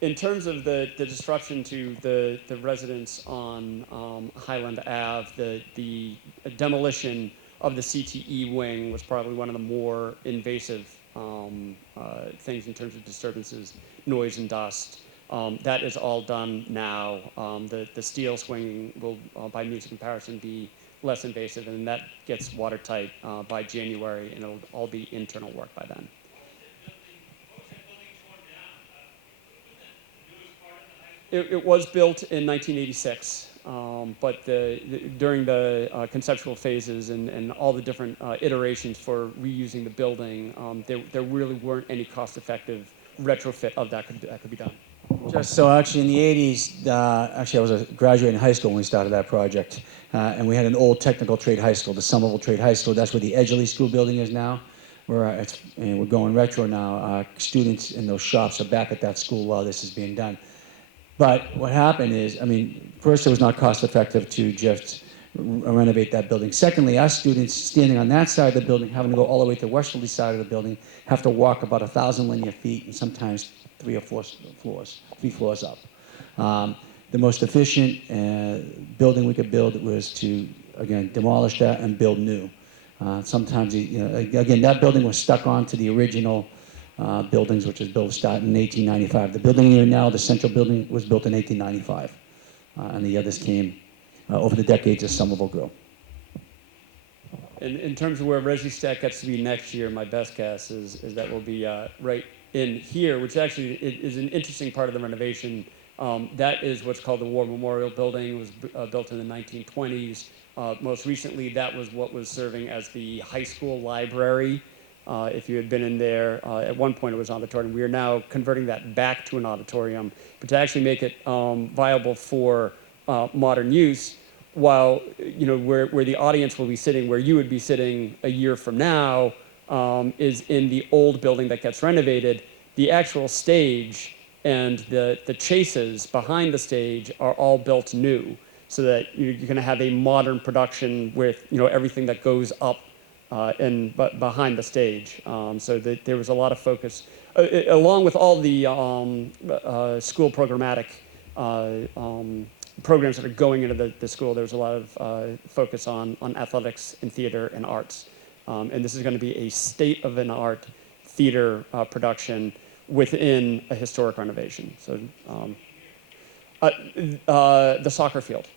In terms of the disruption to the residents on Highland Ave, the demolition of the CTE wing was probably one of the more invasive things in terms of disturbances, noise and dust. That is all done now. The steel swinging will, by means of comparison, be less invasive, and that gets watertight by January, and it'll all be internal work by then. It was built in 1986, but during the conceptual phases and all the different iterations for reusing the building, there really weren't any cost-effective retrofit of that could be done. Just so actually in the 80s, actually I was a graduate in high school when we started that project, and we had an old technical trade high school, the Somerville Trade High School. That's where the Edgerly School building is now. And we're going retro now. Students in those shops are back at that school while this is being done. But what happened is, I mean, first, it was not cost effective to just renovate that building. Secondly, our students standing on that side of the building, having to go all the way to the westerly side of the building, have to walk about 1,000 linear feet and sometimes 3 floors up. The most efficient building we could build was to, again, demolish that and build new. Sometimes, again, that building was stuck onto the original buildings, which was built in 1895. The building here now, the central building, was built in 1895. And the others came over the decades as Somerville grew. In terms of where ResiStat gets to be next year, my best guess is that we'll be right in here, which actually is an interesting part of the renovation. That is what's called the War Memorial Building. It was built in the 1920s. Most recently, that was what was serving as the high school library. If you had been in there, at one point it was an auditorium. We are now converting that back to an auditorium, but to actually make it viable for modern use, while where the audience will be sitting, where you would be sitting a year from now, is in the old building that gets renovated. The actual stage and the chases behind the stage are all built new, so that you're going to have a modern production with everything that goes up and behind the stage. So there was a lot of focus, along with all the school programmatic programs that are going into the school. There was a lot of focus on athletics and theater and arts. And this is going to be a state-of-the-art theater production within a historic renovation. So the soccer field.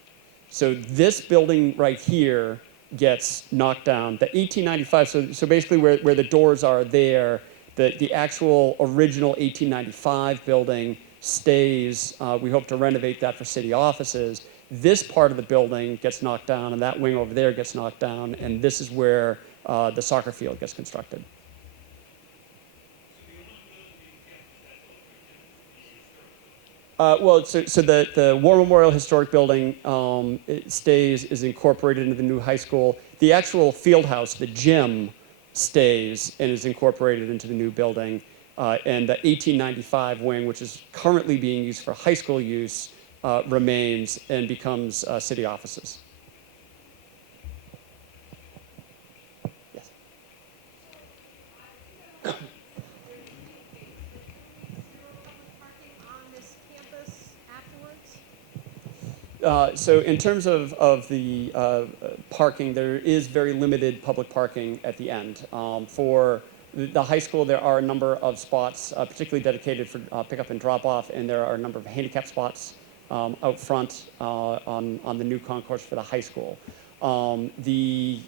So this building right here gets knocked down. The 1895, so basically where the doors are there, the actual original 1895 building stays. We hope to renovate that for city offices. This part of the building gets knocked down, and that wing over there gets knocked down, and this is where the soccer field gets constructed. Well, so the War Memorial Historic Building is incorporated into the new high school. The actual field house, the gym, stays and is incorporated into the new building. And the 1895 wing, which is currently being used for high school use, remains and becomes city offices. So in terms of the parking, there is very limited public parking at the end. For the high school, there are a number of spots, particularly dedicated for pickup and drop-off, and there are a number of handicap spots out front on the new concourse for the high school. The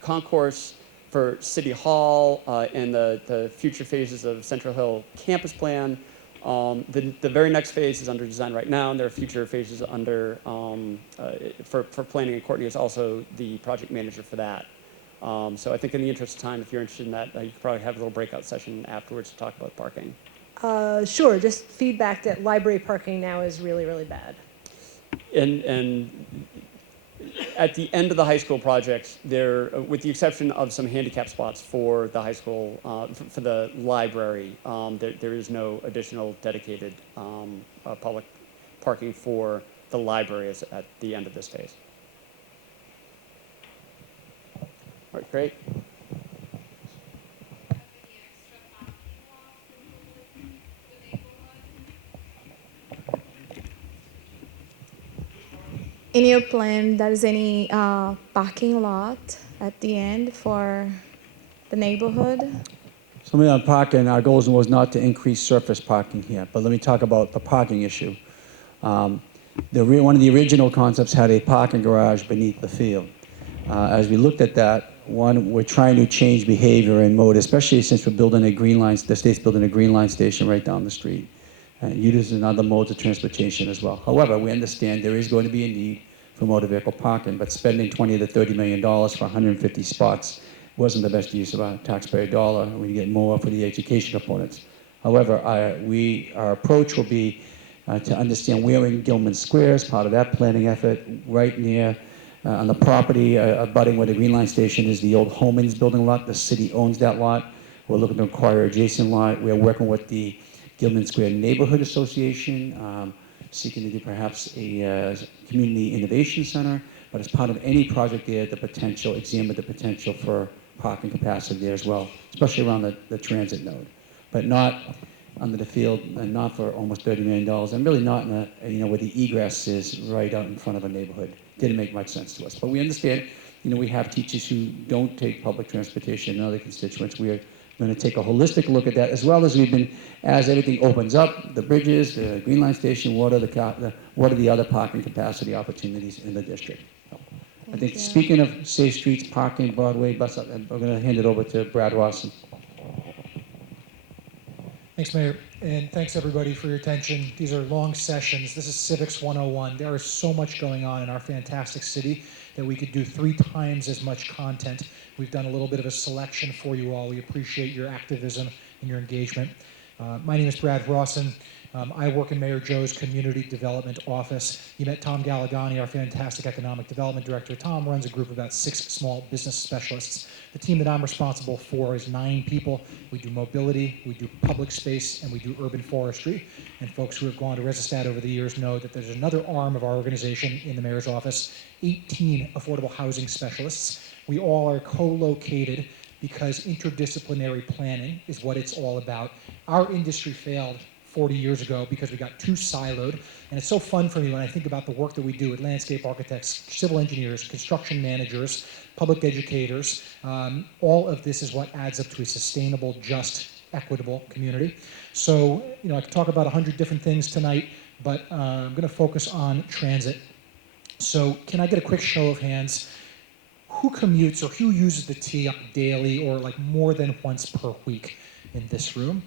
concourse for City Hall and the future phases of Central Hill campus plan. The very next phase is under design right now, and there are future phases under for planning, and Courtney is also the project manager for that. So I think in the interest of time, if you're interested in that, you could probably have a little breakout session afterwards to talk about parking. Sure, just feedback that library parking now is really, really bad. And at the end of the high school project, there, with the exception of some handicap spots for the high school, for the library, there is no additional dedicated public parking for the library at the end of this phase. All right, great. In your plan, there is any parking lot at the end for the neighborhood? So maybe on parking, our goal was not to increase surface parking here, but let me talk about the parking issue. One of the original concepts had a parking garage beneath the field. As we looked at that, we're trying to change behavior and mode, especially since we're building a green line, the state's building a green line station right down the street. Using other modes of transportation as well. However, we understand there is going to be a need for motor vehicle parking, but spending $20 to $30 million for 150 spots wasn't the best use of our taxpayer dollar. We get more for the education components. However, our approach will be to understand where in Gilman Square is part of that planning effort, right near on the property abutting where the Green Line Station is, the old Holman's building lot. The city owns that lot. We're looking to acquire adjacent lot. We're working with the Gilman Square Neighborhood Association, seeking to do perhaps a community innovation center, but as part of any project there, examine the potential for parking capacity there as well, especially around the transit node, but not under the field and not for almost $30 million, and really not in where the egress is right out in front of a neighborhood. Didn't make much sense to us, but we understand, we have teachers who don't take public transportation and other constituents. We are going to take a holistic look at that, as well as as everything opens up, the bridges, the Green Line Station, what are the other parking capacity opportunities in the district? I think speaking of safe streets, parking, Broadway, bus, I'm going to hand it over to Brad Rawson. Thanks, Mayor, and thanks everybody for your attention. These are long sessions. This is Civics 101. There is so much going on in our fantastic city that we could do 3 times as much content. We've done a little bit of a selection for you all. We appreciate your activism and your engagement. My name is Brad Rawson. I work in Mayor Joe's Community Development Office. You met Tom Galligani, our fantastic Economic Development Director. Tom runs a group of about 6 small business specialists. The team that I'm responsible for is 9 people. We do mobility, we do public space, and we do urban forestry. And folks who have gone to ResiStat over the years know that there's another arm of our organization in the mayor's office, 18 affordable housing specialists. We all are co-located because interdisciplinary planning is what it's all about. Our industry failed 40 years ago because we got too siloed. And it's so fun for me when I think about the work that we do with landscape architects, civil engineers, construction managers, public educators. All of this is what adds up to a sustainable, just, equitable community. So, I could talk about 100 different things tonight, but I'm going to focus on transit. So can I get a quick show of hands? Who commutes or who uses the T daily or like more than once per week in this room?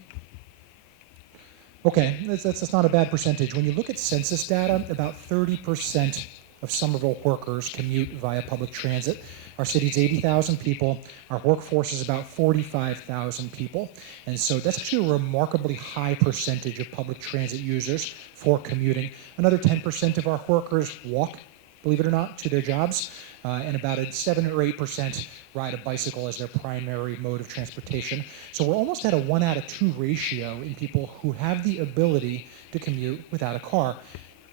Okay, that's not a bad percentage. When you look at census data, about 30% of Somerville workers commute via public transit. Our city's 80,000 people. Our workforce is about 45,000 people. And so that's actually a remarkably high percentage of public transit users for commuting. Another 10% of our workers walk, believe it or not, to their jobs. And about a 7 or 8% ride a bicycle as their primary mode of transportation. So we're almost at a 1 out of 2 ratio in people who have the ability to commute without a car.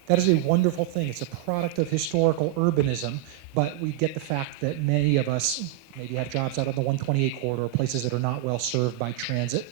That is a wonderful thing. It's a product of historical urbanism, but we get the fact that many of us maybe have jobs out on the 128 corridor, places that are not well served by transit.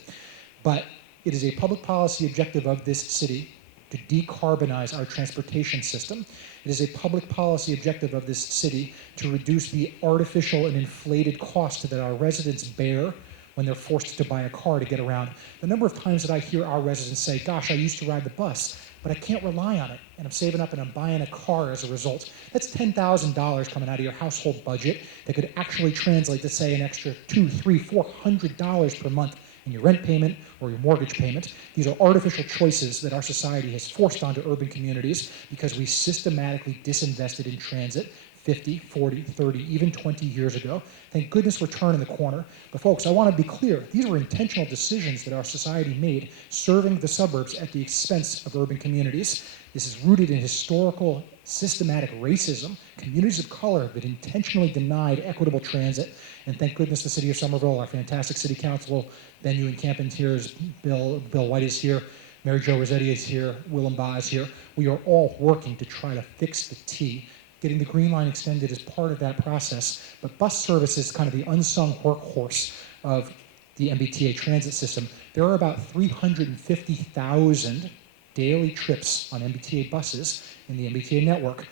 But it is a public policy objective of this city to decarbonize our transportation system. It is a public policy objective of this city to reduce the artificial and inflated cost that our residents bear when they're forced to buy a car to get around. The number of times that I hear our residents say, gosh, I used to ride the bus, but I can't rely on it, and I'm saving up and I'm buying a car as a result. That's $10,000 coming out of your household budget that could actually translate to, say, an extra $200, $300, $400 per month in your rent payment or your mortgage payment. These are artificial choices that our society has forced onto urban communities because we systematically disinvested in transit 50, 40, 30, even 20 years ago. Thank goodness we're turning the corner. But folks, I want to be clear. These were intentional decisions that our society made, serving the suburbs at the expense of urban communities. This is rooted in historical systematic racism. Communities of color have been intentionally denied equitable transit, and thank goodness the city of Somerville, our fantastic city council, Venue and Camp Interiors, Bill White is here, Mary Jo Rossetti is here, Willem Ba is here. We are all working to try to fix the T. Getting the Green Line extended is part of that process, but bus service is kind of the unsung workhorse of the MBTA transit system. There are about 350,000 daily trips on MBTA buses in the MBTA network.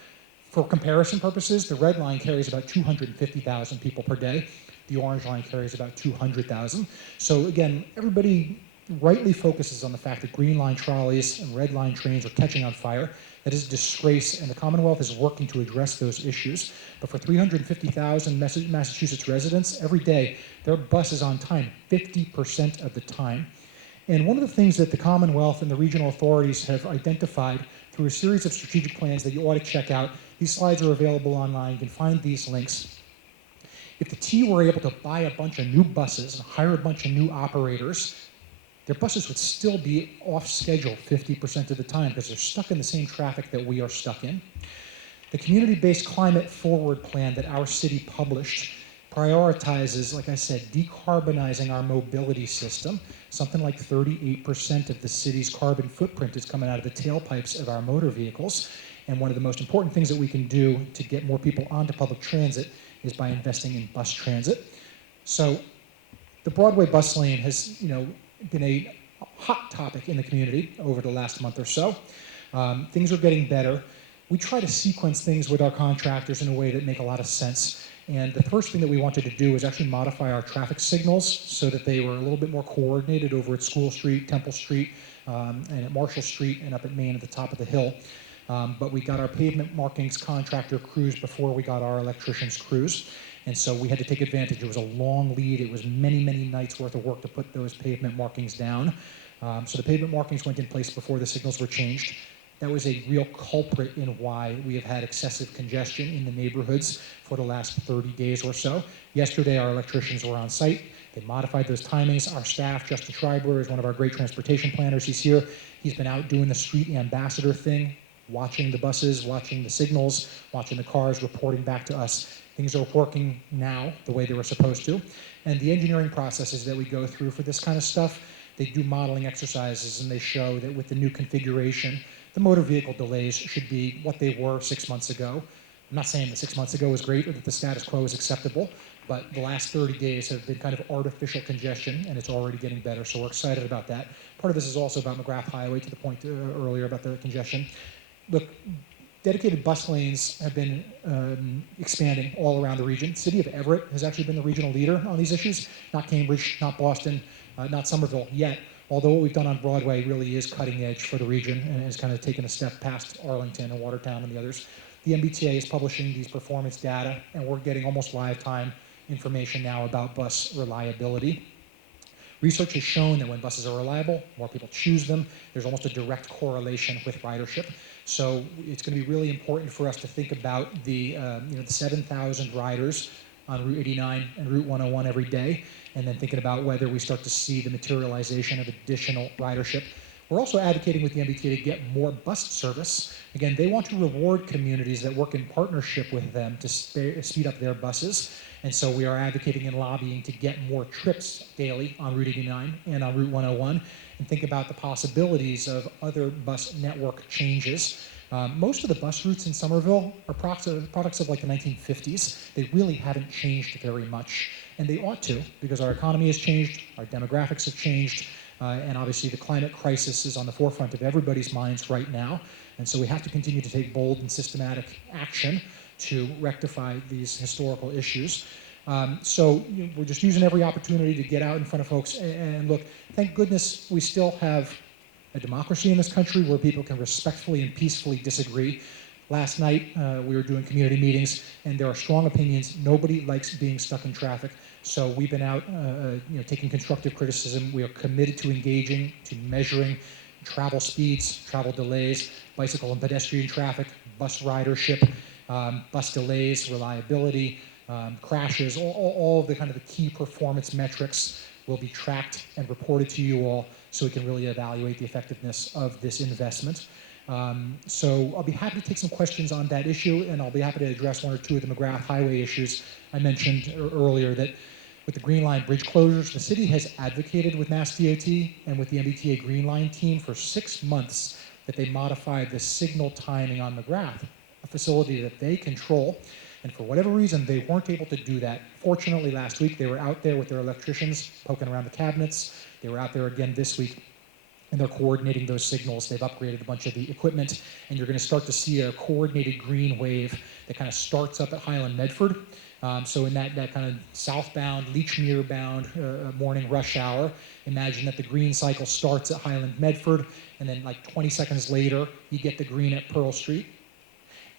For comparison purposes, the red line carries about 250,000 people per day. The orange line carries about 200,000. So again, everybody rightly focuses on the fact that green line trolleys and red line trains are catching on fire. That is a disgrace, and the Commonwealth is working to address those issues. But for 350,000 Massachusetts residents, every day, their bus is on time 50% of the time. And one of the things that the Commonwealth and the regional authorities have identified through a series of strategic plans that you ought to check out, these slides are available online, you can find these links. If the T were able to buy a bunch of new buses and hire a bunch of new operators, their buses would still be off schedule 50% of the time because they're stuck in the same traffic that we are stuck in. The community-based climate forward plan that our city published prioritizes, like I said, decarbonizing our mobility system. Something like 38% of the city's carbon footprint is coming out of the tailpipes of our motor vehicles. And one of the most important things that we can do to get more people onto public transit is by investing in bus transit. So the Broadway bus lane has, been a hot topic in the community over the last month or so. Things are getting better. We try to sequence things with our contractors in a way that make a lot of sense. And the first thing that we wanted to do was actually modify our traffic signals so that they were a little bit more coordinated over at School Street, Temple Street, and at Marshall Street, and up at Main at the top of the hill. But we got our pavement markings contractor crews before we got our electricians' crews. And so we had to take advantage. It was a long lead. It was many, many nights worth of work to put those pavement markings down. So the pavement markings went in place before the signals were changed. That was a real culprit in why we have had excessive congestion in the neighborhoods for the last 30 days or so. Yesterday, our electricians were on site. They modified those timings. Our staff, Justin Schreiber, is one of our great transportation planners. He's here. He's been out doing the street ambassador thing, watching the buses, watching the signals, watching the cars, reporting back to us. Things are working now the way they were supposed to. And the engineering processes that we go through for this kind of stuff, they do modeling exercises and they show that with the new configuration, the motor vehicle delays should be what they were 6 months ago. I'm not saying that 6 months ago was great or that the status quo is acceptable, but the last 30 days have been kind of artificial congestion and it's already getting better, so we're excited about that. Part of this is also about McGrath Highway, to the point earlier about the congestion. Look, dedicated bus lanes have been expanding all around the region. City of Everett has actually been the regional leader on these issues, not Cambridge, not Boston, not Somerville yet, although what we've done on Broadway really is cutting edge for the region and has kind of taken a step past Arlington and Watertown and the others. The MBTA is publishing these performance data, and we're getting almost live-time information now about bus reliability. Research has shown that when buses are reliable, more people choose them. There's almost a direct correlation with ridership. So it's going to be really important for us to think about the 7,000 riders on Route 89 and Route 101 every day, and then thinking about whether we start to see the materialization of additional ridership. We're also advocating with the MBTA to get more bus service. Again, they want to reward communities that work in partnership with them to speed up their buses. And so we are advocating and lobbying to get more trips daily on Route 89 and on Route 101, and think about the possibilities of other bus network changes. Most of the bus routes in Somerville are products of like the 1950s. They really haven't changed very much. And they ought to, because our economy has changed, our demographics have changed, and obviously the climate crisis is on the forefront of everybody's minds right now. And so we have to continue to take bold and systematic action to rectify these historical issues. We're just using every opportunity to get out in front of folks. And look, thank goodness we still have a democracy in this country where people can respectfully and peacefully disagree. Last night, we were doing community meetings, and there are strong opinions. Nobody likes being stuck in traffic. So we've been out taking constructive criticism. We are committed to engaging, to measuring travel speeds, travel delays, bicycle and pedestrian traffic, bus ridership, bus delays, reliability, crashes, all of the kind of the key performance metrics will be tracked and reported to you all so we can really evaluate the effectiveness of this investment. So I'll be happy to take some questions on that issue, and I'll be happy to address one or two of the McGrath Highway issues. I mentioned earlier that with the Green Line bridge closures, the city has advocated with Mass DOT and with the MBTA Green Line team for 6 months that they modify the signal timing on McGrath, a facility that they control. And for whatever reason, they weren't able to do that. Fortunately, last week, they were out there with their electricians poking around the cabinets. They were out there again this week, and they're coordinating those signals. They've upgraded a bunch of the equipment, and you're going to start to see a coordinated green wave that kind of starts up at Highland Medford. So in that kind of southbound, Leechmere bound morning rush hour, imagine that the green cycle starts at Highland Medford, and then like 20 seconds later, you get the green at Pearl Street.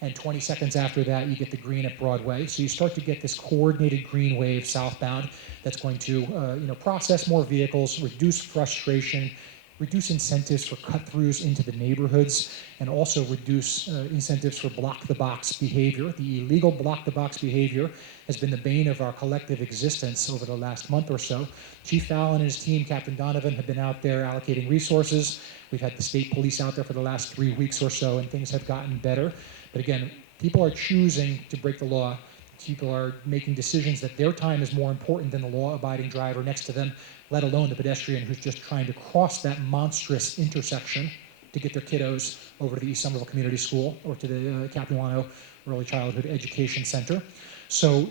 And 20 seconds after that, you get the green at Broadway. So you start to get this coordinated green wave southbound that's going to process more vehicles, reduce frustration, reduce incentives for cut-throughs into the neighborhoods, and also reduce incentives for block-the-box behavior. The illegal block-the-box behavior has been the bane of our collective existence over the last month or so. Chief Fallon and his team, Captain Donovan, have been out there allocating resources. We've had the state police out there for the last 3 weeks or so, and things have gotten better. But again, people are choosing to break the law. People are making decisions that their time is more important than the law-abiding driver next to them, let alone the pedestrian who's just trying to cross that monstrous intersection to get their kiddos over to the East Somerville Community School or to the Capuano Early Childhood Education Center. So,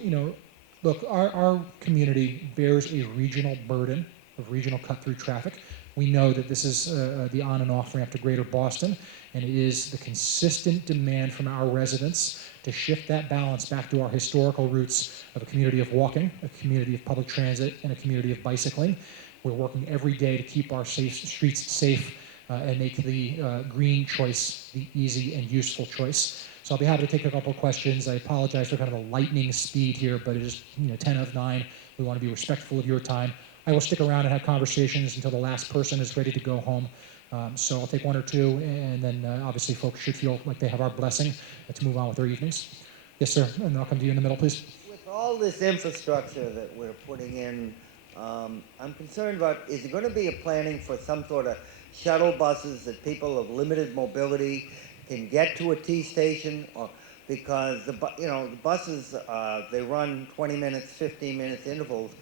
look, our community bears a regional burden of regional cut-through traffic. We know that this is the on and off ramp to Greater Boston, and it is the consistent demand from our residents to shift that balance back to our historical roots of a community of walking, a community of public transit, and a community of bicycling. We're working every day to keep our streets safe and make the green choice the easy and useful choice. So I'll be happy to take a couple of questions. I apologize for kind of a lightning speed here, but it is 10 of 9. We want to be respectful of your time. I will stick around and have conversations until the last person is ready to go home. So I'll take one or two, and then obviously folks should feel like they have our blessing to move on with their evenings. Yes, sir, and I'll come to you in the middle, please. With all this infrastructure that we're putting in, I'm concerned about, is there going to be a planning for some sort of shuttle buses that people of limited mobility can get to a T station? Or because the buses, they run 20 minutes, 15 minutes intervals,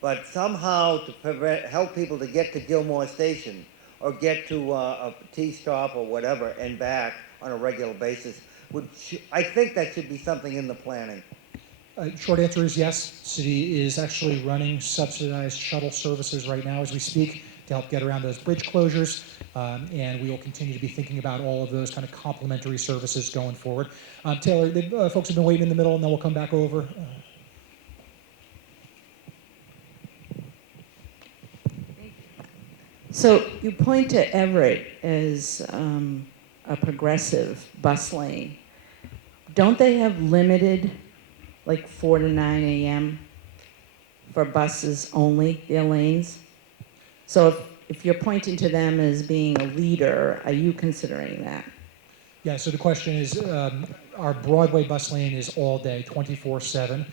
but somehow to help people to get to Gilmore Station or get to a T-stop or whatever and back on a regular basis, I think that should be something in the planning. Short answer is yes. City is actually running subsidized shuttle services right now as we speak to help get around those bridge closures, and we will continue to be thinking about all of those kind of complementary services going forward. Taylor, the folks have been waiting in the middle, and then we'll come back over. So you point to Everett as a progressive bus lane. Don't they have limited, like 4 to 9 a.m. for buses only, their lanes? So if you're pointing to them as being a leader, are you considering that? Yeah, so the question is, our Broadway bus lane is all day, 24/7.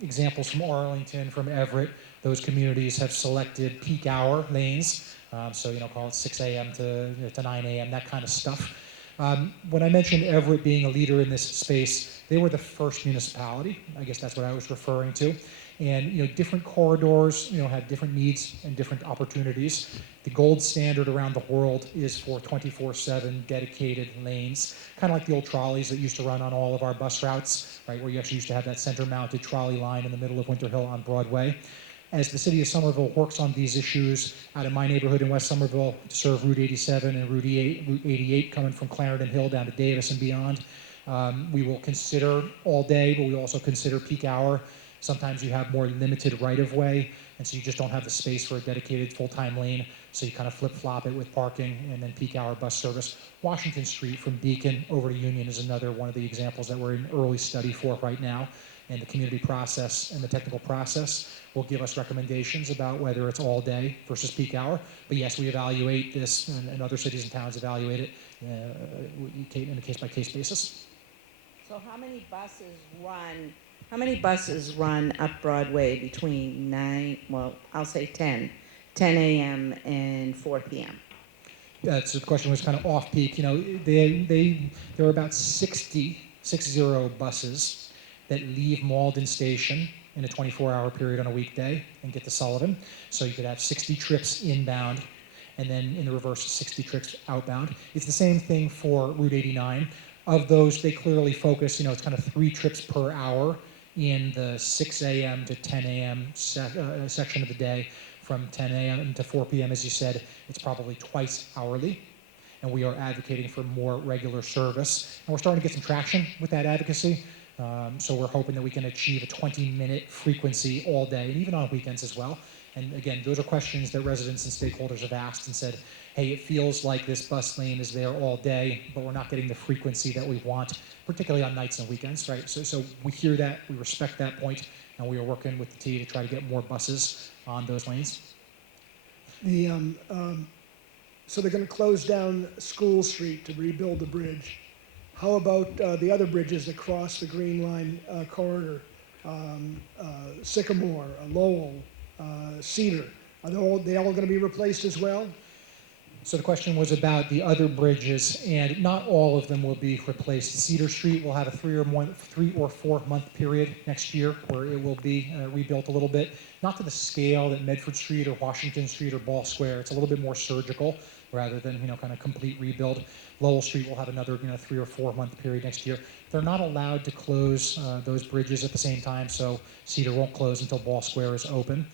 Examples from Arlington, from Everett, those communities have selected peak hour lanes. So, call it 6 a.m. to 9 a.m., that kind of stuff. When I mentioned Everett being a leader in this space, they were the first municipality. I guess that's what I was referring to. And, different corridors, have different needs and different opportunities. The gold standard around the world is for 24/7 dedicated lanes, kind of like the old trolleys that used to run on all of our bus routes, right, where you actually used to have that center-mounted trolley line in the middle of Winter Hill on Broadway. As the city of Somerville works on these issues out in my neighborhood in West Somerville to serve Route 87 and Route 88 coming from Clarendon Hill down to Davis and beyond, we will consider all day, but we also consider peak hour. Sometimes you have more limited right-of-way, and so you just don't have the space for a dedicated full-time lane, so you kind of flip-flop it with parking and then peak hour bus service. Washington Street from Beacon over to Union is another one of the examples that we're in early study for right now, and the community process and the technical process will give us recommendations about whether it's all day versus peak hour. But yes, we evaluate this, and other cities and towns evaluate it in a case-by-case basis. So how many buses run up Broadway between 10 a.m. and 4 p.m.? So the question was kind of off-peak. You know, there are about 60 buses that leave Malden Station in a 24-hour period on a weekday and get to Sullivan. So you could have 60 trips inbound, and then in the reverse, 60 trips outbound. It's the same thing for Route 89. Of those, they clearly focus, you know, it's kind of 3 trips per hour in the 6 a.m. to 10 a.m. Section of the day. From 10 a.m. to 4 p.m., as you said, it's probably twice hourly. And we are advocating for more regular service. And we're starting to get some traction with that advocacy. So we're hoping that we can achieve a 20-minute frequency all day, and even on weekends as well. And again, those are questions that residents and stakeholders have asked and said, hey, it feels like this bus lane is there all day, but we're not getting the frequency that we want, particularly on nights and weekends, right? So we hear that, we respect that point, and we are working with the T to try to get more buses on those lanes. So they're going to close down School Street to rebuild the bridge. How about the other bridges that cross the Green Line corridor? Sycamore, Lowell, Cedar. Are they all going to be replaced as well? So the question was about the other bridges, and not all of them will be replaced. Cedar Street will have a 3 or 4 month period next year where it will be rebuilt a little bit, not to the scale that Medford Street or Washington Street or Ball Square. It's a little bit more surgical rather than, you know, kind of complete rebuild. Lowell Street will have another, you know, 3 or 4 month period next year. They're not allowed to close those bridges at the same time, so Cedar won't close until Ball Square is open.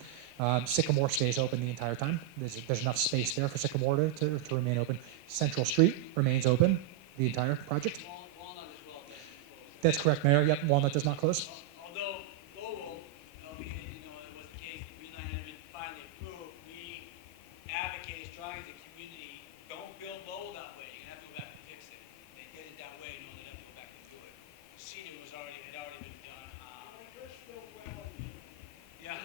Sycamore stays open the entire time. There's enough space there for Sycamore to remain open. Central Street remains open the entire project. Walnut as well. That's correct, Mayor. Yep, Walnut does not close. Although Lowell, it was the case, the Green Line had been finally approved, we advocate strongly as a community, don't build Lowell that way. You're gonna have to go back and fix it. They did it that way, they'd have to go back and do it. Cedar had already been done. Yeah.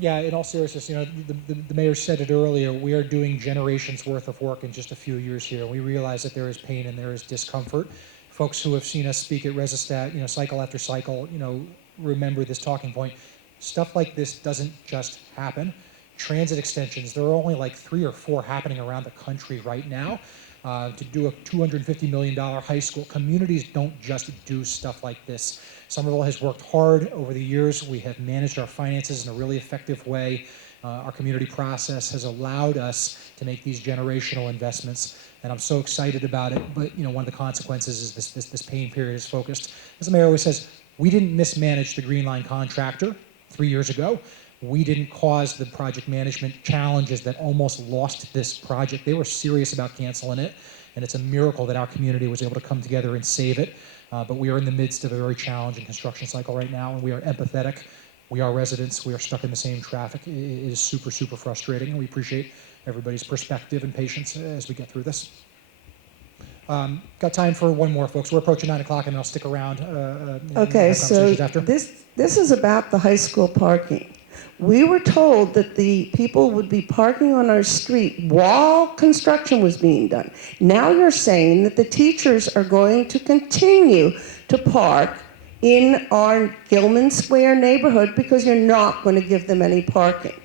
Yeah, in all seriousness, you know, the mayor said it earlier, we are doing generations worth of work in just a few years here. We realize that there is pain and there is discomfort. Folks who have seen us speak at ResiStat, you know, cycle after cycle, you know, remember this talking point. Stuff like this doesn't just happen. Transit extensions, there are only like 3 or 4 happening around the country right now. To do a $250 million high school. Communities don't just do stuff like this. Somerville has worked hard over the years. We have managed our finances in a really effective way. Our community process has allowed us to make these generational investments, and I'm so excited about it. But you know, one of the consequences is this pain period is focused. As the mayor always says, we didn't mismanage the Green Line contractor 3 years ago. We didn't cause the project management challenges that almost lost this project. They were serious about canceling it, and it's a miracle that our community was able to come together and save it. But we are in the midst of a very challenging construction cycle right now, and we are empathetic. We are residents. We are stuck in the same traffic. It is super, super frustrating, and we appreciate everybody's perspective and patience as we get through this. Got time for one more, folks. We're approaching 9 o'clock, and I'll stick around. Okay, so this is about the high school parking. We were told that the people would be parking on our street while construction was being done. Now you're saying that the teachers are going to continue to park in our Gilman Square neighborhood because you're not going to give them any parking.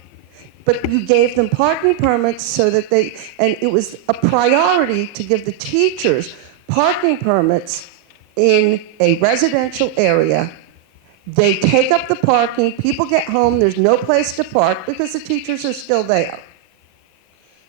But you gave them parking permits so that and it was a priority to give the teachers parking permits in a residential area. They take up the parking, people get home, there's no place to park because the teachers are still there.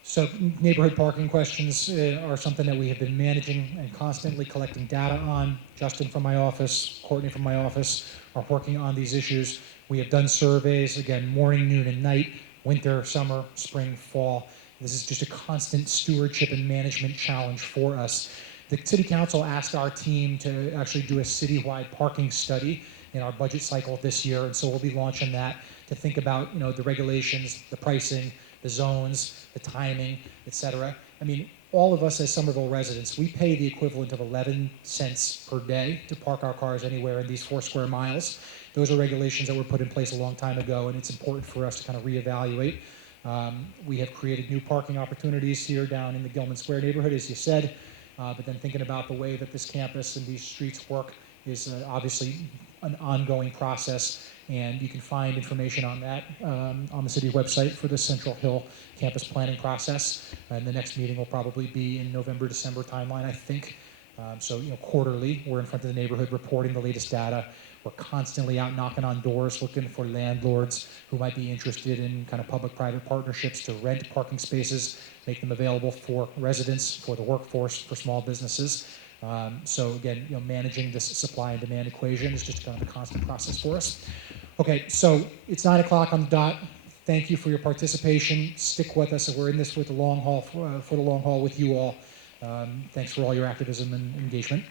So neighborhood parking questions are something that we have been managing and constantly collecting data on. Justin from my office, Courtney from my office are working on these issues. We have done surveys, again, morning, noon, and night, winter, summer, spring, fall. This is just a constant stewardship and management challenge for us. The City Council asked our team to actually do a citywide parking study in our budget cycle this year, and so we'll be launching that to think about, you know, the regulations, the pricing, the zones, the timing, etc. I mean, all of us as Somerville residents, we pay the equivalent of 11 cents per day to park our cars anywhere in these 4 square miles. Those are regulations that were put in place a long time ago, and it's important for us to kind of reevaluate. We have created new parking opportunities here down in the Gilman Square neighborhood, as you said, but then thinking about the way that this campus and these streets work is obviously an ongoing process. And you can find information on that on the city website for the Central Hill campus planning process. And the next meeting will probably be in November, December timeline, I think. So, quarterly, we're in front of the neighborhood reporting the latest data. We're constantly out knocking on doors looking for landlords who might be interested in kind of public-private partnerships to rent parking spaces, make them available for residents, for the workforce, for small businesses. So again, managing this supply and demand equation is just kind of a constant process for us. Okay, so it's 9 o'clock on the dot. Thank you for your participation. Stick with us. We're in this with the long haul, for the long haul with you all. Thanks for all your activism and engagement.